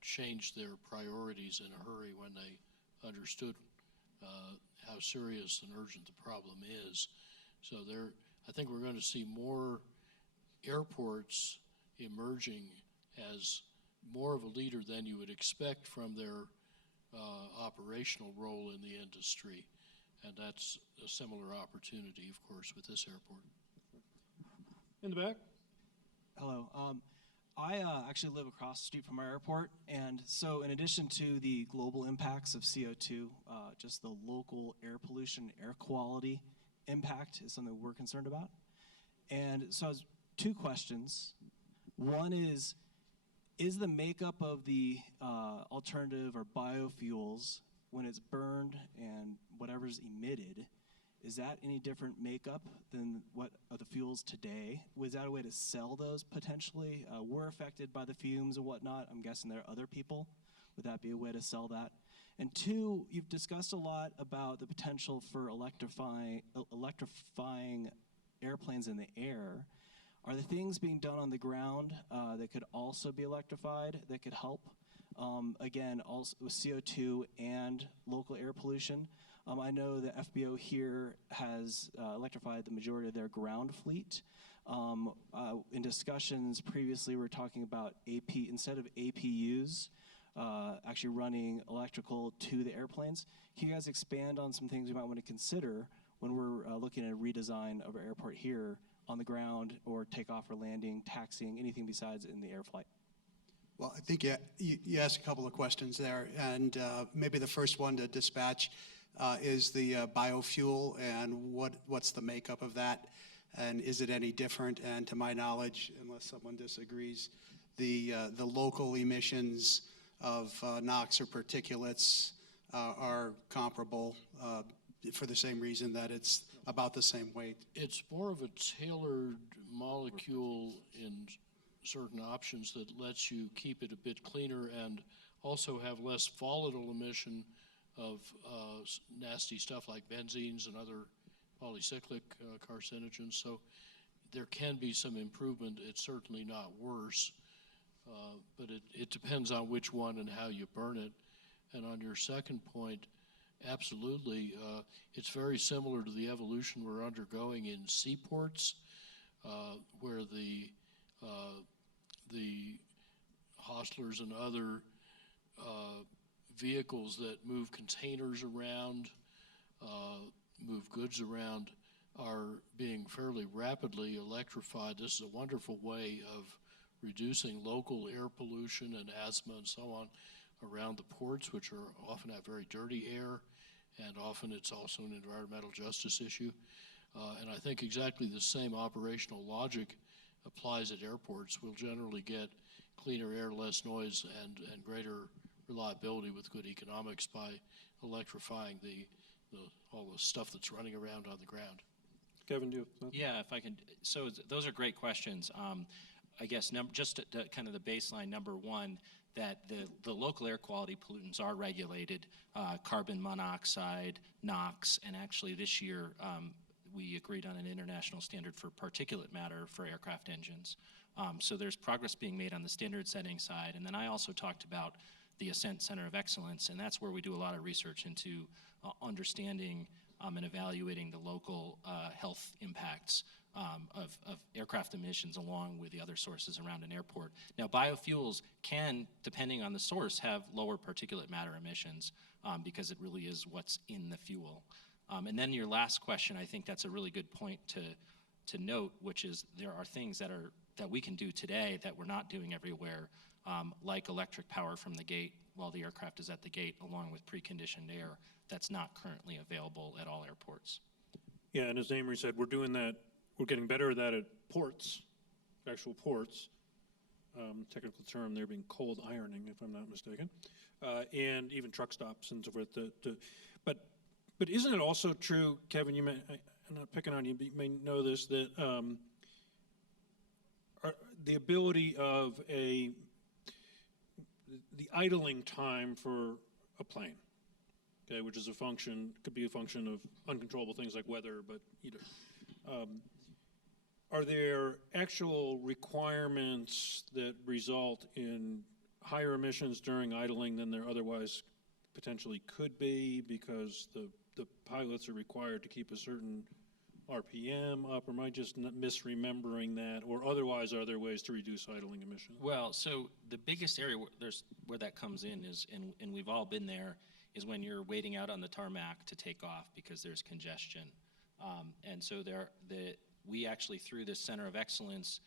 changed their priorities in a hurry when they understood how serious and urgent the problem is. So I think we're going to see more airports emerging as more of a leader than you would expect from their operational role in the industry. And that's a similar opportunity, of course, with this airport. In the back? Hello. I actually live across the street from our airport, and so in addition to the global impacts of CO2, just the local air pollution, air quality impact is something we're concerned about. And so I was two questions. One is the makeup of the alternative or biofuels, when it's burned and whatever's emitted, is that any different makeup than what are the fuels today? Was that a way to sell those potentially? We're affected by the fumes and whatnot. I'm guessing there are other people. Would that be a way to sell that? And two, you've discussed a lot about the potential for electrifying airplanes in the air. Are the things being done on the ground that could also be electrified that could help? Again, also with CO2 and local air pollution. I know the FBO here has electrified the majority of their ground fleet. In discussions previously, we were talking about instead of APUs, actually running electrical to the airplanes. Can you guys expand on some things we might want to consider when we're looking at a redesign of our airport here on the ground or takeoff or landing, taxiing, anything besides in the air flight? Well, I think you asked a couple of questions there, and maybe the first one to dispatch is the biofuel and what's the makeup of that, and is it any different? And to my knowledge, unless someone disagrees, the local emissions of NOx or particulates are comparable for the same reason that it's about the same weight. It's more of a tailored molecule in certain options that lets you keep it a bit cleaner and also have less volatile emission of nasty stuff like benzenes and other polycyclic carcinogens. So there can be some improvement. It's certainly not worse, but it depends on which one and how you burn it. And on your second point, absolutely, it's very similar to the evolution we're undergoing in seaports, where the hostlers and other vehicles that move containers around, move goods around, are being fairly rapidly electrified. This is a wonderful way of reducing local air pollution and asthma and so on around the ports, which often have very dirty air, and often it's also an environmental justice issue. And I think exactly the same operational logic applies at airports. We'll generally get cleaner air, less noise, and greater reliability with good economics by electrifying all the stuff that's running around on the ground. Kevin, do you have Yeah, if I can. So those are great questions. I guess just kind of the baseline, number one, that the local air quality pollutants are regulated, carbon monoxide, NOx, and actually this year we agreed on an international standard for particulate matter for aircraft engines. So there's progress being made on the standard setting side. And then I also talked about the Ascent Center of Excellence, and that's where we do a lot of research into understanding and evaluating the local health impacts of aircraft emissions along with the other sources around an airport. Now, biofuels can, depending on the source, have lower particulate matter emissions because it really is what's in the fuel. And then your last question, I think that's a really good point to note, which is there are things that we can do today that we're not doing everywhere, like electric power from the gate while the aircraft is at the gate, along with preconditioned air. That's not currently available at all airports. Yeah, and as Amory said, we're doing that. We're getting better at that at ports, actual ports. Technical term there being cold ironing, if I'm not mistaken, and even truck stops and so forth. But isn't it also true, Kevin? I'm not picking on you, but you may know this, that the ability of the idling time for a plane, okay, which is a function, could be a function of uncontrollable things like weather, but either. Are there actual requirements that result in higher emissions during idling than there otherwise potentially could be because the pilots are required to keep a certain RPM up, or am I just misremembering that, or otherwise are there ways to reduce idling emissions? Well, so the biggest area where that comes in is, and we've all been there, is when you're waiting out on the tarmac to take off because there's congestion. And so we actually, through this Center of Excellence,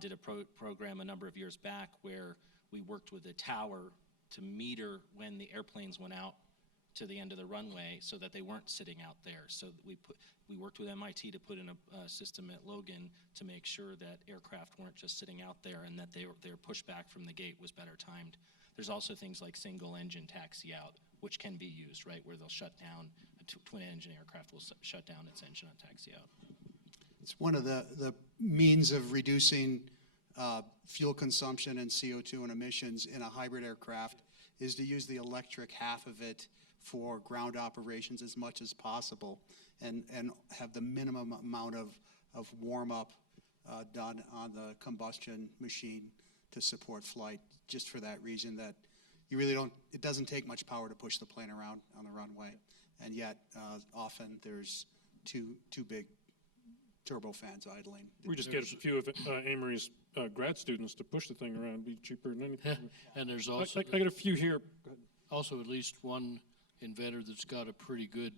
did a program a number of years back where we worked with a tower to meter when the airplanes went out to the end of the runway so that they weren't sitting out there. So we worked with MIT to put in a system at Logan to make sure that aircraft weren't just sitting out there and that their pushback from the gate was better timed. There's also things like single engine taxi out, which can be used, right, where they'll shut down, a twin engine aircraft will shut down its engine on taxi out. It's one of the means of reducing fuel consumption and CO2 and emissions in a hybrid aircraft is to use the electric half of it for ground operations as much as possible and have the minimum amount of warm-up done on the combustion machine to support flight, just for that reason that you really don't, it doesn't take much power to push the plane around on the runway, and yet often there's two big turbofans idling. We just get a few of Amory's grad students to push the thing around. It'd be cheaper than anything. And there's also I got a few here. also at least one inventor that's got a pretty good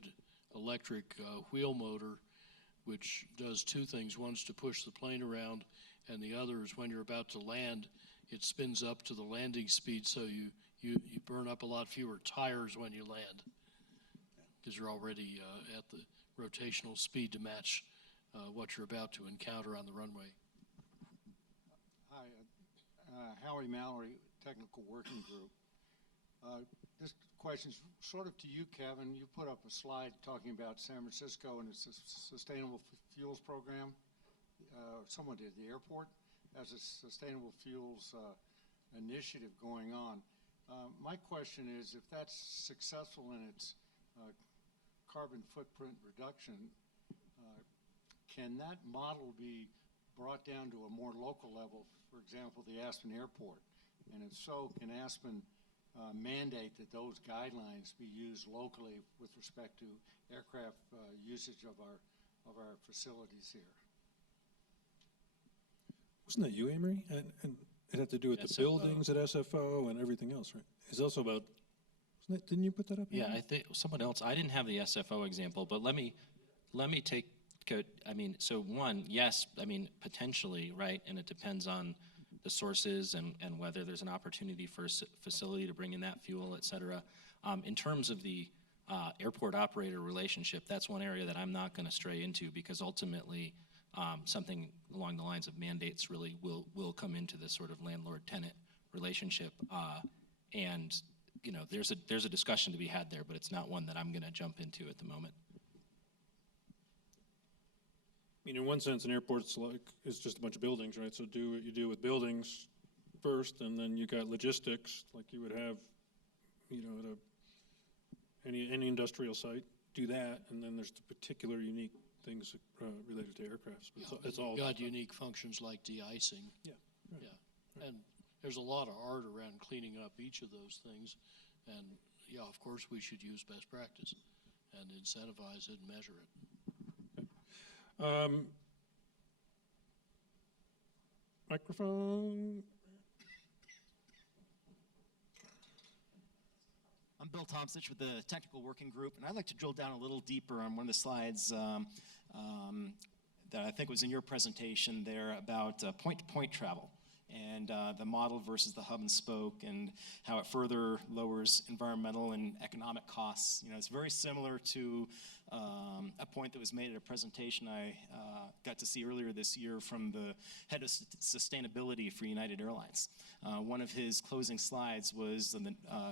electric wheel motor, which does two things. One's to push the plane around, and the other is when you're about to land, it spins up to the landing speed, so you burn up a lot fewer tires when you land because you're already at the rotational speed to match what you're about to encounter on the runway. Hi, Howie Mallory, Technical Working Group. This question's sort of to you, Kevin. You put up a slide talking about San Francisco and its Sustainable Fuels Program. Someone did, the airport has a Sustainable Fuels initiative going on. My question is, if that's successful in its carbon footprint reduction, can that model be brought down to a more local level, for example, the Aspen Airport? And if so, can Aspen mandate that those guidelines be used locally with respect to aircraft usage of our facilities here? Wasn't that you, Amory? And it had to do with the buildings at SFO and everything else, right? It's also about, didn't you put that up? Yeah, I think someone else, I didn't have the SFO example, but let me so one, yes, potentially, right, and it depends on the sources and whether there's an opportunity for a facility to bring in that fuel, et cetera. In terms of the airport operator relationship, that's one area that I'm not going to stray into because ultimately something along the lines of mandates really will come into this sort of landlord-tenant relationship. And there's a discussion to be had there, but it's not one that I'm going to jump into at the moment. In one sense, an airport's it's just a bunch of buildings, right? So do what you do with buildings first, and then you got logistics, like you would have, at any industrial site. Do that, and then there's the particular unique things related to aircrafts. But it's all got unique functions like de-icing. Yeah. Right. Yeah, right. And there's a lot of art around cleaning up each of those things, and yeah, of course we should use best practice. and incentivize it and measure it. Microphone. I'm Bill Tomsich with the Technical Working Group, and I'd like to drill down a little deeper on one of the slides that I think was in your presentation there about point-to-point travel and the model versus the hub and spoke, and how it further lowers environmental and economic costs. You know, it's very similar to a point that was made at a presentation I got to see earlier this year from the head of sustainability for United Airlines. One of his closing slides was,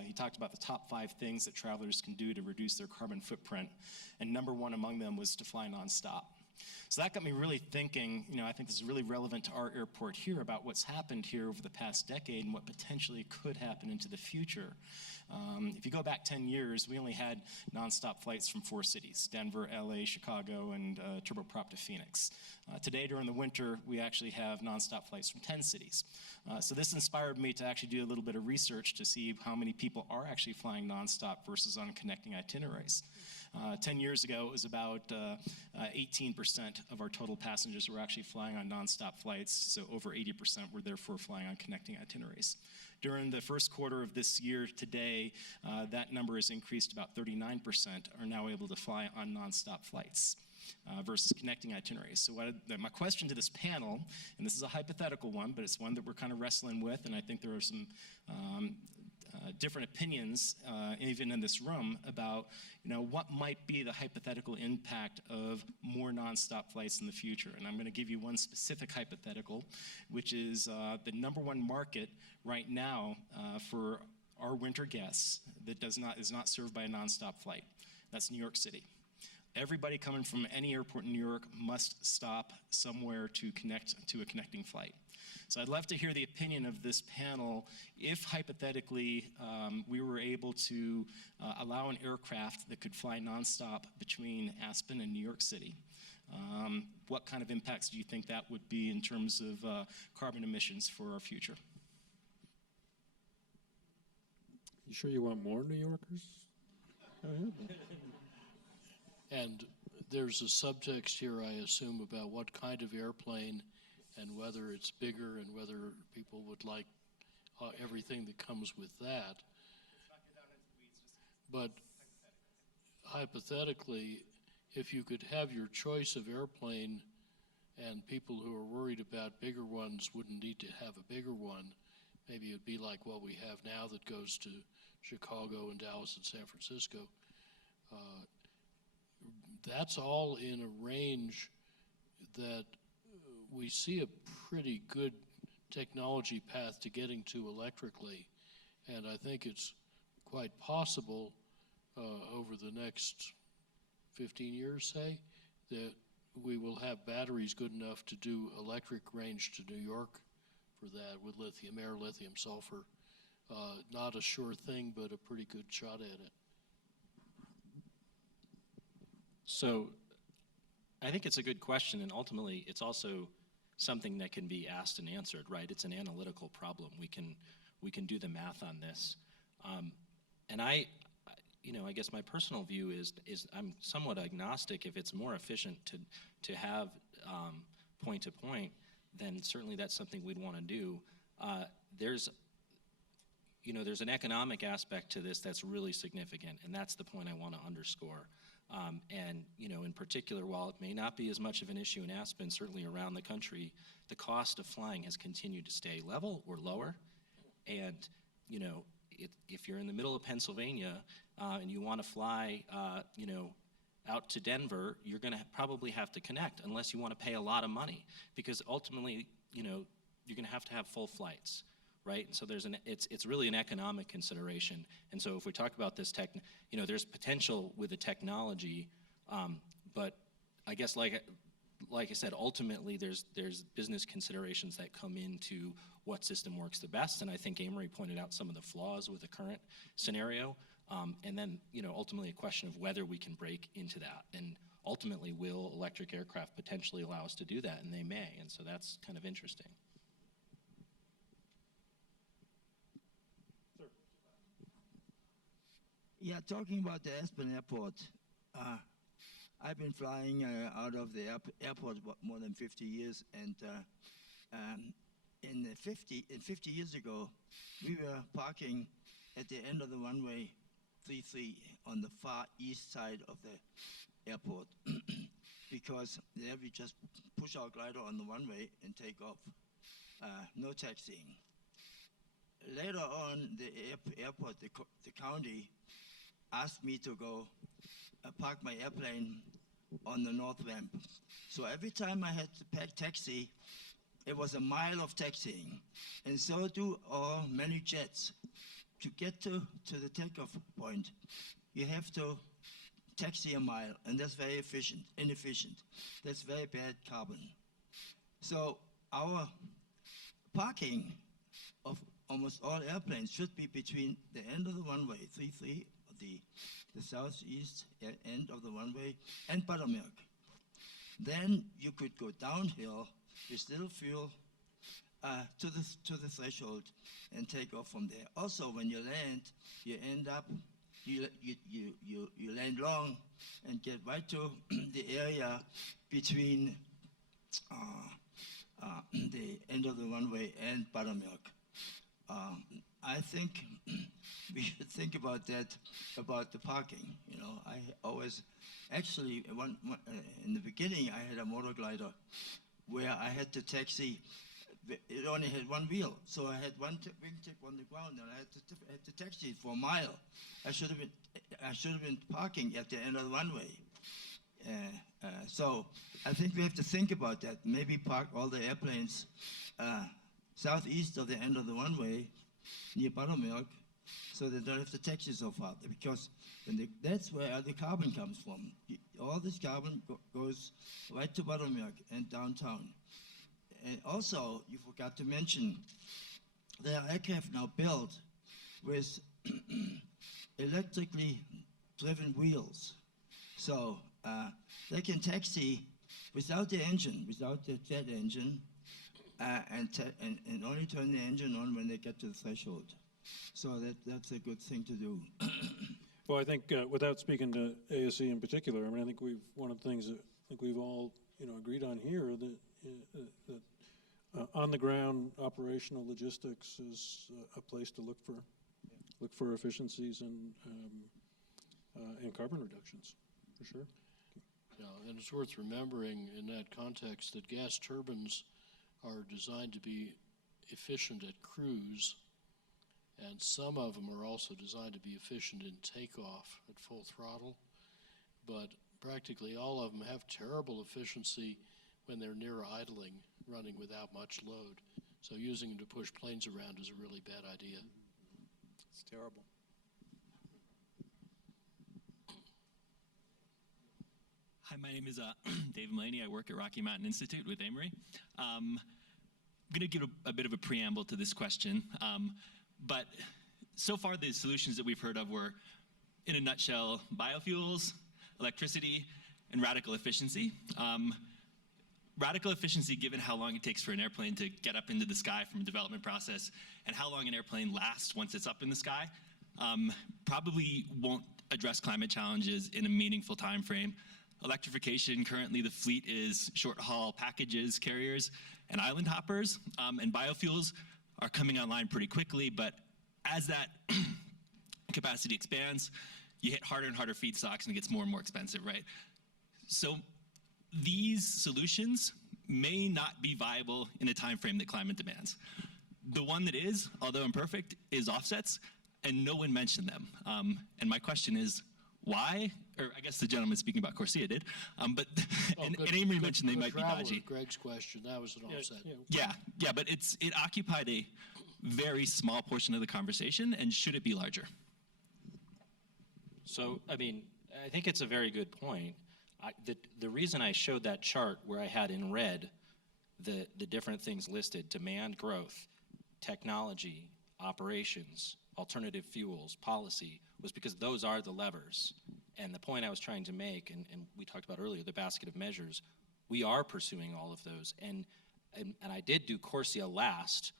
he talked about the top 5 things that travelers can do to reduce their carbon footprint, and number 1 among them was to fly nonstop. So that got me really thinking, you know, I think this is really relevant to our airport here about what's happened here over the past decade and what potentially could happen into the future. If you go back 10 years, we only had nonstop flights from 4 cities, Denver, LA, Chicago, and turboprop to Phoenix. Today, during the winter, we actually have nonstop flights from 10 cities. So this inspired me to actually do a little bit of research to see how many people are actually flying nonstop versus on connecting itineraries. 10 years ago, it was about 18% of our total passengers were actually flying on nonstop flights, so over 80% were therefore flying on connecting itineraries. During the first quarter of this year today, that number has increased. About 39% are now able to fly on nonstop flights versus connecting itineraries. So my question to this panel, and this is a hypothetical one, but it's one that we're kind of wrestling with, and I think there are some different opinions, even in this room, about, you know, what might be the hypothetical impact of more nonstop flights in the future. And I'm going to give you one specific hypothetical, which is the number 1 market right now for our winter guests that is not served by a nonstop flight. That's New York City. Everybody coming from any airport in New York must stop somewhere to connect to a connecting flight. So I'd love to hear the opinion of this panel if hypothetically we were able to allow an aircraft that could fly nonstop between Aspen and New York City. What kind of impacts do you think that would be in terms of carbon emissions for our future? You sure you want more New Yorkers? Go ahead. And there's a subtext here, I assume, about what kind of airplane and whether it's bigger and whether people would like everything that comes with that. But hypothetically, if you could have your choice of airplane and people who are worried about bigger ones wouldn't need to have a bigger one, maybe it'd be like what we have now that goes to Chicago and Dallas and San Francisco. That's all in a range that we see a pretty good technology path to getting to electrically, and I think it's quite possible over the next 15 years, say, that we will have batteries good enough to do electric range to New York for that with lithium air, lithium sulfur. Not a sure thing, but a pretty good shot at it. So I think it's a good question, and ultimately it's also something that can be asked and answered, right? It's an analytical problem. We can do the math on this. And I guess my personal view is I'm somewhat agnostic. If it's more efficient to have point to point, then certainly that's something we'd want to do. There's an economic aspect to this that's really significant, and that's the point I want to underscore. And in particular, while it may not be as much of an issue in Aspen, certainly around the country, the cost of flying has continued to stay level or lower. And if you're in the middle of Pennsylvania and you want to fly, out to Denver, you're going to probably have to connect unless you want to pay a lot of money, because ultimately, you're going to have full flights. Right, and so it's really an economic consideration. And so if we talk about this there's potential with the technology, but I guess like I said, ultimately there's business considerations that come into what system works the best. And I think Amory pointed out some of the flaws with the current scenario, and then ultimately a question of whether we can break into that. And ultimately, will electric aircraft potentially allow us to do that? And they may. And so that's kind of interesting. Yeah, talking about the Aspen Airport, I've been flying out of the airport more than 50 years, and in 50 years ago, we were parking at the end of the runway 33 on the far east side of the airport because there we just push our glider on the runway and take off. No taxiing. Later on, the airport, the county, asked me to go park my airplane on the north ramp. So every time I had to taxi, it was a mile of taxiing. And so do all many jets. To get to the takeoff point, you have to taxi a mile, and that's very inefficient. That's very bad carbon. So our parking of almost all airplanes should be between the end of the runway, 33, the southeast end of the runway, and buttermilk. Then you could go downhill with still fuel to the threshold and take off from there. Also, when you land, you end up, you land long and get right to the area between the end of the runway and buttermilk. I think we should think about that, about the parking. You know, I always, actually, in the beginning, I had a motor glider where I had to taxi. It only had one wheel, so I had one wingtip on the ground, and I had to taxi for a mile. I should have been parking at the end of the runway. So I think we have to think about that. Maybe park all the airplanes southeast of the end of the runway, near buttermilk, so they don't have to taxi so far. Because that's where the carbon comes from. All this carbon goes right to buttermilk and downtown. And also, you forgot to mention, there are aircraft now built with electrically driven wheels. So they can taxi without the engine, without the jet engine, and only turn the engine on when they get to the threshold. So that's a good thing to do. Well, I think without speaking to ASE in particular, I mean, I think one of the things that I think we've all agreed on here that on the ground operational logistics is a place to look for efficiencies and carbon reductions, for sure. Yeah, and it's worth remembering in that context that gas turbines are designed to be efficient at cruise, and some of them are also designed to be efficient in takeoff at full throttle, but practically all of them have terrible efficiency when they're near idling, running without much load. So using them to push planes around is a really bad idea. It's terrible. Hi, my name is Dave Mulaney. I work at Rocky Mountain Institute with Amory. I'm going to give a bit of a preamble to this question. But so far, the solutions that we've heard of were, in a nutshell, biofuels, electricity, and radical efficiency. Radical efficiency, given how long it takes for an airplane to get up into the sky from a development process and how long an airplane lasts once it's up in the sky, probably won't address climate challenges in a meaningful time frame. Electrification, currently the fleet is short-haul packages, carriers, and island hoppers, and biofuels are coming online pretty quickly, but as that capacity expands, you hit harder and harder feedstocks and it gets more and more expensive, right? So these solutions may not be viable in a time frame that climate demands. The one that is, although imperfect, is offsets, and no one mentioned them. And my question is, why? Or I guess the gentleman speaking about Corsia did, but and Amory mentioned they might be dodgy. Greg's question, that was an offset. Yeah, but it occupied a very small portion of the conversation, and should it be larger? So, I mean, I think it's a very good point. The reason I showed that chart where I had in red the different things listed, demand growth, technology, operations, alternative fuels, policy, was because those are the levers. And the point I was trying to make, and we talked about earlier, the basket of measures, we are pursuing all of those. And I did do Corsia last,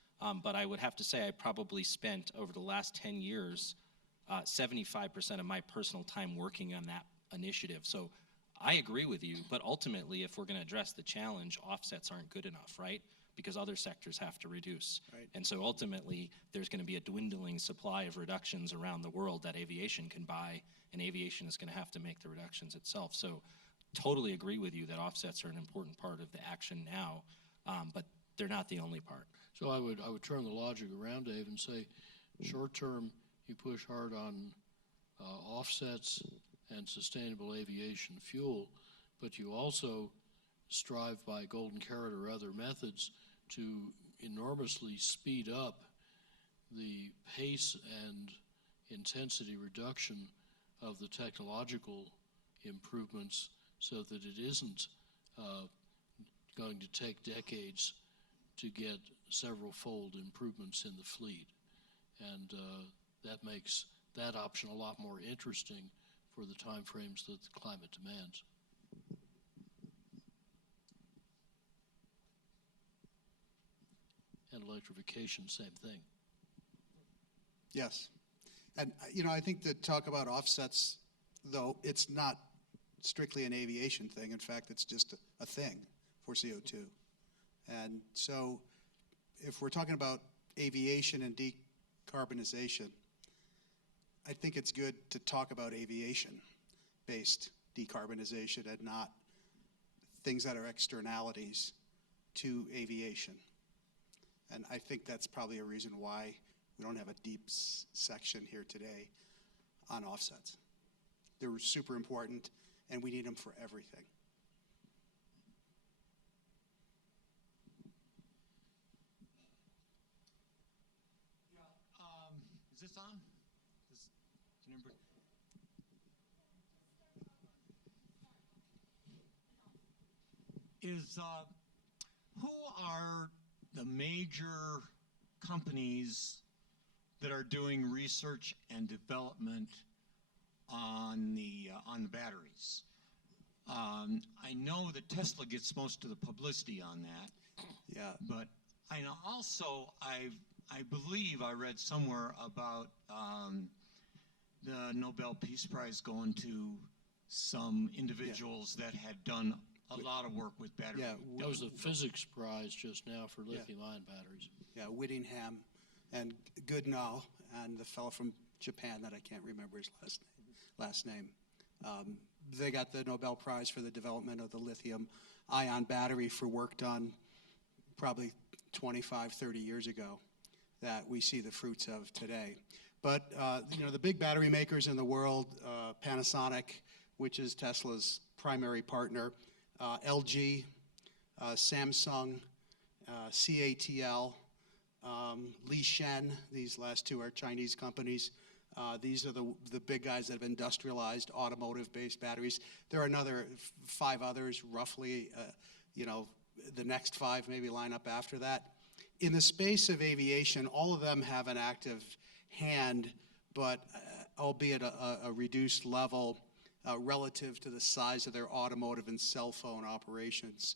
but I would have to say I probably spent over the last 10 years 75% of my personal time working on initiative. So I agree with you, but ultimately, if we're going to address the challenge, offsets aren't good enough, right? Because other sectors have to reduce. Right. And so ultimately, there's going to be a dwindling supply of reductions around the world that aviation can buy, and aviation is going to have to make the reductions itself. So totally agree with you that offsets are an important part of the action now, but they're not the only part. So I would turn the logic around, Dave, and say, short term, you push hard on offsets and sustainable aviation fuel, but you also strive by golden carrot or other methods to enormously speed up the pace and intensity reduction of the technological improvements so that it isn't going to take decades to get several-fold improvements in the fleet. And that makes that option a lot more interesting for the time frames that the climate demands. And electrification, same thing. Yes. And, I think to talk about offsets, though, it's not strictly an aviation thing. In fact, it's just a thing for CO2. And so if we're talking about aviation and decarbonization, I think it's good to talk about aviation-based decarbonization and not things that are externalities to aviation. And I think that's probably a reason why we don't have a deep section here today on offsets. They're super important, and we need them for everything. Is this on? Who are the major companies that are doing research and development on the batteries? I know that Tesla gets most of the publicity on that. Yeah. But I know also I believe I read somewhere about the Nobel Peace Prize going to some individuals that had done a lot of work with batteries. Yeah, There was a physics prize just now for lithium-ion batteries. Yeah, Whittingham and Goodnow and the fellow from Japan that I can't remember his last name. They got the Nobel Prize for the development of the lithium-ion battery for work done probably 25, 30 years ago that we see the fruits of today. But, the big battery makers in the world, Panasonic, which is Tesla's primary partner, LG, Samsung, CATL, Li Shen, these last two are Chinese companies. These are the big guys that have industrialized automotive-based batteries. There are another 5 others, roughly, the next 5 maybe line up after that. In the space of aviation, all of them have an active hand, but albeit a reduced level relative to the size of their automotive and cell phone operations.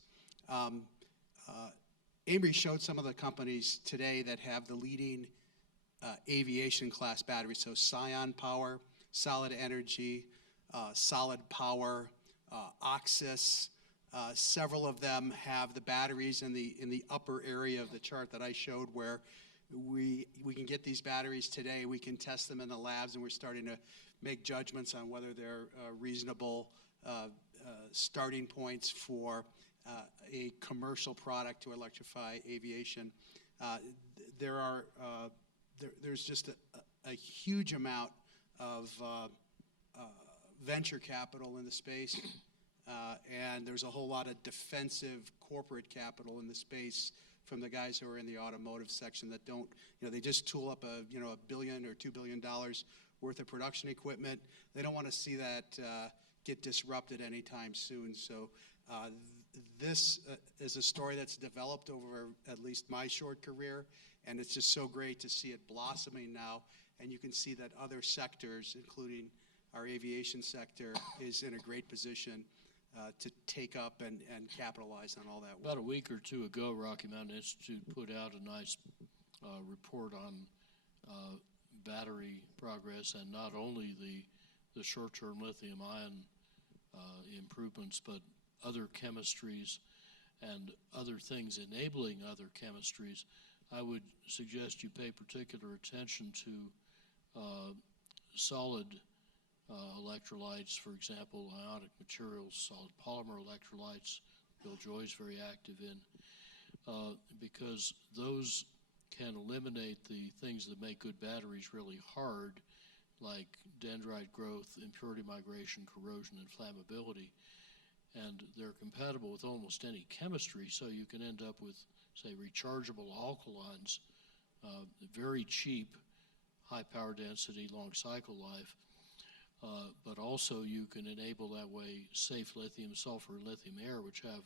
Amory showed some of the companies today that have the leading aviation class batteries. So Scion Power, Solid Energy, Solid Power, Oxys. Several of them have the batteries in the upper area of the chart that I showed where we can get these batteries today. We can test them in the labs, and we're starting to make judgments on whether they're reasonable starting points for a commercial product to electrify aviation. There's just a huge amount of venture capital in the space, and there's a whole lot of defensive corporate capital in the space from the guys who are in the automotive section that don't, they just tool up $1 billion or $2 billion worth of production equipment. They don't want to see that get disrupted anytime soon. So this is a story that's developed over at least my short career, and it's just so great to see it blossoming now. And you can see that other sectors, including our aviation sector, is in a great position to take up and capitalize on all that work. About a week or two ago, Rocky Mountain Institute put out a nice report on battery progress, and not only the short-term lithium-ion improvements, but other chemistries and other things enabling other chemistries, I would suggest you pay particular attention to solid electrolytes, for example, ionic materials, solid polymer electrolytes, Bill Joy's very active in, because those can eliminate the things that make good batteries really hard, like dendrite growth, impurity migration, corrosion, and flammability. And they're compatible with almost any chemistry, so you can end up with, say, rechargeable alkalines, very cheap, high power density, long cycle life, but also you can enable that way safe lithium, sulfur, and lithium air, which have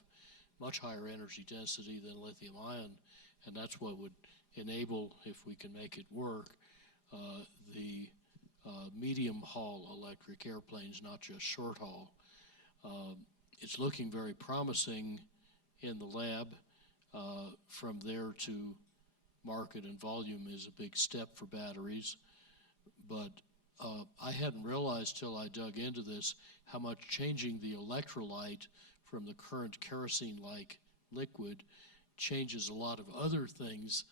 much higher energy density than lithium ion, and that's what would enable, if we can make it work, the medium haul electric airplanes, not just short haul. It's looking very promising in the lab. From there to market and volume is a big step for batteries, but I hadn't realized till I dug into this how much changing the electrolyte from the current kerosene-like liquid changes a lot of other things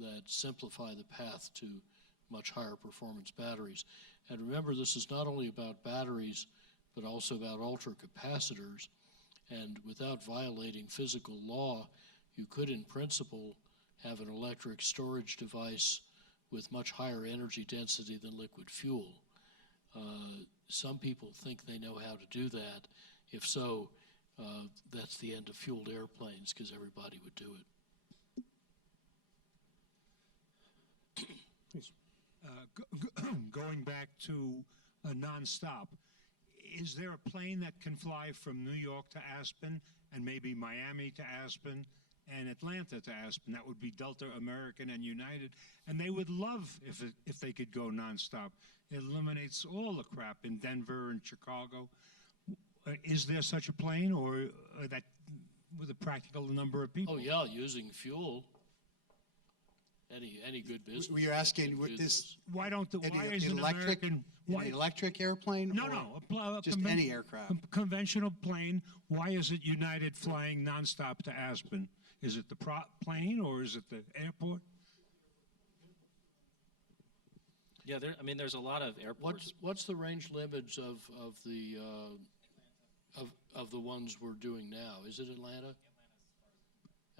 that simplify the path to much higher performance batteries. And remember, this is not only about batteries, but also about ultracapacitors. And without violating physical law, you could, in principle, have an electric storage device with much higher energy density than liquid fuel. Some people think they know how to do that. If so, that's the end of fueled airplanes, because everybody would do it. Going back to a nonstop, is there a plane that can fly from New York to Aspen and maybe Miami to Aspen and Atlanta to Aspen? That would be Delta, American, and United, and they would love if they could go nonstop. It eliminates all the crap in Denver and Chicago. Is there such a plane, or that with a practical number of people? Oh yeah, using fuel. Any good business. Were you asking what this? Why don't the? Why An is an electric, American? an electric airplane? No, or no, just any aircraft. Conventional plane. Why is it United flying nonstop to Aspen? Is it the plane or is it the airport? Yeah, there's a lot of airports. What's the range limits of the ones we're doing now? Is it Atlanta?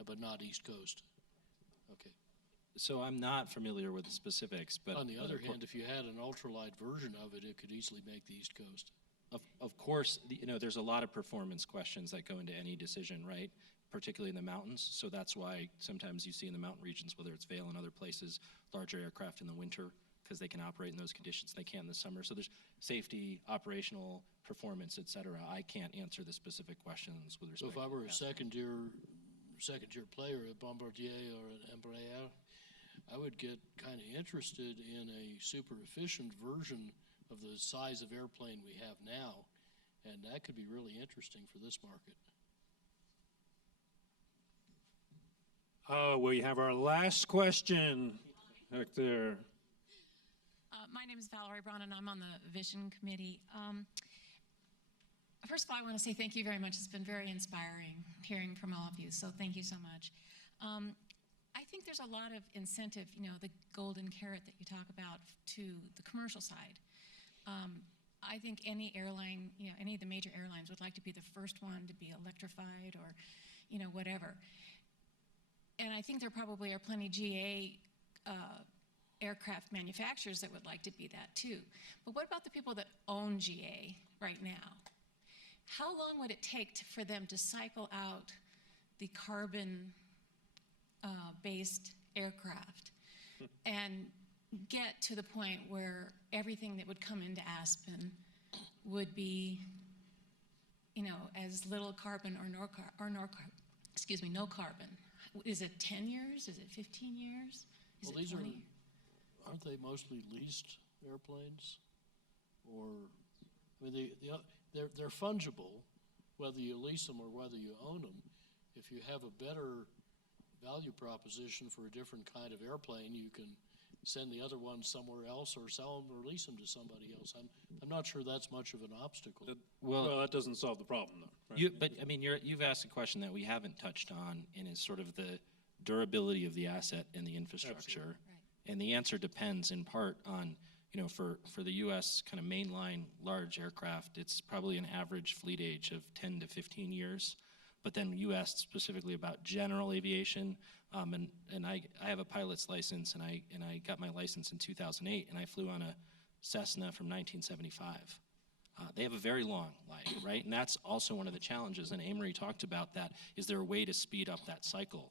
But not East Coast. Okay. So I'm not familiar with the specifics, but on the other hand, if you had an ultralight version of it, it could easily make the East Coast. Of course, there's a lot of performance questions that go into any decision, right? Particularly in the mountains. So that's why sometimes you see in the mountain regions, whether it's Vail and other places, larger aircraft in the winter, because they can operate in those conditions. They can't in the summer. So there's safety, operational performance, et cetera. I can't answer the specific questions with respect to So if I were a passengers. second tier player at Bombardier or at Ampaire, I would get kind of interested in a super efficient version of the size of airplane we have now, and that could be really interesting for this market. We have our last question back there. My name is Valerie Braun, and I'm on the Vision Committee. First of all, I want to say thank you very much. It's been very inspiring hearing from all of you, so thank you so much. I think there's a lot of incentive, the golden carrot that you talk about, to the commercial side. I think any airline, any of the major airlines would like to be the first one to be electrified or, whatever. And I think there probably are plenty GA aircraft manufacturers that would like to be that too. But what about the people that own GA right now? How long would it take for them to cycle out the carbon-based aircraft and get to the point where everything that would come into Aspen would be, as little carbon or no carbon? Is it 10 years? Is it 15 years? Is it 20? Aren't they mostly leased airplanes? Or, they're fungible, whether you lease them or whether you own them. If you have a better value proposition for a different kind of airplane, you can send the other one somewhere else or sell them or lease them to somebody else. I'm not sure that's much of an obstacle. Well, that doesn't solve the problem, though. Right? But I mean, you've asked a question that we haven't touched on, and is sort of the durability of the asset and the infrastructure. Absolutely. And the answer depends in part on, for the U.S. kind of mainline large aircraft, it's probably an average fleet age of 10 to 15 years. But then you asked specifically about general aviation, and I have a pilot's license, and I got my license in 2008, and I flew on a Cessna from 1975. They have a very long life, right? And that's also one of the challenges, and Amory talked about that. Is there a way to speed up that cycle?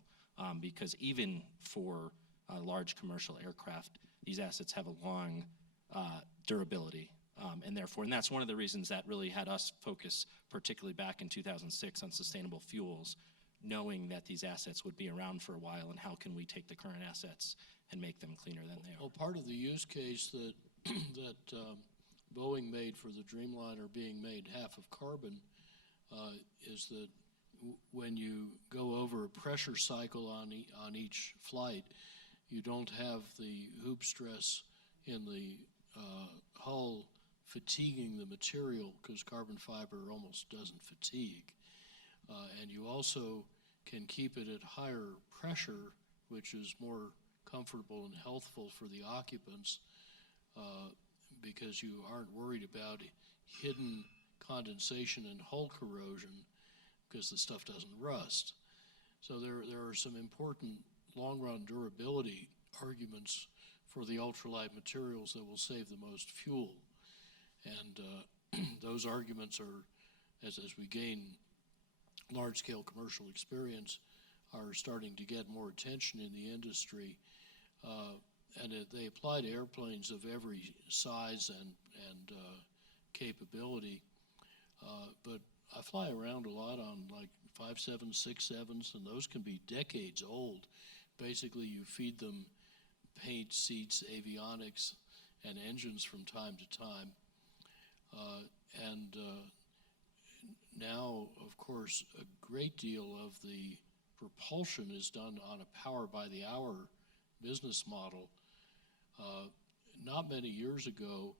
Because even for large commercial aircraft, these assets have a long durability, and that's one of the reasons that really had us focus, particularly back in 2006, on sustainable fuels, knowing that these assets would be around for a while, and how can we take the current assets and make them cleaner than they are. Well, part of the use case that that Boeing made for the Dreamliner being made half of carbon is that when you go over a pressure cycle on each flight, you don't have the hoop stress in the hull fatiguing the material, because carbon fiber almost doesn't fatigue. And you also can keep it at higher pressure, which is more comfortable and healthful for the occupants, because you aren't worried about hidden condensation and hull corrosion, because the stuff doesn't rust. So there are some important long-run durability arguments for the ultralight materials that will save the most fuel. And those arguments are, as we gain large-scale commercial experience, are starting to get more attention in the industry. And they apply to airplanes of every size and capability. But I fly around a lot on like 5.7s, 6.7s, and those can be decades old. Basically, you feed them paint, seats, avionics, and engines from time to time. Now, of course, a great deal of the propulsion is done on a power-by-the-hour business model. Not many years ago,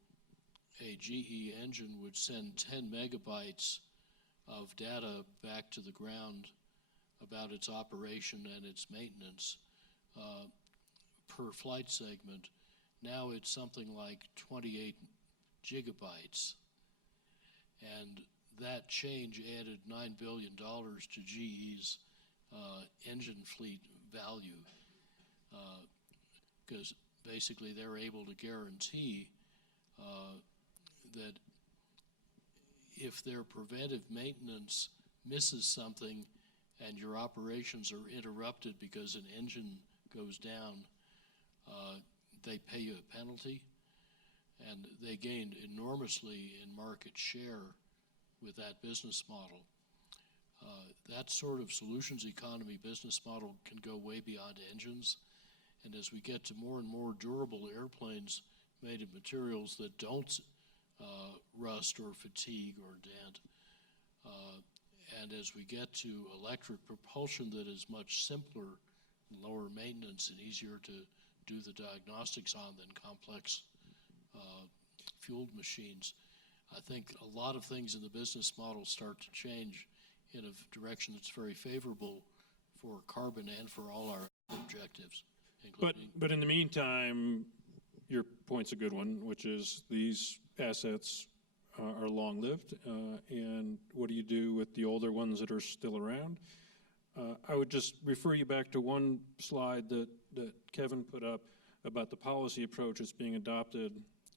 a GE engine would send 10 megabytes of data back to the ground about its operation and its maintenance per flight segment. Now it's something like 28 gigabytes. And that change added $9 billion to GE's engine fleet value, because basically they're able to guarantee that if their preventive maintenance misses something and your operations are interrupted because an engine goes down, they pay you a penalty. And they gained enormously in market share with that business model. That sort of solutions economy business model can go way beyond engines. And as we get to more and more durable airplanes made of materials that don't rust or fatigue or dent, and as we get to electric propulsion that is much simpler, lower maintenance, and easier to do the diagnostics on than complex fueled machines, I think a lot of things in the business model start to change in a direction that's very favorable for carbon and for all our objectives. But in the meantime, your point's a good one, which is these assets are long-lived, and what do you do with the older ones that are still around? I would just refer you back to one slide that Kevin put up about the policy approach that's being adopted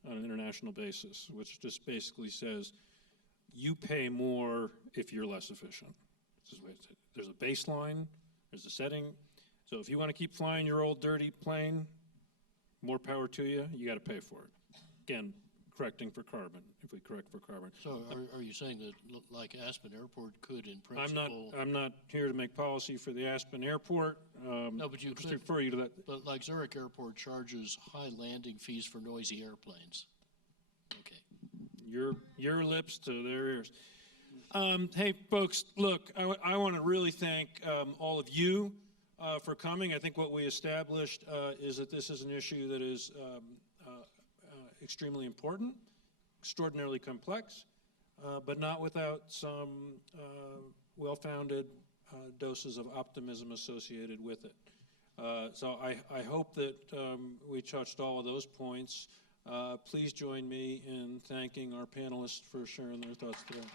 on an international basis, which just basically says you pay more if you're less efficient. There's a baseline, there's a setting. So if you want to keep flying your old dirty plane, more power to you, you got to pay for it. Again, correcting for carbon, if we correct for carbon. So are you saying that, like Aspen Airport could, in principle... I'm not here to make policy for the Aspen Airport. No, but you could refer you to that. But like Zurich Airport charges high landing fees for noisy airplanes. Okay. Your lips to their ears. Hey, folks, look, I want to really thank all of you for coming. I think what we established is that this is an issue that is extremely important, extraordinarily complex, but not without some well-founded doses of optimism associated with it. So I hope that we touched all of those points. Please join me in thanking our panelists for sharing their thoughts today.